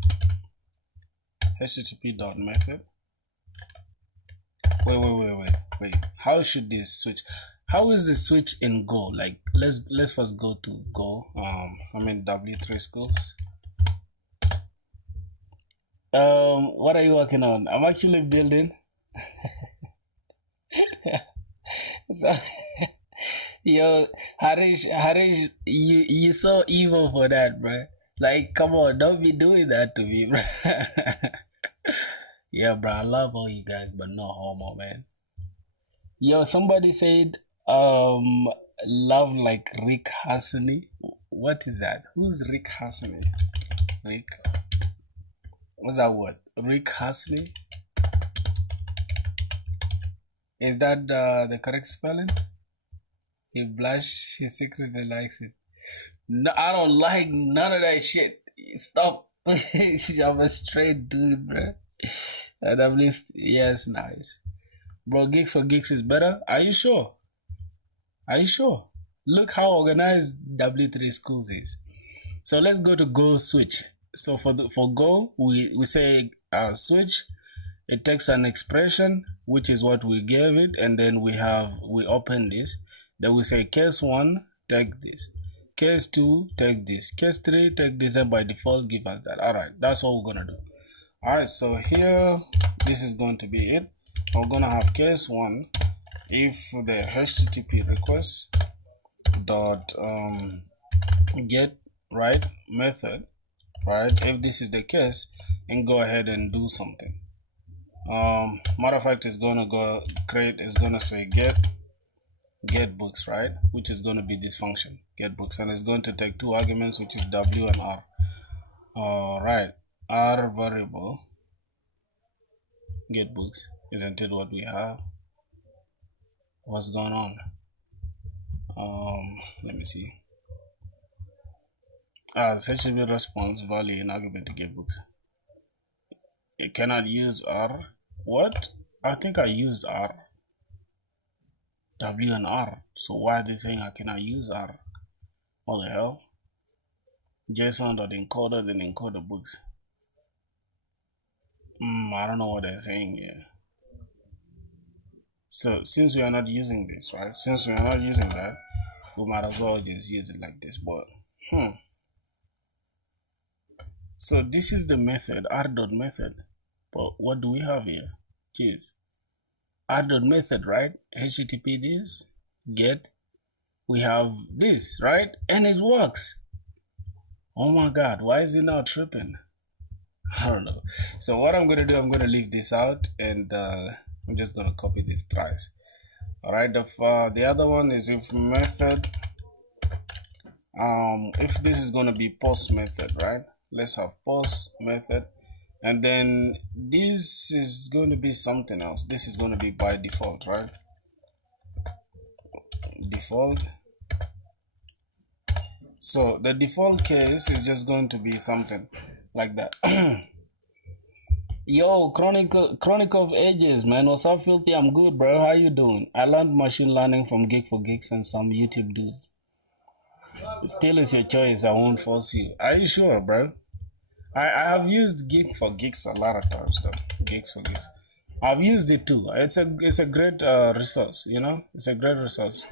dot method. Wait. How should this switch? How is the switch in Go? Like, let's first go to Go. W3 schools. What are you working on? I'm actually building. So, yo, Harish, you so evil for that, bro. Like, come on, don't be doing that to me, bro. Yeah, bro, I love all you guys, but no homo, man. Yo, somebody said, love like Rick Hassany. What is that? Who's Rick Hassany? Rick? What's that word? Rick Hassany? Is that the correct spelling? He blush, he secretly likes it. No, I don't like none of that shit. Stop. I'm a straight dude, bro. And at least, yes, nice. Bro, Geeks for Geeks is better. Are you sure? Are you sure? Look how organized W3 schools is. So let's go to Go switch. So for Go, we say switch. It takes an expression, which is what we gave it, and then we open this. Then we say case 1, take this. Case 2, take this. Case 3, take this, and by default give us that. Alright, that's what we're gonna do. Alright, so here this is going to be it. We're gonna have case 1 if the HTTP request dot get right method, right, if this is the case, and go ahead and do something. Matter of fact, it's gonna go create, it's gonna say get books, right, which is gonna be this function get books, and it's going to take 2 arguments, which is W and R. Alright, R variable get books, isn't it what we have? What's going on? Let me see. HTTP response value in argument to get books. It cannot use R. What? I think I used R. W and R. So why are they saying I cannot use R? What the hell? JSON.encoder then encoder books. I don't know what they're saying here. So since we are not using this, right? Since we are not using that, we might as well just use it like this. But so this is the method, r.method. But what do we have here? Jeez. R.method, right? HTTP this, get, we have this, right? And it works. Oh my god, why is it now tripping? I don't know. So what I'm gonna do, I'm gonna leave this out, and I'm just gonna copy this thrice. Alright, the other one is if method, if this is gonna be post method, right? Let's have post method, and then this is going to be something else. This is going to be by default, right? Default. So the default case is just going to be something like that. Yo, Chronic of Ages, man. What's up, Filthy? I'm good, bro. How you doing? I learned machine learning from Geek for Geeks and some YouTube dudes. Still, it's your choice. I won't force you. Are you sure, bro? I have used Geek for Geeks a lot of times, though. Geeks for Geeks. I've used it too. It's a great resource, you know. It's a great resource.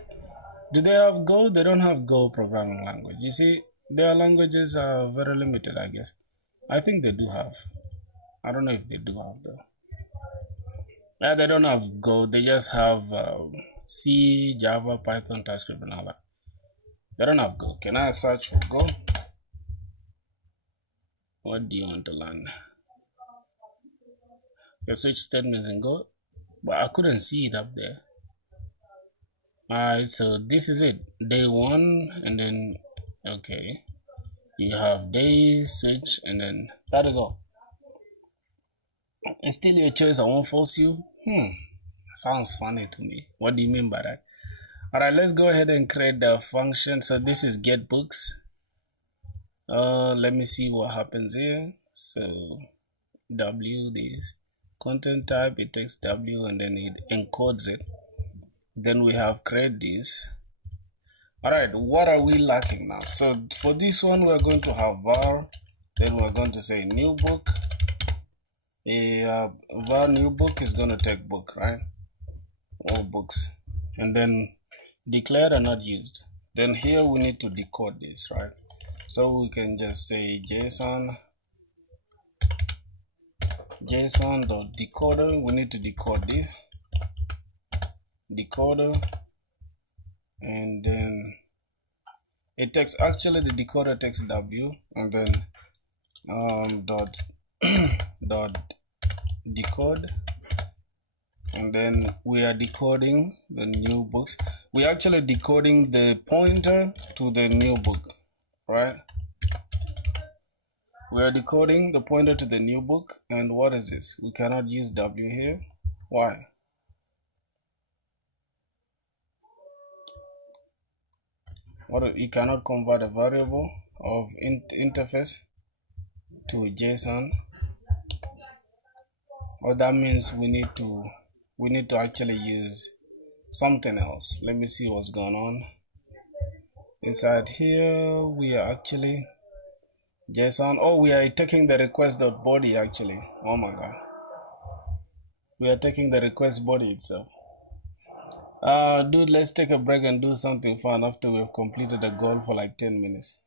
Do they have Go? They don't have Go programming language. You see, their languages are very limited, I guess. I think they do have. I don't know if they do have though. Yeah, they don't have Go. They just have C, Java, Python, TypeScript, and all that. They don't have Go. Can I search for Go? What do you want to learn? The switch statement in Go, but I couldn't see it up there. Alright, so this is it. Day 1, and then okay, you have day switch, and then That is all. It's still your choice. I won't force you. Sounds funny to me. What do you mean by that? All right, let's go ahead and create the function. So this is get books. Let me see what happens here. So W this content type, it takes W and then it encodes it. Then we have create this. All right, what are we lacking now? So for this one, we're going to have var. Then we're going to say new book. Var new book is going to take book, right? All books, and then declared and not used. Then here we need to decode this, right? So we can just say JSON dot decoder. We need to decode this decoder, and then it takes, actually the decoder takes W, and then dot dot decode, and then we are decoding the new books. We're actually decoding the pointer to the new book, right? We are decoding the pointer to the new book. And what is this? We cannot use W here. Why? What, you cannot convert a variable of interface to JSON? Or that means we need to actually use something else. Let me see what's going on. Inside here we are actually JSON. Oh, we are taking the request.body actually. Oh my god. We are taking the request body itself. Dude, let's take a break and do something fun after we've completed a goal for like 10 minutes.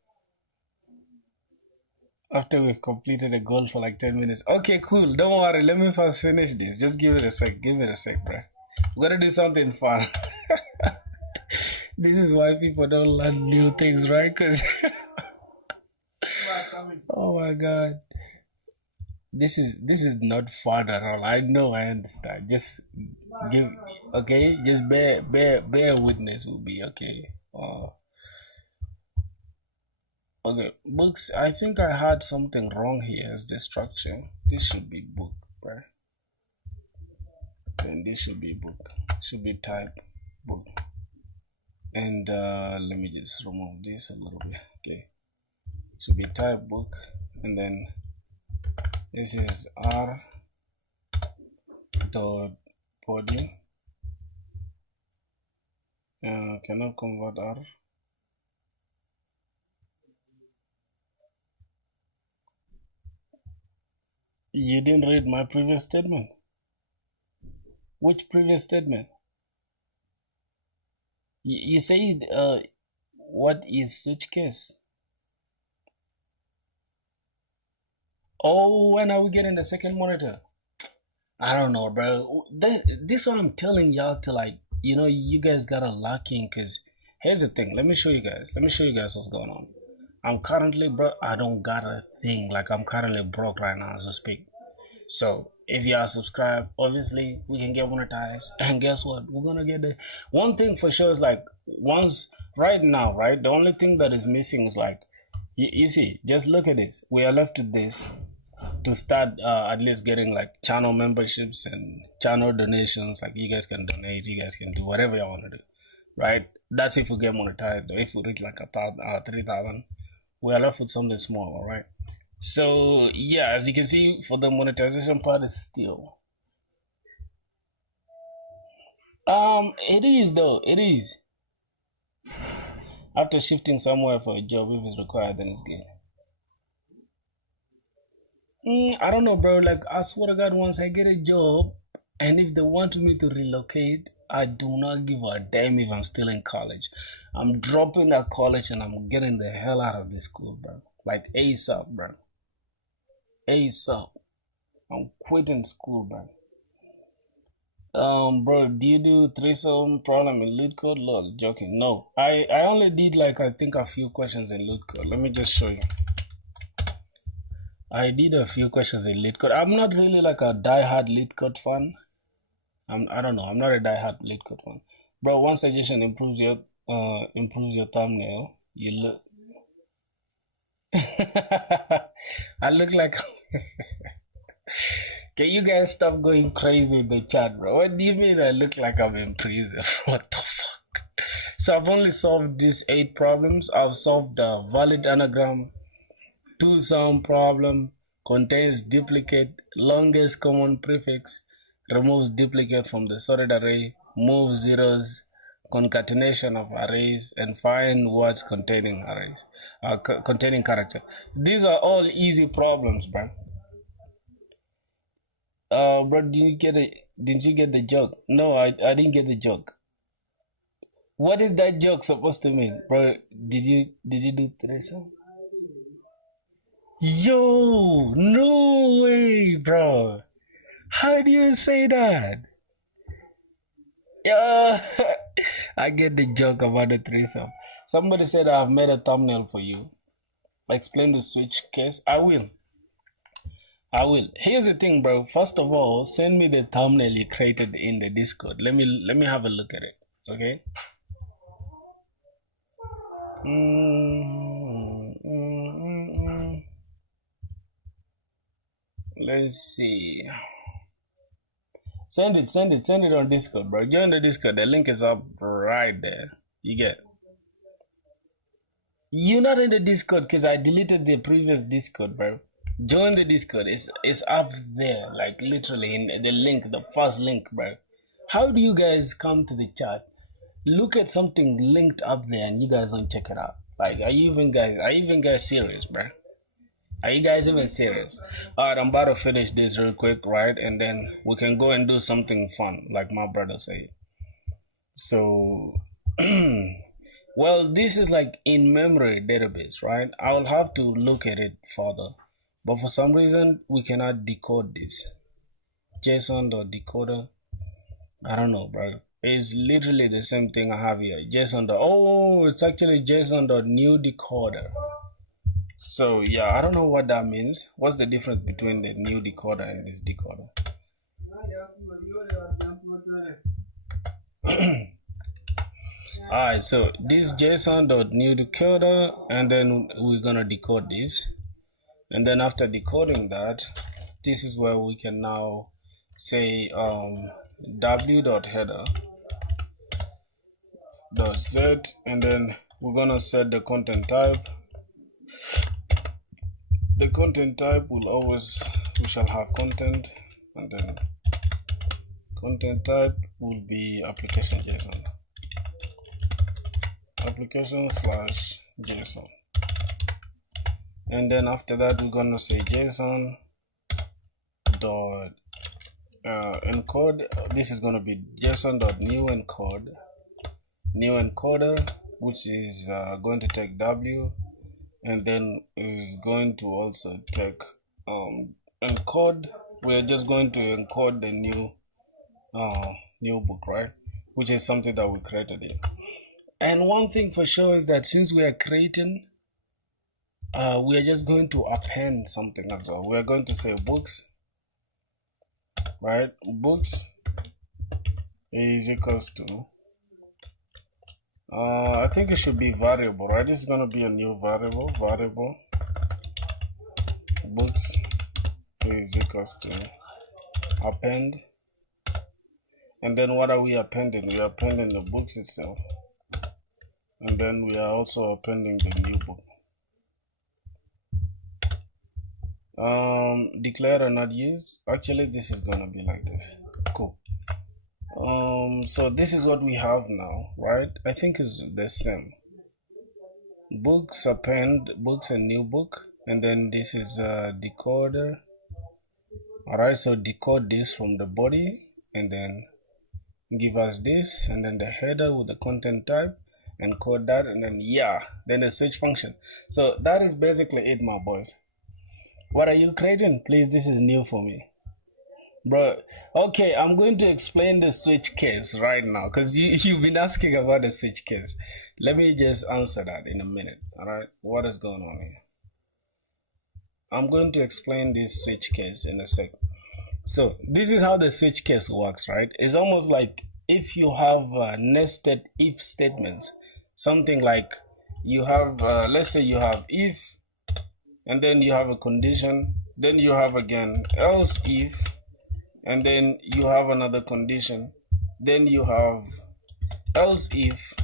After we've completed a goal for like 10 minutes. Okay, cool. Don't worry. Let me first finish this. Just give it a sec. Give it a sec, bro. We're gonna do something fun. This is why people don't learn new things, right? Because oh my god, this is not fun at all. I know, I understand. Just give, okay. Just bear witness will be okay. Okay, books. I think I had something wrong here as the structure. This should be book, right? Then this should be book. Should be type book. And let me just remove this a little bit. Okay, should be type book, and then this is r dot body. Cannot convert r. You didn't read my previous statement. Which previous statement? You said what is switch case? Oh, when are we getting the second monitor? I don't know, bro. This what I'm telling y'all to, like, you know, you guys gotta lock in, because here's the thing. Let me show you guys what's going on. I'm currently, bro, I don't got a thing. Like, I'm currently broke right now as I speak. So if you are subscribed, obviously we can get monetized. And guess what? We're gonna get the one thing for sure is, like, once right now, right? The only thing that is missing is, like, you see, just look at this. We are left with this to start at least getting like channel memberships and channel donations. Like, you guys can donate, you guys can do whatever you want to do, right? That's if we get monetized. Or if we reach like 3,000, we are left with something small, all right? So yeah, as you can see, for the monetization part is still it is though, it is. After shifting somewhere for a job, if it's required, then it's good. I don't know, bro. Like, I swear to God, once I get a job, and if they want me to relocate, I do not give a damn if I'm still in college. I'm dropping that college and I'm getting the hell out of this school, bro. Like, ASAP, bro. ASAP. I'm quitting school, bro. Bro, do you do threesome problem in lead code? Lol, joking. No, I only did, like, I think a few questions in lead code. Let me just show you. I did a few questions in lead code. I'm not really like a die-hard lead code fan. I don't know. I'm not a die-hard lead code fan. Bro, one suggestion improves your thumbnail. You look I look like. Can you guys stop going crazy in the chat, bro? What do you mean I look like I'm in prison? What the fuck? So I've only solved these 8 problems. I've solved the valid anagram, 2-sum problem, contains duplicate, longest common prefix, removes duplicate from the sorted array, moves zeros, concatenation of arrays, and find words containing arrays, containing character. These are all easy problems, bro. Bro, didn't you get the joke? No, I didn't get the joke. What is that joke supposed to mean, bro? Did you do threesome? Yo, no way, bro. How do you say that? Yeah, I get the joke about the threesome. Somebody said I've made a thumbnail for you. Explain the switch case. I will. Here's the thing, bro. First of all, send me the thumbnail you created in the Discord. Let me have a look at it. Okay. Let's see. Send it on Discord, bro. Join the Discord. The link is up right there. You get. You're not in the Discord because I deleted the previous Discord, bro. Join the Discord. It's up there, like literally in the link, the first link, bro. How do you guys come to the chat? Look at something linked up there and you guys don't check it out. Like, are you even guys serious, bro? Are you guys even serious? Alright, I'm about to finish this real quick, right? And then we can go and do something fun, like my brother said. So, well, this is like in-memory database, right? I'll have to look at it further. But for some reason, we cannot decode this. JSON.decoder. I don't know, bro. It's literally the same thing I have here. JSON. Oh, it's actually JSON.new decoder. So yeah, I don't know what that means. What's the difference between the new decoder and this decoder? Alright, so this JSON.new decoder, and then we're gonna decode this. And then after decoding that, this is where we can now say w.header.set, and then we're gonna set the content type. The content type we shall have content, and then content type will be application JSON. Application/JSON. And then after that, we're gonna say JSON dot encode. This is gonna be JSON dot new encoder, which is going to take W, and then is going to also take encode. We're just going to encode the new book, right? Which is something that we created here. And one thing for sure is that since we are creating, we are just going to append something as well. We are going to say books, right? Books is equals to I think it should be variable, right? This is going to be a new variable. Books is equals to append, and then what are we appending? We are appending the books itself, and then we are also appending the new book. Declare or not used. Actually, this is gonna be like this. Cool. So this is what we have now, right? I think is the same. Books, append books and new book, and then this is decoder. Alright, so decode this from the body, and then give us this, and then the header with the content type, and code that, and then then the switch function. So that is basically it, my boys. What are you creating? Please, this is new for me, bro. Okay, I'm going to explain the switch case right now because you've been asking about the switch case. Let me just answer that in a minute. All right, what is going on here? I'm going to explain this switch case in a sec. So this is how the switch case works, right? It's almost like if you have nested if statements, something like you have let's say you have if and then you have a condition, then you have again else if, and then you have another condition, then you have else if,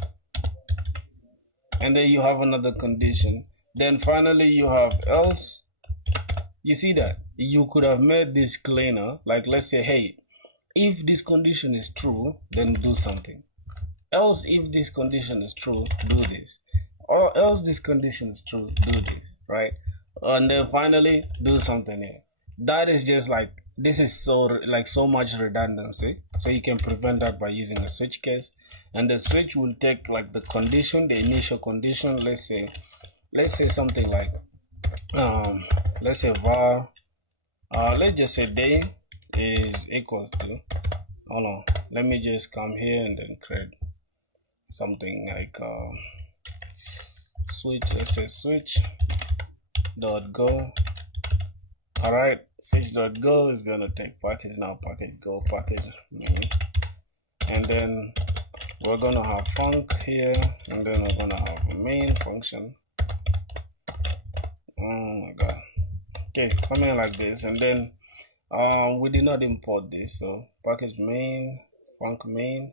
and then you have another condition, then finally you have else. You see that you could have made this cleaner, like let's say, hey, if this condition is true, then do something else. If this condition is true, do this, or else this condition is true, do this, right? And then finally do something here. That is just like, this is so much redundancy, so you can prevent that by using a switch case. And the switch will take like the condition, the initial condition, let's say something like let's say var let's just say day is equals to, hold on, let me just come here and then create something like switch, let's say switch dot go. All right, switch dot go is gonna take package, now package go, package main, and then we're gonna have func here, and then we're gonna have a main function. Oh my god, okay, something like this. And then we did not import this, so package main, func main,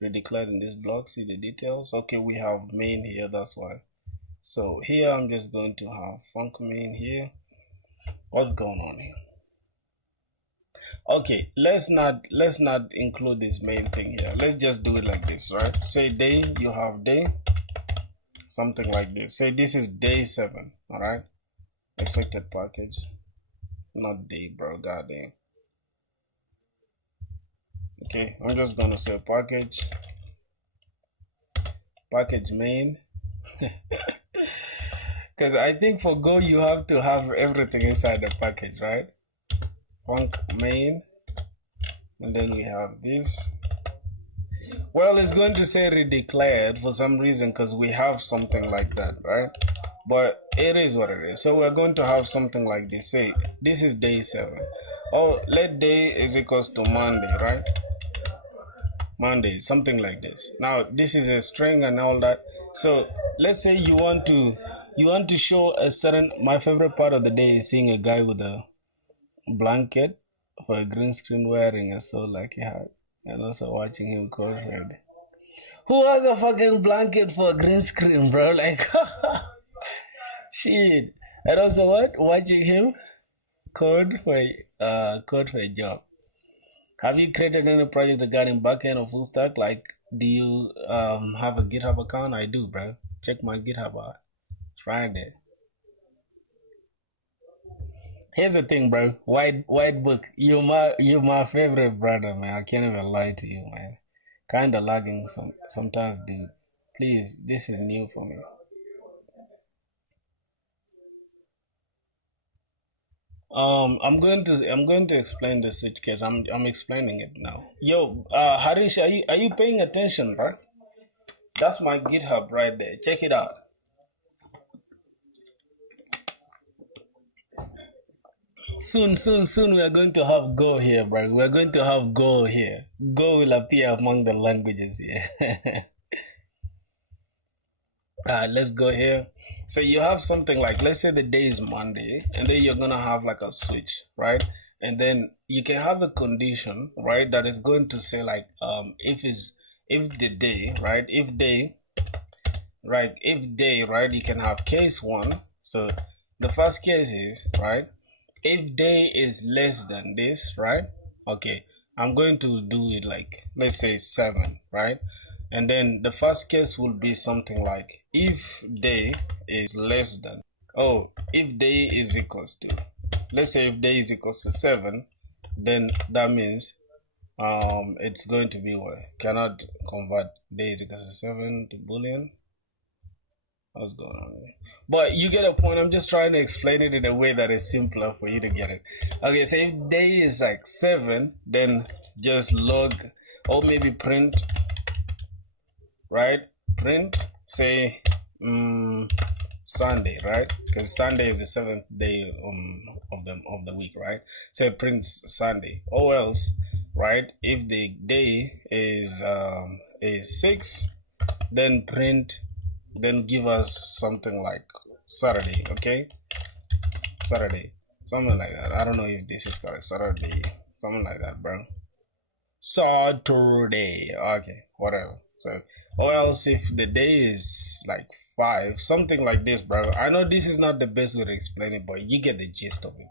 redeclared in this block. See the details. Okay, we have main here, that's why. So here I'm just going to have func main here. What's going on here? Okay, let's not include this main thing here. Let's just do it like this, right? Say day, you have day, something like this. Say this is day 7, all right? Expected package, not day, bro, goddamn. Okay, I'm just gonna say package main, because I think for Go you have to have everything inside the package, right? Func main, and then we have this. Well, it's going to say redeclared for some reason because we have something like that, right? But it is what it is. So we're going to have something like this. Say this is day 7. Oh, let day is equals to Monday, right? Monday, something like this. Now this is a string and all that. So let's say you want to show a certain, my favorite part of the day is seeing a guy with a blanket for a green screen wearing a soul like he had, and also watching him code red. Who has a fucking blanket for a green screen, bro? Like shit. And also what? Watching him code for a job. Have you created any project regarding backend or full stack? Like, do you have a GitHub account? I do, bro. Check my GitHub out. It's right there. Here's the thing, bro. White book. You're my favorite brother, man. I can't even lie to you, man. Kinda lagging sometimes, dude. Please, this is new for me. I'm going to explain the switch case. I'm explaining it now. Yo, Harish, are you paying attention, bro? That's my GitHub right there. Check it out. Soon we are going to have Go here, bro. We're going to have Go here. Go will appear among the languages here. Let's go here. So you have something like, let's say the day is Monday, and then you're gonna have like a switch, right? And then you can have a condition, right, that is going to say like if the day, right, if day, right, you can have case 1. So the first case is, right, if day is less than this, right? Okay, I'm going to do it like, let's say 7, right? And then the first case will be something like, if day is less than, if day is equals to, let's say if day is equals to 7, then that means it's going to be what? Cannot convert day is equals to 7 to Boolean. What's going on here? But you get a point. I'm just trying to explain it in a way that is simpler for you to get it. Okay, so if day is like 7, then just log, or maybe print, right? Print, say Sunday, right? Because Sunday is the 7th day of the week, right? So print Sunday. Or else, right? If the day is 6, then print, then give us something like Saturday, okay? Saturday, something like that. I don't know if this is correct. Saturday, something like that, bro. Saturday, okay, whatever. So, or else if the day is like 5, something like this, bro. I know this is not the best way to explain it, but you get the gist of it.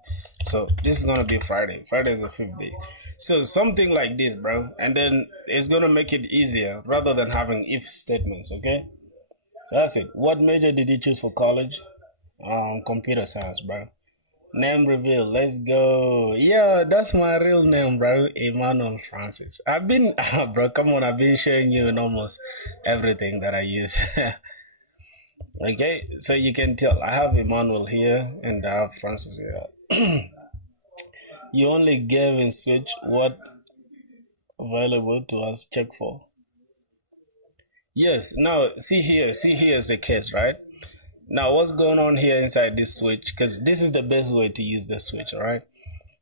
So this is gonna be Friday. Friday is the 5th day. So something like this, bro, and then it's gonna make it easier rather than having if statements. Okay. So that's it. What major did you choose for college? Computer science, bro. Name reveal. Let's go. Yeah, that's my real name, bro. Emmanuel Francis. I've been, bro. Come on, I've been showing you in almost everything that I use. Okay, so you can tell I have Emmanuel here and I have Francis here. You only gave in switch what available to us. Check for. Yes. Now see here. See here is the case, right? Now what's going on here inside this switch? Because this is the best way to use the switch, all right?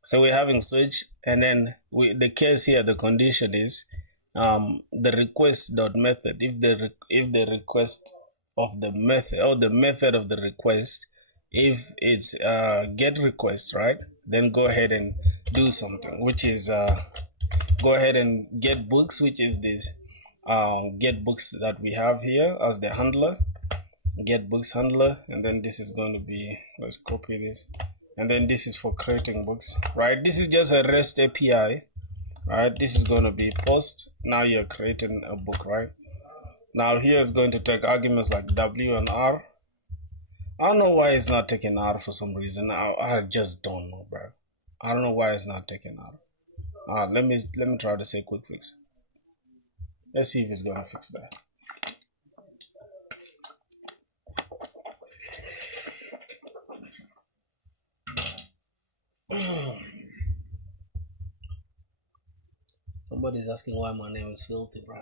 So we're having switch, and then the case here, the condition is the request dot method. If the request of the method or the method of the request, if it's get request, right? Then go ahead and do something, which is go ahead and get books, which is this get books that we have here as the handler. Get books handler, and then this is going to be, let's copy this, and then this is for creating books, right? This is just a REST API, right? This is going to be post. Now you're creating a book, right? Now here is going to take arguments like W and R. I don't know why it's not taking R for some reason. I just don't know, bro. I don't know why it's not taking R. Let me try to say quick fix. Let's see if it's going to fix that. Somebody's asking why my name is Filthy, bro.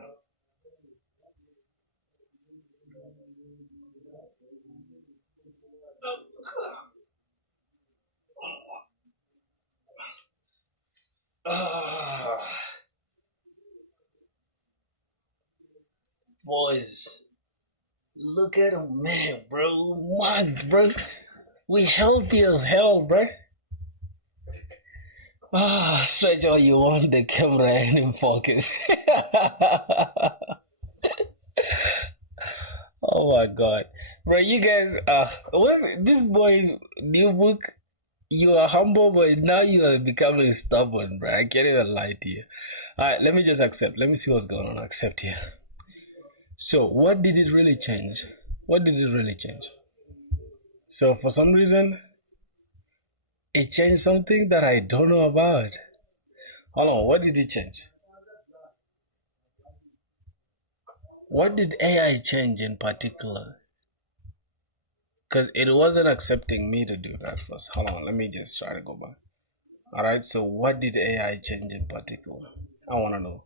Boys, look at him, man, bro. Mad, bro. We healthy as hell, bro. Stretch all you want, the camera ain't in focus. Oh my god, bro! You guys, what's this boy new book? You are humble, but now you are becoming stubborn, bro. I can't even lie to you. All right, let me just accept. Let me see what's going on. Accept here. So, what did it really change? What did it really change? So, for some reason, it changed something that I don't know about. Hold on, what did it change? What did AI change in particular? Because it wasn't accepting me to do that first. Hold on, let me just try to go back. Alright, so what did AI change in particular? I want to know.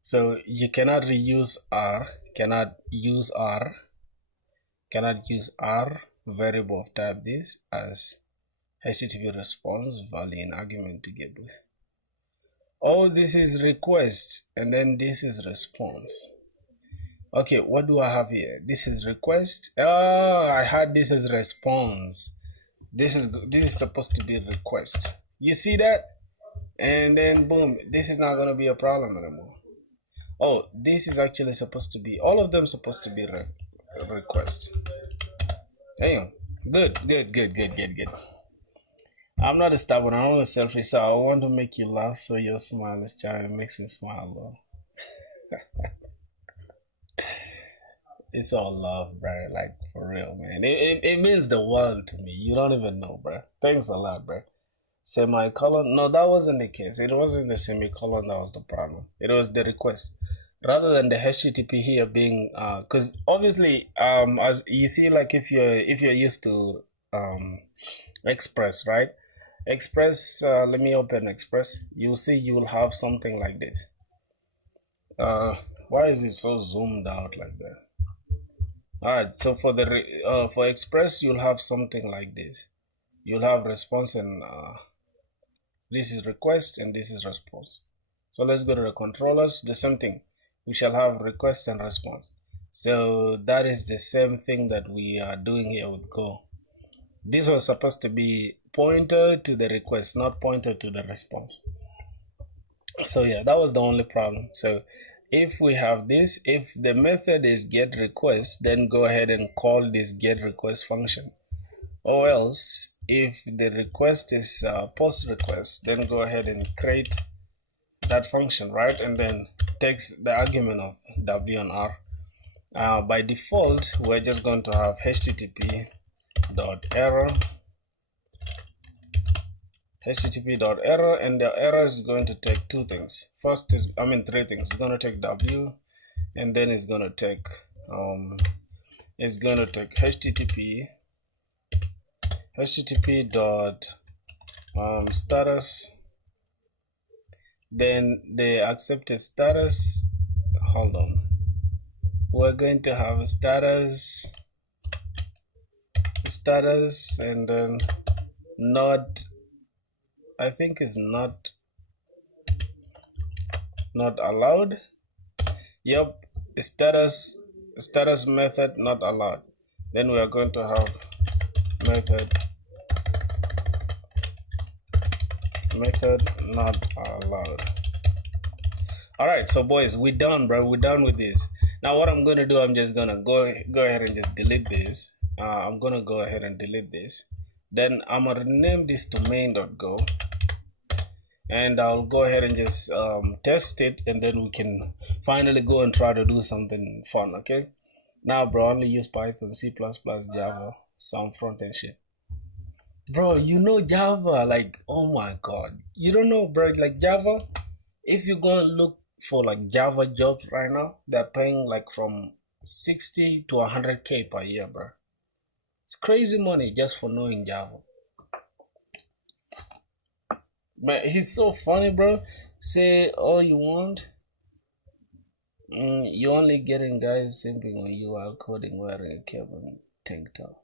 So you cannot reuse R, cannot use R variable of type this as HTTP response value in argument to get this. Oh, this is request, and then this is response. Okay, what do I have here? This is request. Oh, I had this as response. This is supposed to be request. You see that? And then boom, this is not gonna be a problem anymore. Oh, this is actually supposed to be, all of them supposed to be request. Damn, good. I'm not a stubborn, I'm not a selfish, so I want to make you laugh, so your smile is charming, makes me smile, bro. It's all love, bro. Like, for real, man. It means the world to me. You don't even know, bro. Thanks a lot, bro. Semicolon? No, that wasn't the case. It wasn't the semicolon that was the problem. It was the request. Rather than the HTTP here being, because obviously, as you see, like if you're used to Express, right? Express. Let me open Express. You'll see you will have something like this. Why is it so zoomed out like that? Alright, so for the for Express, you'll have something like this. You'll have response, and this is request and this is response. So let's go to the controllers. The same thing. We shall have request and response. So that is the same thing that we are doing here with Go. This was supposed to be pointer to the request, not pointer to the response. So yeah, that was the only problem. So if we have this, if the method is get request, then go ahead and call this get request function. Or else, if the request is post request, then go ahead and create that function, right? And then takes the argument of w and r. By default, we're just going to have http.error, and the error is going to take two things. First is, three things. It's going to take w, and then it's going to take http dot status. Then the accepted status. Hold on. We're going to have status, and then not. I think is not allowed. Yep, status method not allowed. Then we are going to have method not allowed. All right, so boys, we're done, bro. We're done with this. Now what I'm gonna do, I'm just gonna go ahead and just delete this. I'm gonna go ahead and delete this. Then I'm gonna rename this to main.go, and I'll go ahead and just test it, and then we can finally go and try to do something fun. Okay, now bro, only use Python, C++, Java, some front-end shit. Bro, you know Java, like, oh my god, you don't know, bro, like Java. If you're gonna look for like Java jobs right now, they're paying like from 60 to 100k per year, bro. It's crazy money just for knowing Java. But he's so funny, bro. Say all you want. You're only getting guys simping when you are coding wearing a cap and tank top.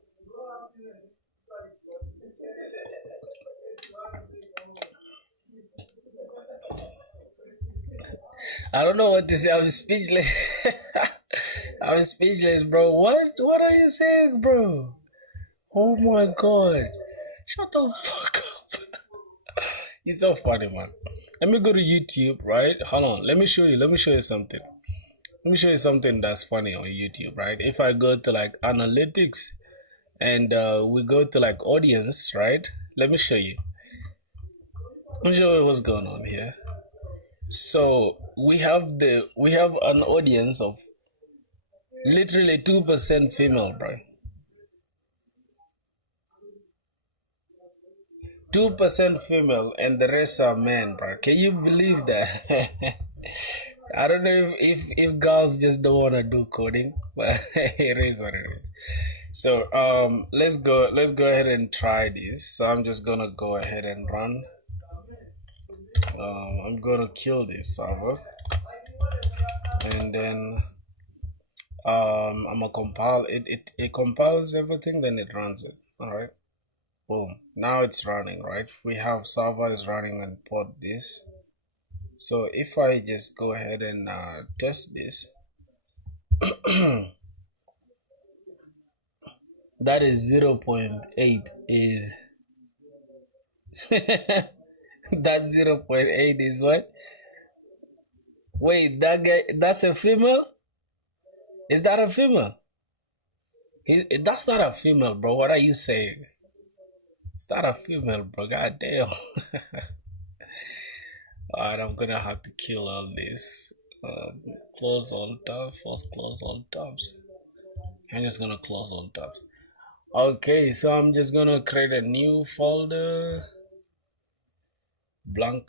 I don't know what to say. I'm speechless. I'm speechless, bro. What are you saying, bro? Oh my god. Shut the fuck up. It's so funny, man. Let me go to YouTube, right? Hold on. Let me show you something. Let me show you something that's funny on YouTube, right? If I go to like analytics and we go to like audience, right? Let me show you. Let me show you what's going on here. So we have an audience of literally 2% female, bro. 2% female and the rest are men, bro. Can you believe that? I don't know if girls just don't want to do coding, but it is what it is. So let's go ahead and try this. So I'm just gonna go ahead and run. I'm gonna kill this server, and then I'm gonna compile it. It compiles everything, then it runs it. All right. Boom. Now it's running, right? We have server is running and port this. So if I just go ahead and test this, that is 0.8 is that 0.8 is what? Wait, that guy, that's a female? Is that a female? That's not a female, bro. What are you saying? It's not a female, bro. God damn. Alright, I'm gonna have to kill all this. Close all tabs. First, close all tabs. I'm just gonna close all tabs. Okay, so I'm just gonna create a new folder. Blank.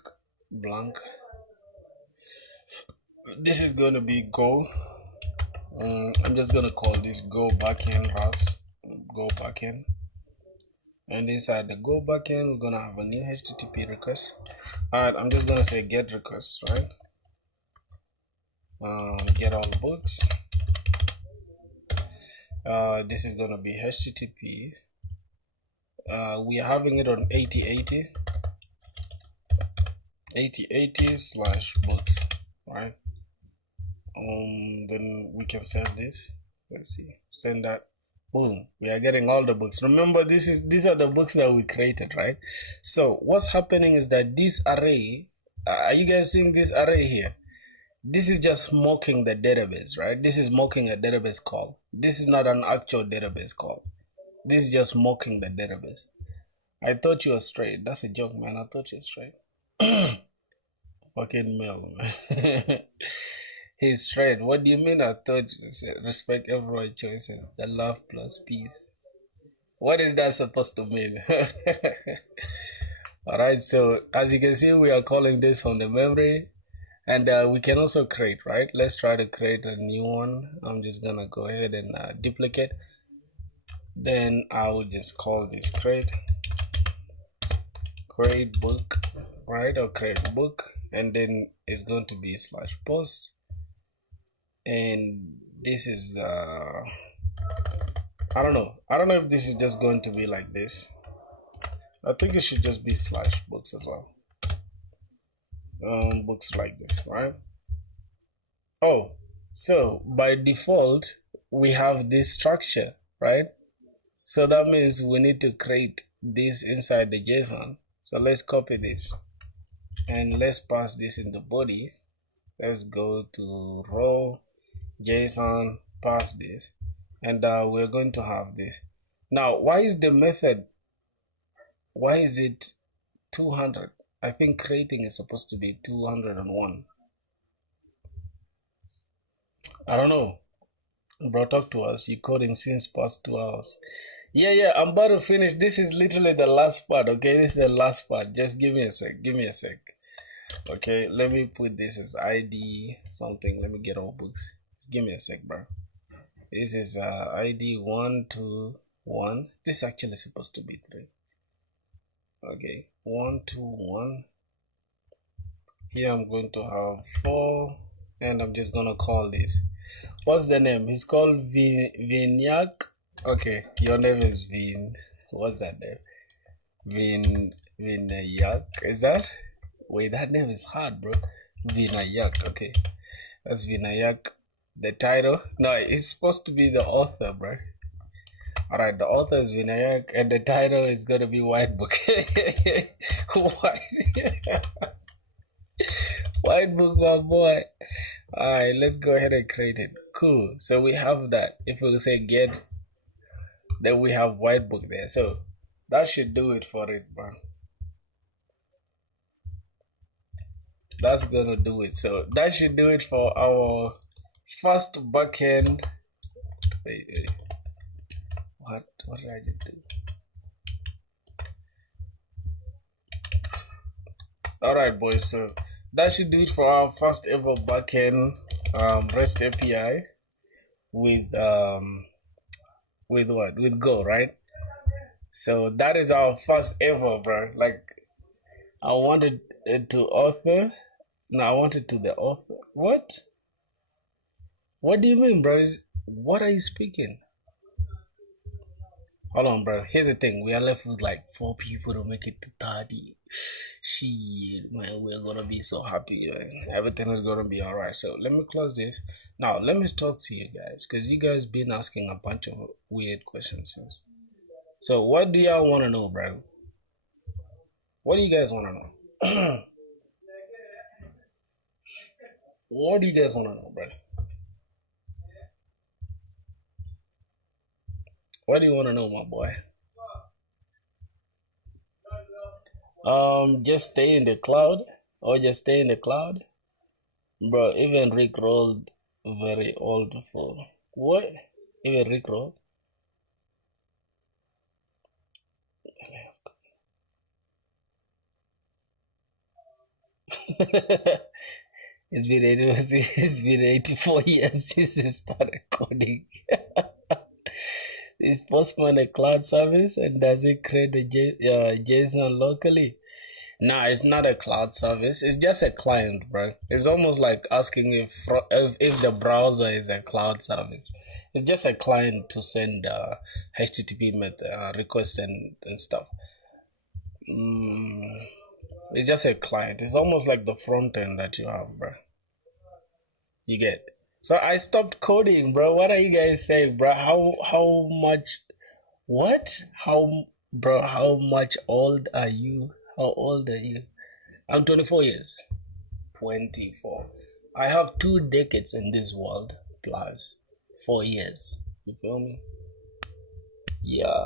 This is gonna be Go. I'm just gonna call this Go backend routes. Go backend. And inside the Go backend, we're gonna have a new HTTP request. Alright, I'm just gonna say get request, right? Get all books. This is gonna be HTTP. We are having it on 8080/books, right? Then we can save this. Let's see, send that. Boom, we are getting all the books. Remember, these are the books that we created, right? So what's happening is that this array, are you guys seeing this array here? This is just mocking the database, right? This is mocking a database call. This is not an actual database call. This is just mocking the database. I thought you were straight. That's a joke, man. I thought you were straight. Fucking Mel, man. He's straight. What do you mean? I thought you said respect everyone's choices. The love plus peace. What is that supposed to mean? Alright, so as you can see, we are calling this from the memory. And we can also create, right? Let's try to create a new one. I'm just gonna go ahead and duplicate. Then I will just call this create book, right? Or create book, and then it's going to be slash post. And this is I don't know if this is just going to be like this. I think it should just be slash books as well. Books like this, right? Oh, so by default we have this structure, right? So that means we need to create this inside the JSON. So let's copy this and let's pass this in the body. Let's go to row JSON, pass this, and we're going to have this. Now, why is the method, why is it 200? I think creating is supposed to be 201. I don't know, bro. Talk to us. You coding since past 2 hours. Yeah, I'm about to finish. This is literally the last part. Okay, this is the last part. Just give me a sec. Okay, let me put this as ID something. Let me get all books. Just give me a sec, bro. This is ID 121. This is actually supposed to be 3. Okay, 121. Here I'm going to have 4, and I'm just gonna call this. What's the name? He's called Vinyak. Okay, your name is Vin. What's that name? Vinayak. Is that? Wait, that name is hard, bro. Vinayak. Okay, that's Vinayak. The title? No, it's supposed to be the author, bro. Alright, the author is Vinayak, and the title is gonna be White Book. White Book, my boy. Alright, let's go ahead and create it. Cool. So we have that. If we say get, then we have White Book there. So that should do it for it, bro. That's gonna do it. So that should do it for our first backend. Wait. What did I just do? Alright, boys, so that should do it for our first ever backend REST API with what? With Go, right? So that is our first ever, bro. Like, I wanted it to author. No, I wanted to the author. What? What do you mean, bro? What are you speaking? Hold on, bro. Here's the thing. We are left with like 4 people to make it to 30. Shit, man, we're gonna be so happy, man. Everything is gonna be alright. So let me close this. Now let me talk to you guys, because you guys been asking a bunch of weird questions since. So what do y'all want to know, bro? What do you guys want to know? What do you guys want to know, bro? What do you want to know, my boy? Just stay in the cloud, or just stay in the cloud, bro. Even Rick rolled very old for what? Even Rick rolled. It's been 84 years since he started coding. Is Postman a cloud service, and does it create a JSON locally? Nah, it's not a cloud service. It's just a client, bro. It's almost like asking if the browser is a cloud service. It's just a client to send HTTP requests and stuff. It's just a client. It's almost like the front end that you have, bro. You get. So I stopped coding, bro. What are you guys saying, bro? How much? What? How, bro? How much old are you? How old are you? I'm 24 years. 24. I have 2 decades in this world plus 4 years. You feel me? Yeah.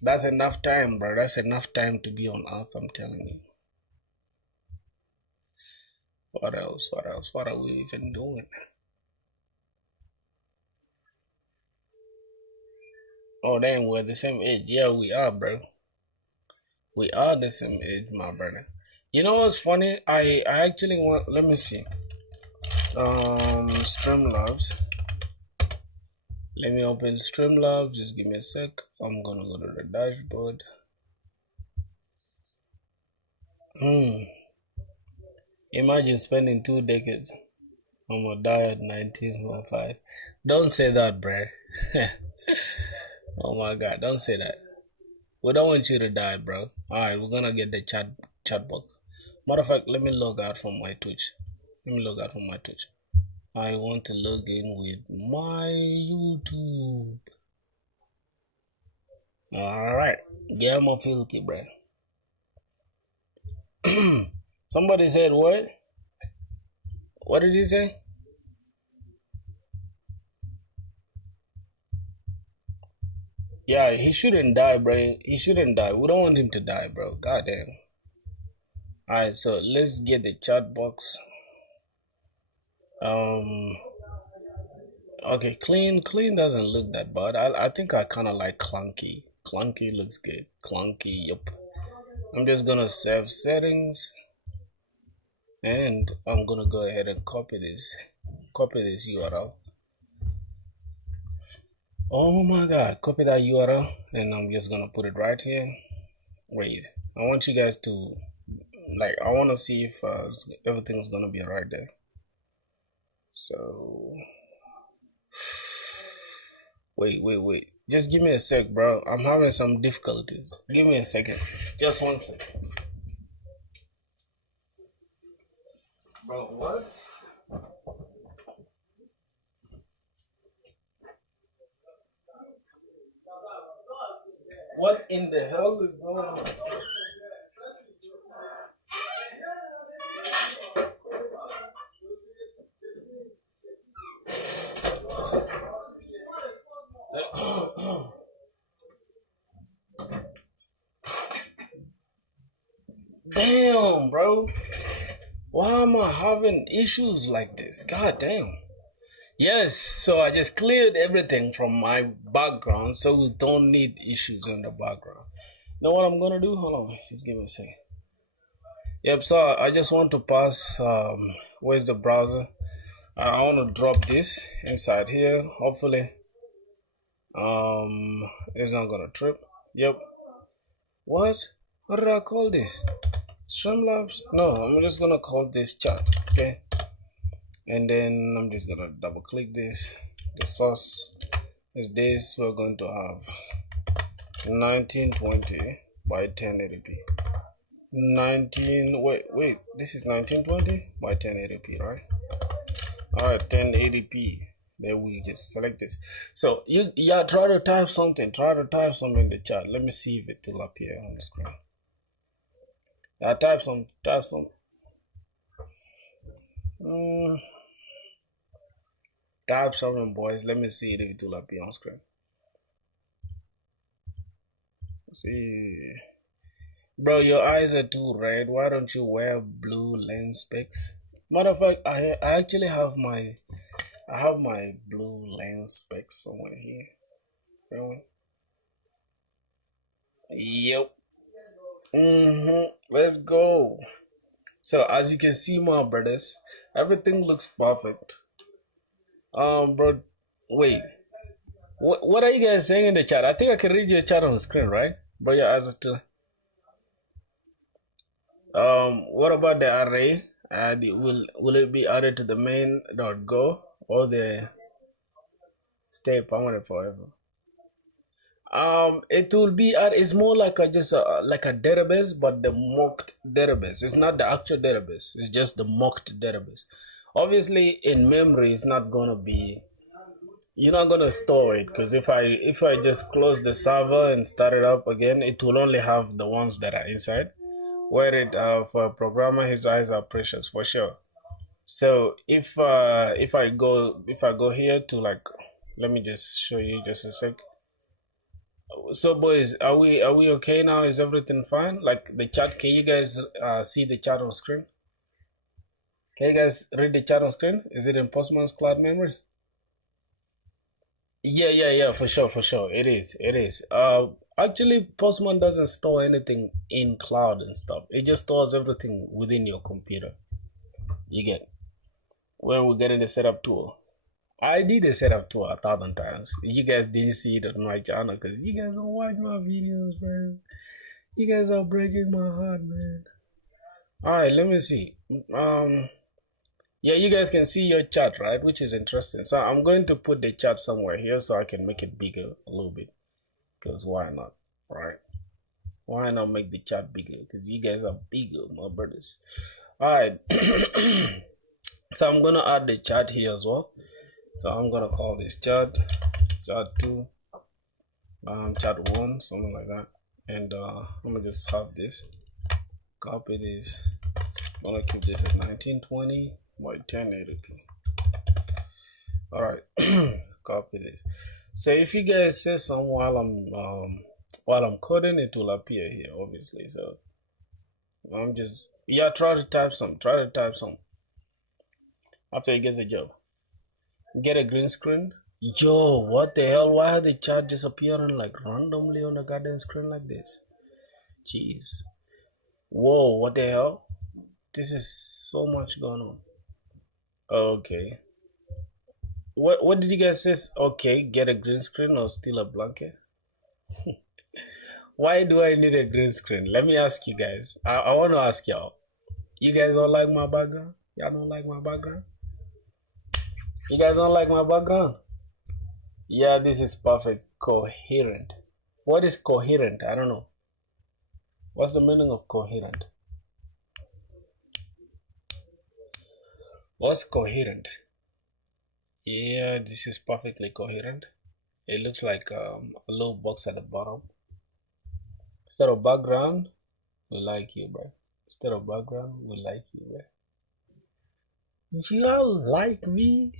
That's enough time, bro. That's enough time to be on Earth, I'm telling you. What else? What else? What are we even doing? Oh, damn, we're the same age. Yeah, we are, bro. We are the same age, my brother. You know what's funny? I actually want. Let me see. Streamlabs. Let me open Streamlabs. Just give me a sec. I'm gonna go to the dashboard. Imagine spending 2 decades. I'm gonna die at 19.5. Don't say that, bruh. Oh my god, don't say that. We don't want you to die, bro. Alright, we're gonna get the chat box. Matter of fact, let me log out from my Twitch. I want to log in with my YouTube. Alright. Get more filthy, bro. Somebody said what? What did you say? Yeah, he shouldn't die, bro. He shouldn't die. We don't want him to die, bro. God damn. Alright, so let's get the chat box. Okay, clean doesn't look that bad. I think I kind of like clunky. Clunky looks good. Clunky, yep. I'm just gonna save settings, and I'm gonna go ahead and copy this URL. Oh my god, copy that URL, and I'm just gonna put it right here. Wait, I want you guys to I want to see if everything's gonna be right there. So wait, just give me a sec, bro. I'm having some difficulties. Give me a second, just 1 second. Bro, what? What in the hell is going on? Damn, bro. Why am I having issues like this? God damn. Yes, so I just cleared everything from my background so we don't need issues in the background. You know what I'm gonna do? Hold on, just give me a second. Yep, so I just want to pass where's the browser? I want to drop this inside here. Hopefully it's not gonna trip. Yep. What did I call this? Streamlabs? No, I'm just gonna call this chat. Okay, and then I'm just gonna double click this. The source is this. We're going to have 1920 by 1080p. Wait, this is 1920 by 1080p, right? All right, 1080p. Then we just select this. So try to type something in the chat. Let me see if it will appear on the screen. Type some. Type something, boys. Let me see if it will appear on screen. Let's see. Bro, your eyes are too red. Why don't you wear blue lens specs? Matter of fact, I actually have my blue lens specs somewhere here. Really? Yep. Let's go. So as you can see, my brothers, everything looks perfect. Bro, wait. What are you guys saying in the chat? I think I can read your chat on the screen, right? Bro, your eyes are too. What about the array? Will it be added to the main.go or the stay permanent forever? It will be it's more like like a database, but the mocked database. It's not the actual database. It's just the mocked database. Obviously, in memory, it's not gonna be. You're not gonna store it because if I just close the server and start it up again, it will only have the ones that are inside. Where it for a programmer, his eyes are precious for sure. So if I go here to like, let me just show you just a sec. So boys, are we okay now? Is everything fine? Like the chat, can you guys see the chat on screen? Can you guys read the chat on screen? Is it in Postman's cloud memory? Yeah, for sure. It is. Actually, Postman doesn't store anything in cloud and stuff. It just stores everything within your computer. You get where we're getting the setup tool. I did a setup tour 1,000 times. You guys didn't see it on my channel because you guys don't watch my videos, man. You guys are breaking my heart, man. Alright, let me see. Yeah, you guys can see your chat, right? Which is interesting. So I'm going to put the chat somewhere here so I can make it bigger a little bit. Because why not, right? Why not make the chat bigger? Because you guys are bigger, my brothers. Alright. So I'm gonna add the chat here as well. So I'm gonna call this chat 2, chat 1, something like that. And I'm gonna just have this, copy this. I'm gonna keep this at 1920 by 1080p. All right, copy this. So if you guys say some while I'm coding, it will appear here, obviously. So I'm just try to type some. After you get the job, get a green screen. Yo, what the hell? Why are the chat disappearing like randomly on the goddamn screen like this? Jeez. Whoa, what the hell? This is so much going on. Okay. What did you guys say? Okay, get a green screen or steal a blanket? Why do I need a green screen? Let me ask you guys. I want to ask y'all. You guys don't like my background? Y'all don't like my background? You guys don't like my background? Yeah, this is perfect. Coherent. What is coherent? I don't know. What's the meaning of coherent? What's coherent? Yeah, this is perfectly coherent. It looks like a little box at the bottom. Instead of background, we like you, bro. Instead of background, we like you, bro. Y'all like me?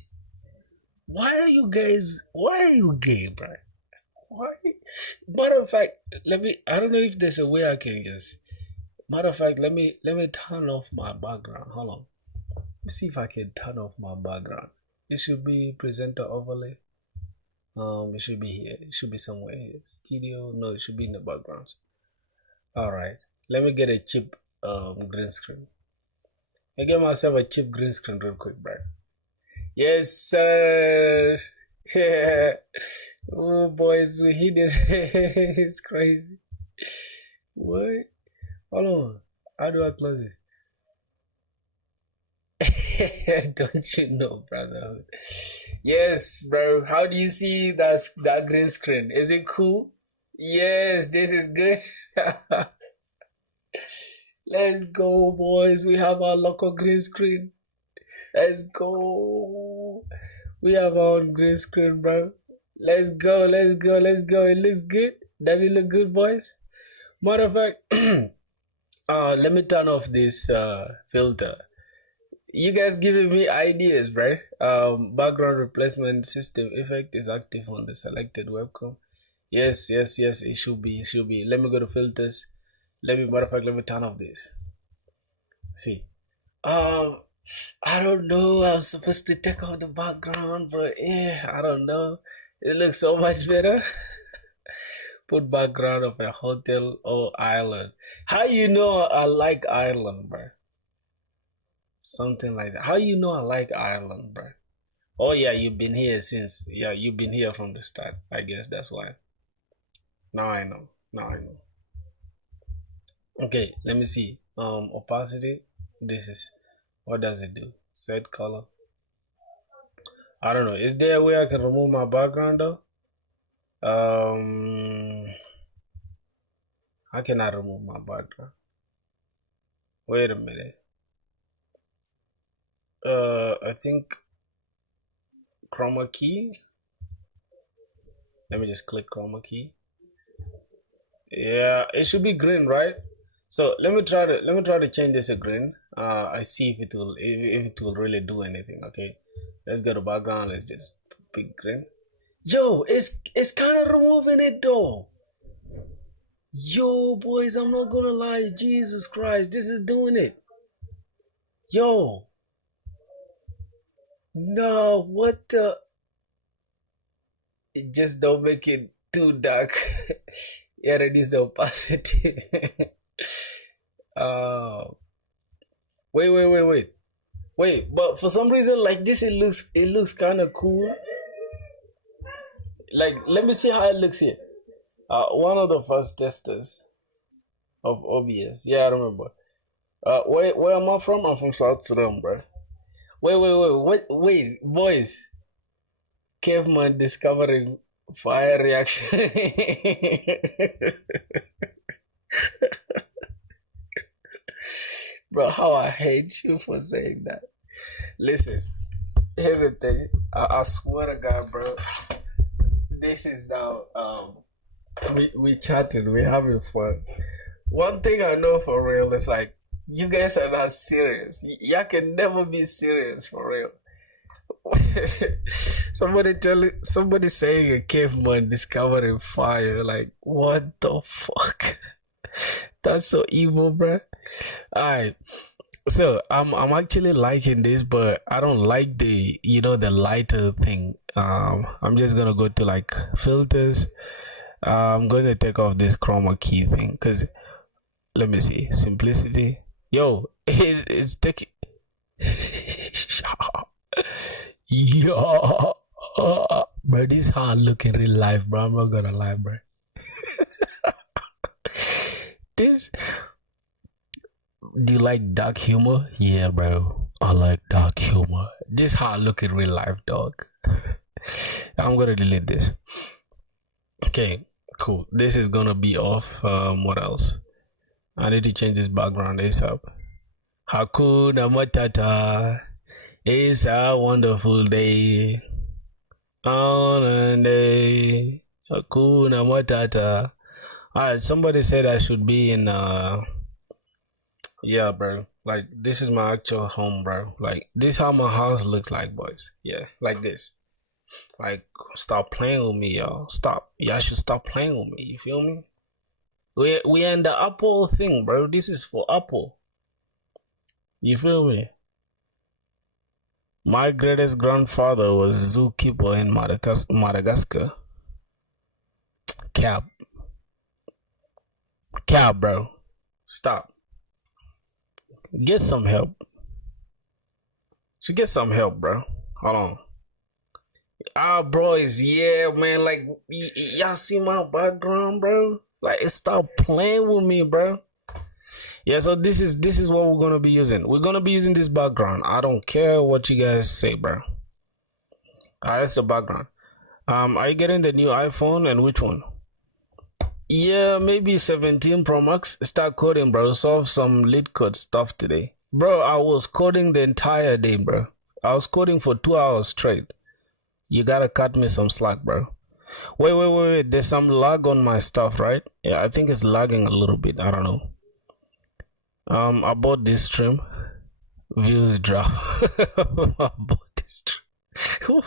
Why are you gay, bro? Why? Matter of fact, I don't know if there's a way I can just. Matter of fact, let me turn off my background. Hold on. Let's see if I can turn off my background. It should be presenter overlay. It should be here. It should be somewhere here. Studio. No, it should be in the background. All right. Let me get a cheap green screen. I get myself a cheap green screen real quick, bro. Yes, sir. Yeah. Oh, boys, we hit it. It's crazy. What? Hold on. How do I close it? Don't you know, brotherhood? Yes, bro. How do you see that green screen? Is it cool? Yes, this is good. Let's go, boys. We have our local green screen. Let's go. We have our own green screen, bro. Let's go. It looks good. Does it look good, boys? Matter of fact, let me turn off this filter. You guys giving me ideas, bro. Background replacement system effect is active on the selected webcam. Yes. It should be. Let me go to filters. Matter of fact, let me turn off this. See. Um, I don't know. I'm supposed to take out the background, but yeah, I don't know. It looks so much better. Put background of a hotel or island. How you know I like Ireland, bro? Something like that. How you know I like Ireland, bro? Oh yeah, you've been here you've been here from the start. I guess that's why. Now I know. Okay, let me see. Opacity. This is what does it do? Set color. I don't know. Is there a way I can remove my background though? How can I remove my background? Wait a minute. I think chroma key. Let me just click chroma key. Yeah, it should be green, right? So let me try to change this to green. I see if it will really do anything. Okay, let's go to background. Let's just pick green. Yo, it's kind of removing it though. Yo, boys, I'm not gonna lie. Jesus Christ, this is doing it. Yo, no, what the? It just don't make it too dark. Yeah, reduce the opacity. uh, wait. But for some reason, like this, it looks kind of cool. Like, let me see how it looks here. One of the first testers of OBS. Yeah, I remember. Where am I from? I'm from South Sudan, bro. Wait, boys. Caveman discovering fire reaction. Bro, how I hate you for saying that. Listen, here's the thing. I swear to God, bro. This is now we chatting, we having fun. One thing I know for real is like you guys are not serious. Y'all can never be serious for real. Somebody saying a caveman discovering fire. Like, what the fuck? That's so evil, bro. Alright. So I'm actually liking this, but I don't like the the lighter thing. I'm just gonna go to like filters. I'm gonna take off this chroma key thing because let me see simplicity. Yo, it's taking. Yo, bro, this how I look in real life, bro. I'm not gonna lie, bro. This. Do you like dark humor? Yeah, bro. I like dark humor. This how I look in real life, dog. I'm gonna delete this. Okay, cool. This is gonna be off. What else? I need to change this background ASAP. Hakuna Matata. It's a wonderful day. On a day. Hakuna Matata. Alright, somebody said I should be in yeah, bro. Like, this is my actual home, bro. Like, this how my house looks like, boys. Yeah, like this. Like, stop playing with me, y'all. Stop. Y'all should stop playing with me. You feel me? We in the Apple thing, bro. This is for Apple. You feel me? My greatest grandfather was zookeeper in Madagascar. Cap, bro. Stop. Get some help. So get some help, bro. Hold on. Boys, yeah, man. Like, y'all see my background, bro? Like, stop playing with me, bro. Yeah, so this is what we're gonna be using. We're gonna be using this background. I don't care what you guys say, bro. That's the background. Are you getting the new iPhone, and which one? Yeah, maybe 17 Pro Max. Start coding, bro. Solve some lead code stuff today. Bro, I was coding the entire day, bro. I was coding for 2 hours straight. You gotta cut me some slack, bro. Wait. There's some lag on my stuff, right? Yeah, I think it's lagging a little bit. I don't know. I bought this stream. Views drop. I bought this stream.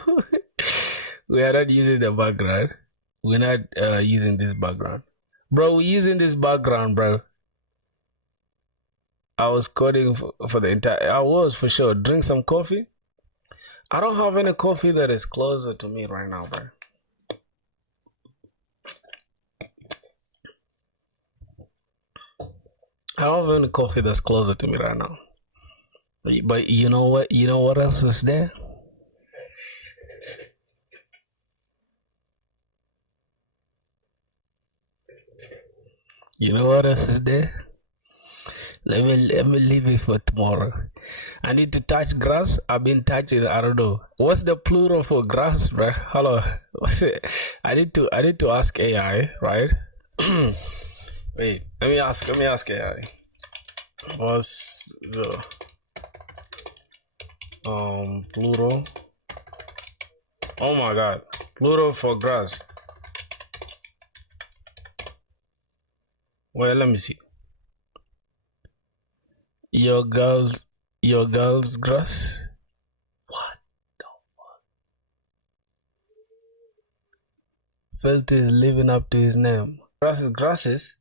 We are not using the background. We're not using this background. Bro, we're using this background, bro. I was coding for the entire... I was, for sure. Drink some coffee. I don't have any coffee that is closer to me right now, bro. I don't have any coffee that's closer to me right now. But you know what? You know what else is there? You know what else is there? Let me leave it for tomorrow. I need to touch grass. I've been touching. I don't know what's the plural for grass, bro. Hello, what's it? I need to ask AI, right? Wait, let me ask AI. What's the Plural. Oh my god. Plural for grass. Well, let me see. Your girl's grass. What the fuck? Filthy is living up to his name. Grasses.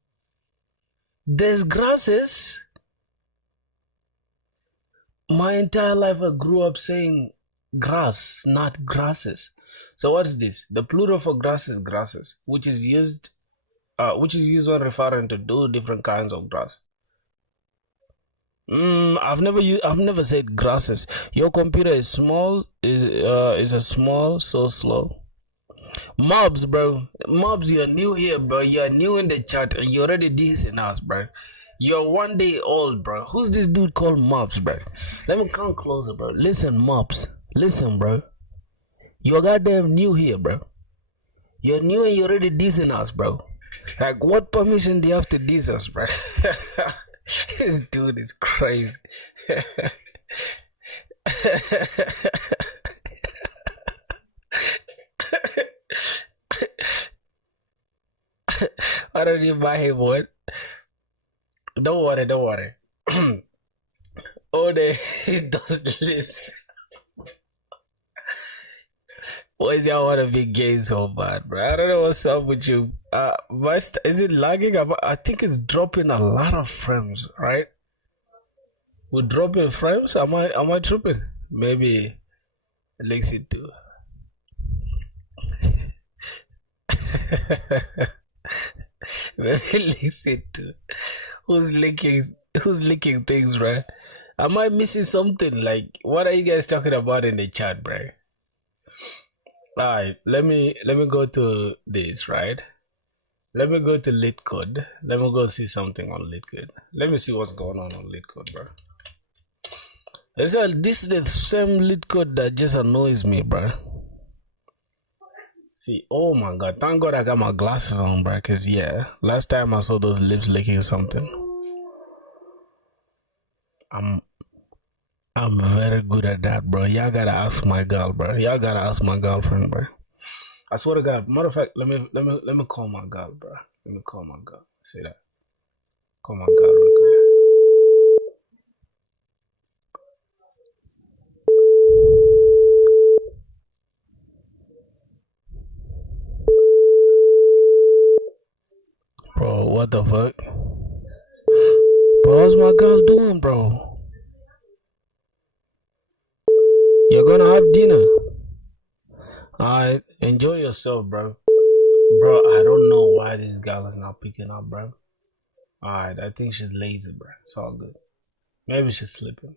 There's grasses. My entire life I grew up saying grass, not grasses. So what is this? The plural for grass is grasses, which is used when referring to two different kinds of grass. I've never said grasses. Your computer is small. Is a small, so slow. Mobs, bro. Mobs, you're new here, bro. You're new in the chat. You're already decent us, bro. You're 1 day old, bro. Who's this dude called Mobs, bro? Let me come closer, bro. Listen, Mobs. Listen, bro. You're goddamn new here, bro. You're new and you're already decent us, bro. Like, what permission do you have to diss us, bro? This dude is crazy. Why don't you buy him one? Don't worry. Oh, those lips. Boys, y'all want to be gay so bad, bro. I don't know what's up with you. Is it lagging? I think it's dropping a lot of frames, right? We're dropping frames? Am I tripping? Maybe links it too. Maybe links it too. Who's leaking things, right? Am I missing something? Like, what are you guys talking about in the chat, bro? Alright, let me go to this, right? Let me go to lit code. Let me go see something on lit code. Let me see what's going on lit code, bro. This is the same lit code that just annoys me, bro. See, oh my god, thank god I got my glasses on, bro, cause yeah, last time I saw those lips licking something. I'm very good at that, bro. Y'all gotta ask my girl, bro. Y'all gotta ask my girlfriend, bro. I swear to God. Matter of fact, let me call my girl, bro. Let me call my girl. See that? Call my girl real quick. Bro, what the fuck? Bro, how's my girl doing, bro? You're gonna have dinner. Alright, enjoy yourself, bro. Bro, I don't know why this girl is not picking up, bro. Alright, I think she's lazy, bro. It's all good. Maybe she's sleeping.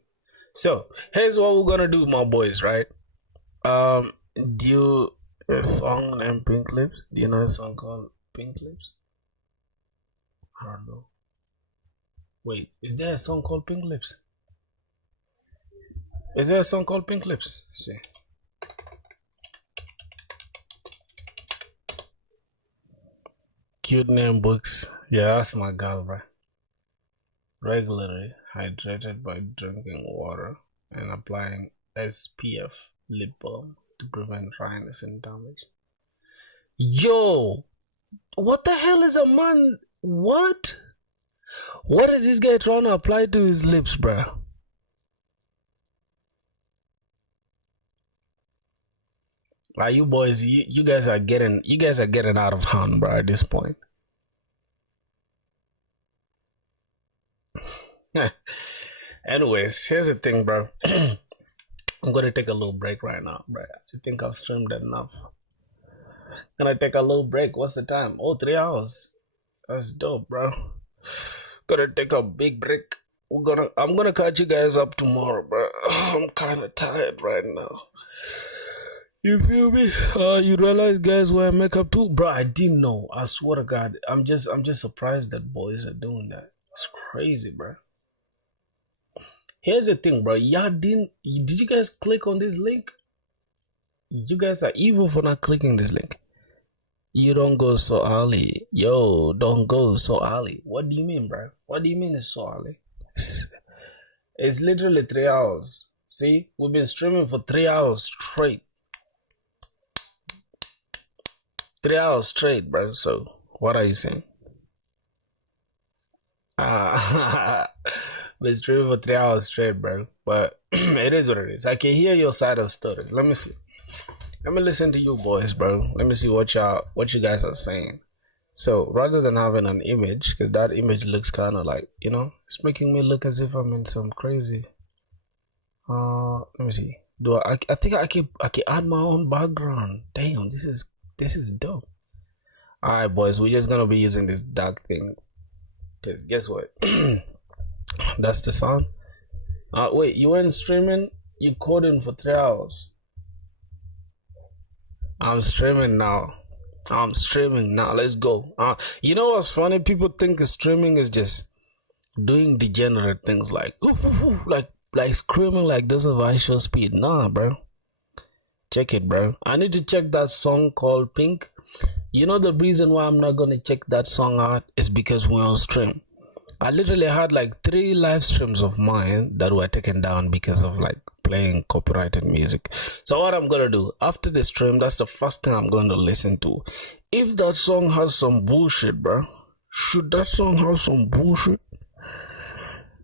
So, here's what we're gonna do, my boys, right? Do you a song named Pink Lips? Do you know a song called Pink Lips? I don't know. Wait, is there a song called Pink Lips? Is there a song called Pink Lips? Let's see. Cute name books. Yeah, that's my girl, bro. Regularly hydrated by drinking water and applying SPF lip balm to prevent dryness and damage. Yo, what the hell is a man? What is this guy trying to apply to his lips, bro? Like, you boys, you guys are getting out of hand, bro, at this point. Anyways, here's the thing, bro. I'm gonna take a little break right now, bro. I think I've streamed enough. Gonna take a little break. What's the time? Oh, 3 hours. That's dope, bro. Gonna take a big break. I'm gonna catch you guys up tomorrow, bro. I'm kind of tired right now. You feel me? You realize guys wear makeup too, bro? I didn't know. I swear to God, I'm just surprised that boys are doing that. It's crazy, bro. Here's the thing, bro. Did you guys click on this link? You guys are evil for not clicking this link. You don't go so early. Yo, don't go so early. What do you mean, bro? What do you mean it's so early? It's literally 3 hours. See, we've been streaming for 3 hours straight. 3 hours straight, bro. So, what are you saying? Been streaming for 3 hours straight, bro. But it is what it is. I can hear your side of the story. Let me see. Let me listen to you boys, bro. Let me see what you guys are saying. So rather than having an image, because that image looks kind of like, it's making me look as if I'm in some crazy. Let me see. I think I can add my own background. Damn, this is dope. All right, boys, we're just gonna be using this dark thing. Cause guess what? That's the sound. Wait, you weren't streaming? You coding for 3 hours? I'm streaming now. Let's go. You know what's funny? People think streaming is just doing degenerate things like like screaming like this of ISO speed. Nah, bro. Check it, bro. I need to check that song called Pink. You know the reason why I'm not gonna check that song out is because we're on stream. I literally had like 3 live streams of mine that were taken down because of like playing copyrighted music. So what I'm gonna do after the stream, that's the first thing I'm going to listen to. If that song has some bullshit, bro, should that song have some bullshit,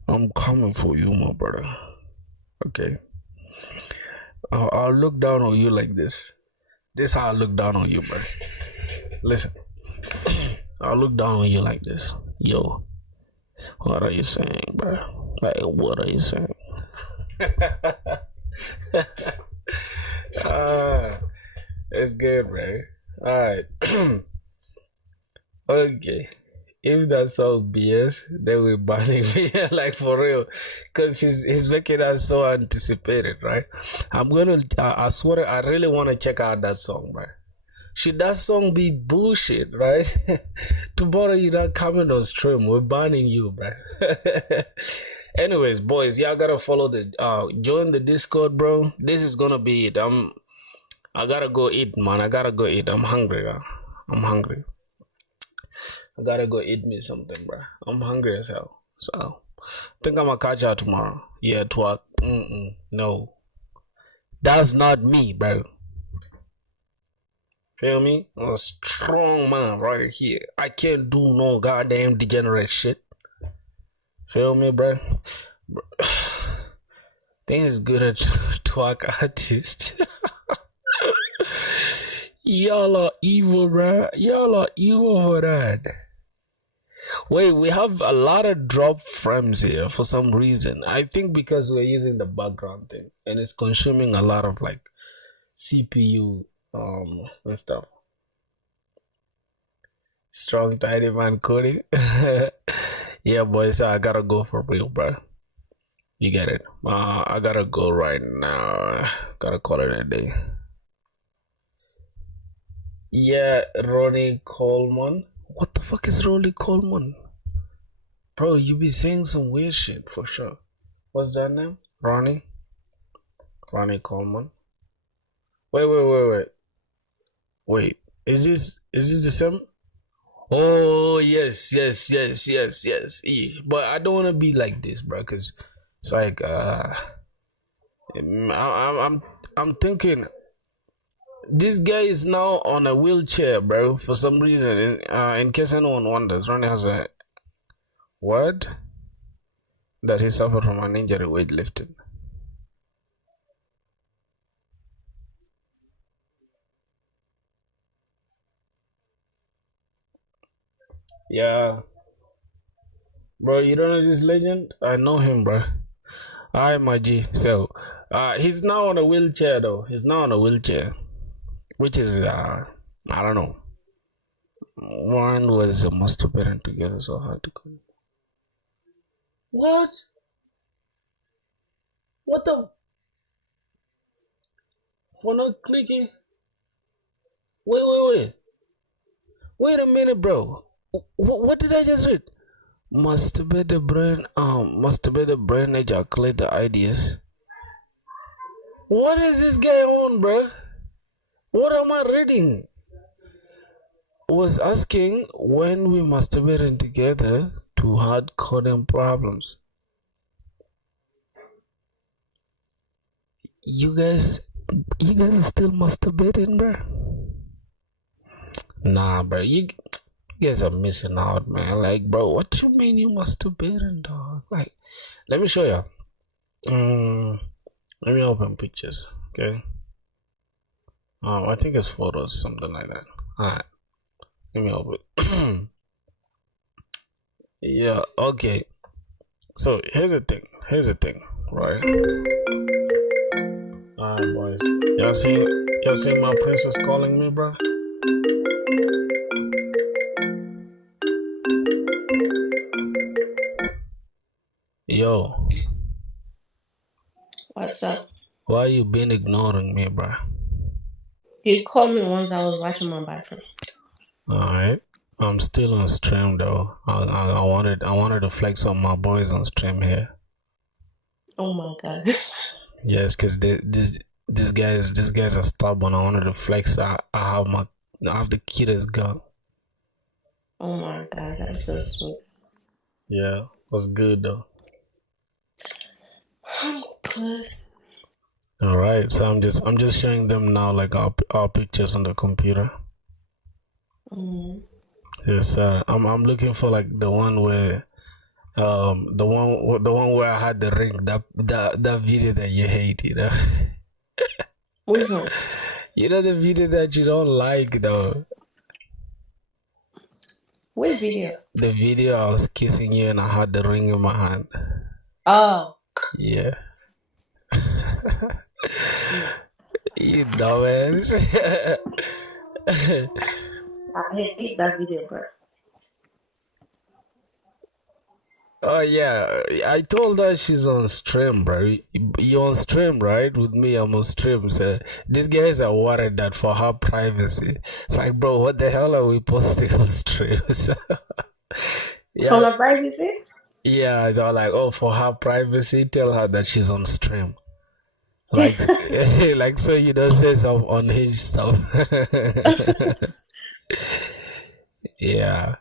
I'm coming for you, my brother. Okay, I'll look down on you like this. This is how I look down on you, bro. Listen, I'll look down on you like this. Yo, what are you saying, bro? Like, what are you saying? It's good, bro. Alright. Okay. If that's all BS, then we're banning me. Like, for real. Because he's making us so anticipated, right? I swear, I really want to check out that song, bro. Should that song be bullshit, right? Tomorrow you're not coming on stream. We're banning you, bro. Anyways, boys, y'all gotta follow join the Discord, bro. This is gonna be it. I gotta go eat, man. I gotta go eat. I'm hungry, bro. I'm hungry. I gotta go eat me something, bro. I'm hungry as hell. So, I think I'm gonna catch y'all tomorrow. Yeah, twat. No. That's not me, bro. Feel me? I'm a strong man right here. I can't do no goddamn degenerate shit. Feel me, bro? This is good at twerk artist. Y'all are evil, bro. Y'all are evil for that. Wait, we have a lot of drop frames here for some reason. I think because we're using the background thing and it's consuming a lot of like CPU and stuff. Strong tiny man coding. Yeah, boys, I gotta go for real, bro. You get it. I gotta go right now. Gotta call it a day. Yeah, Ronnie Coleman. What the fuck is Ronnie Coleman? Bro, you be saying some weird shit for sure. What's that name? Ronnie Coleman. Wait. Is this the same? Oh yes. But I don't want to be like this, bro, because it's like I'm thinking this guy is now on a wheelchair, bro, for some reason. In case anyone wonders, Ronnie has a what? That he suffered from an injury weightlifting. Yeah. Bro, you don't know this legend? I know him, bro. Hi, my G. So, he's now on a wheelchair, though. He's now on a wheelchair. Which is, I don't know. One was masturbating together, so hard to come. What? What the? For not clicking? Wait. Wait a minute, bro. What did I just read? Masturbate the brain, ejaculate the ideas. What is this guy on, bro? What am I reading? Was asking when we masturbating together to hard coding problems. You guys are still masturbating, bro? Nah, bro. You guys are missing out, man. Like, bro, what you mean you masturbating, dog? Like, let me show you. Let me open pictures, okay? I think it's photos, something like that. Alright, let me open. Yeah, okay. So here's the thing, right? Alright, boys. Y'all see my princess calling me, bro? Yo. What's up? Why you been ignoring me, bro? You called me once I was watching my boyfriend. Alright. I'm still on stream though. I wanted to flex on my boys on stream here. Oh my god. Yes, cause these guys are stubborn. I wanted to flex. I have the cutest girl. Oh my god, that's so sweet. Yeah, was good though. I'm good. All right, so I'm just showing them now like our pictures on the computer. Yes, sir. I'm looking for like the one where the one where I had the ring, that video that you hate, you know. Which one? You know the video that you don't like though. Which video? The video I was kissing you and I had the ring in my hand. Oh. Yeah. You dumbass. I hate that video, bro. Oh yeah, I told her she's on stream, bro. You on stream, right? With me, I'm on stream. So these guys are worried that for her privacy. It's like, bro, what the hell are we posting on stream? So, yeah. For my privacy? Yeah, they're like, oh, for her privacy, tell her that she's on stream. Like, like so you don't say some unhinged stuff. Yeah.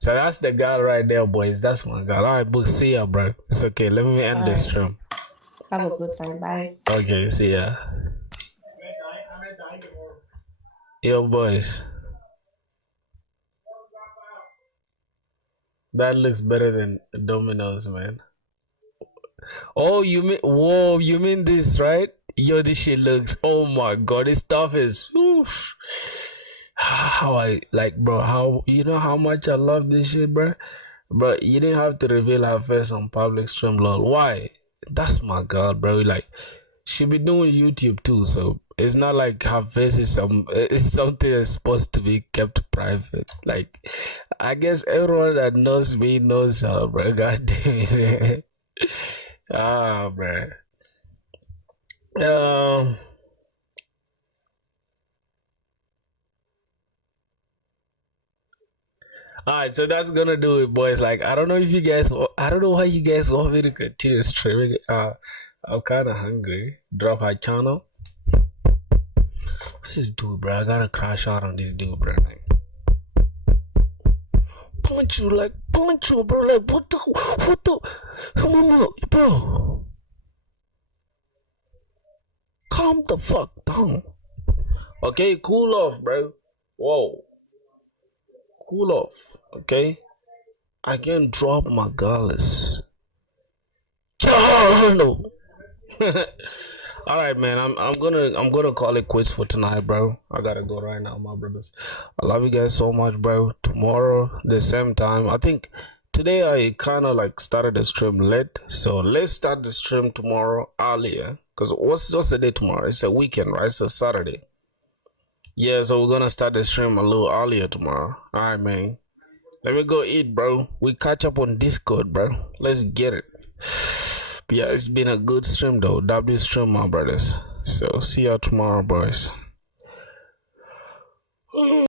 So that's the girl right there, boys. That's my girl. Alright, book. See ya, bro. It's okay. Let me end the stream. Have a good time. Bye. Okay, see ya. Yo, boys. That looks better than Domino's, man. Oh, you mean, whoa, you mean this, right? Yo, this shit looks, oh my god, this stuff is, oof. How I, like, bro, how, you know how much I love this shit, bro? Bro, you didn't have to reveal her face on public stream, lol. Why? That's my god, bro. Like, she be doing YouTube too, so it's not like her face is it's something that's supposed to be kept private. Like, I guess everyone that knows me knows her, bro. God damn it. Ah, bro. Alright, so that's gonna do it, boys. Like, I don't know if you guys, I don't know why you guys want me to continue streaming. I'm kind of hungry. Drop her channel. What's this dude, bro? I gotta crash out on this dude, bro. Like, punch you, bro. Like, what the, come on, bro. Calm the fuck down. Okay, cool off, bro. Whoa. Cool off, okay? I can drop my girls. No. All right, man. I'm gonna call it quits for tonight, bro. I gotta go right now, my brothers. I love you guys so much, bro. Tomorrow, the same time. I think today I kind of like started the stream late, so let's start the stream tomorrow earlier. Cause what's the day tomorrow? It's a weekend, right? It's a Saturday. Yeah, so we're gonna start the stream a little earlier tomorrow. All right, man. Let me go eat, bro. We catch up on Discord, bro. Let's get it. But yeah, it's been a good stream though. W stream, my brothers. So see y'all tomorrow, boys.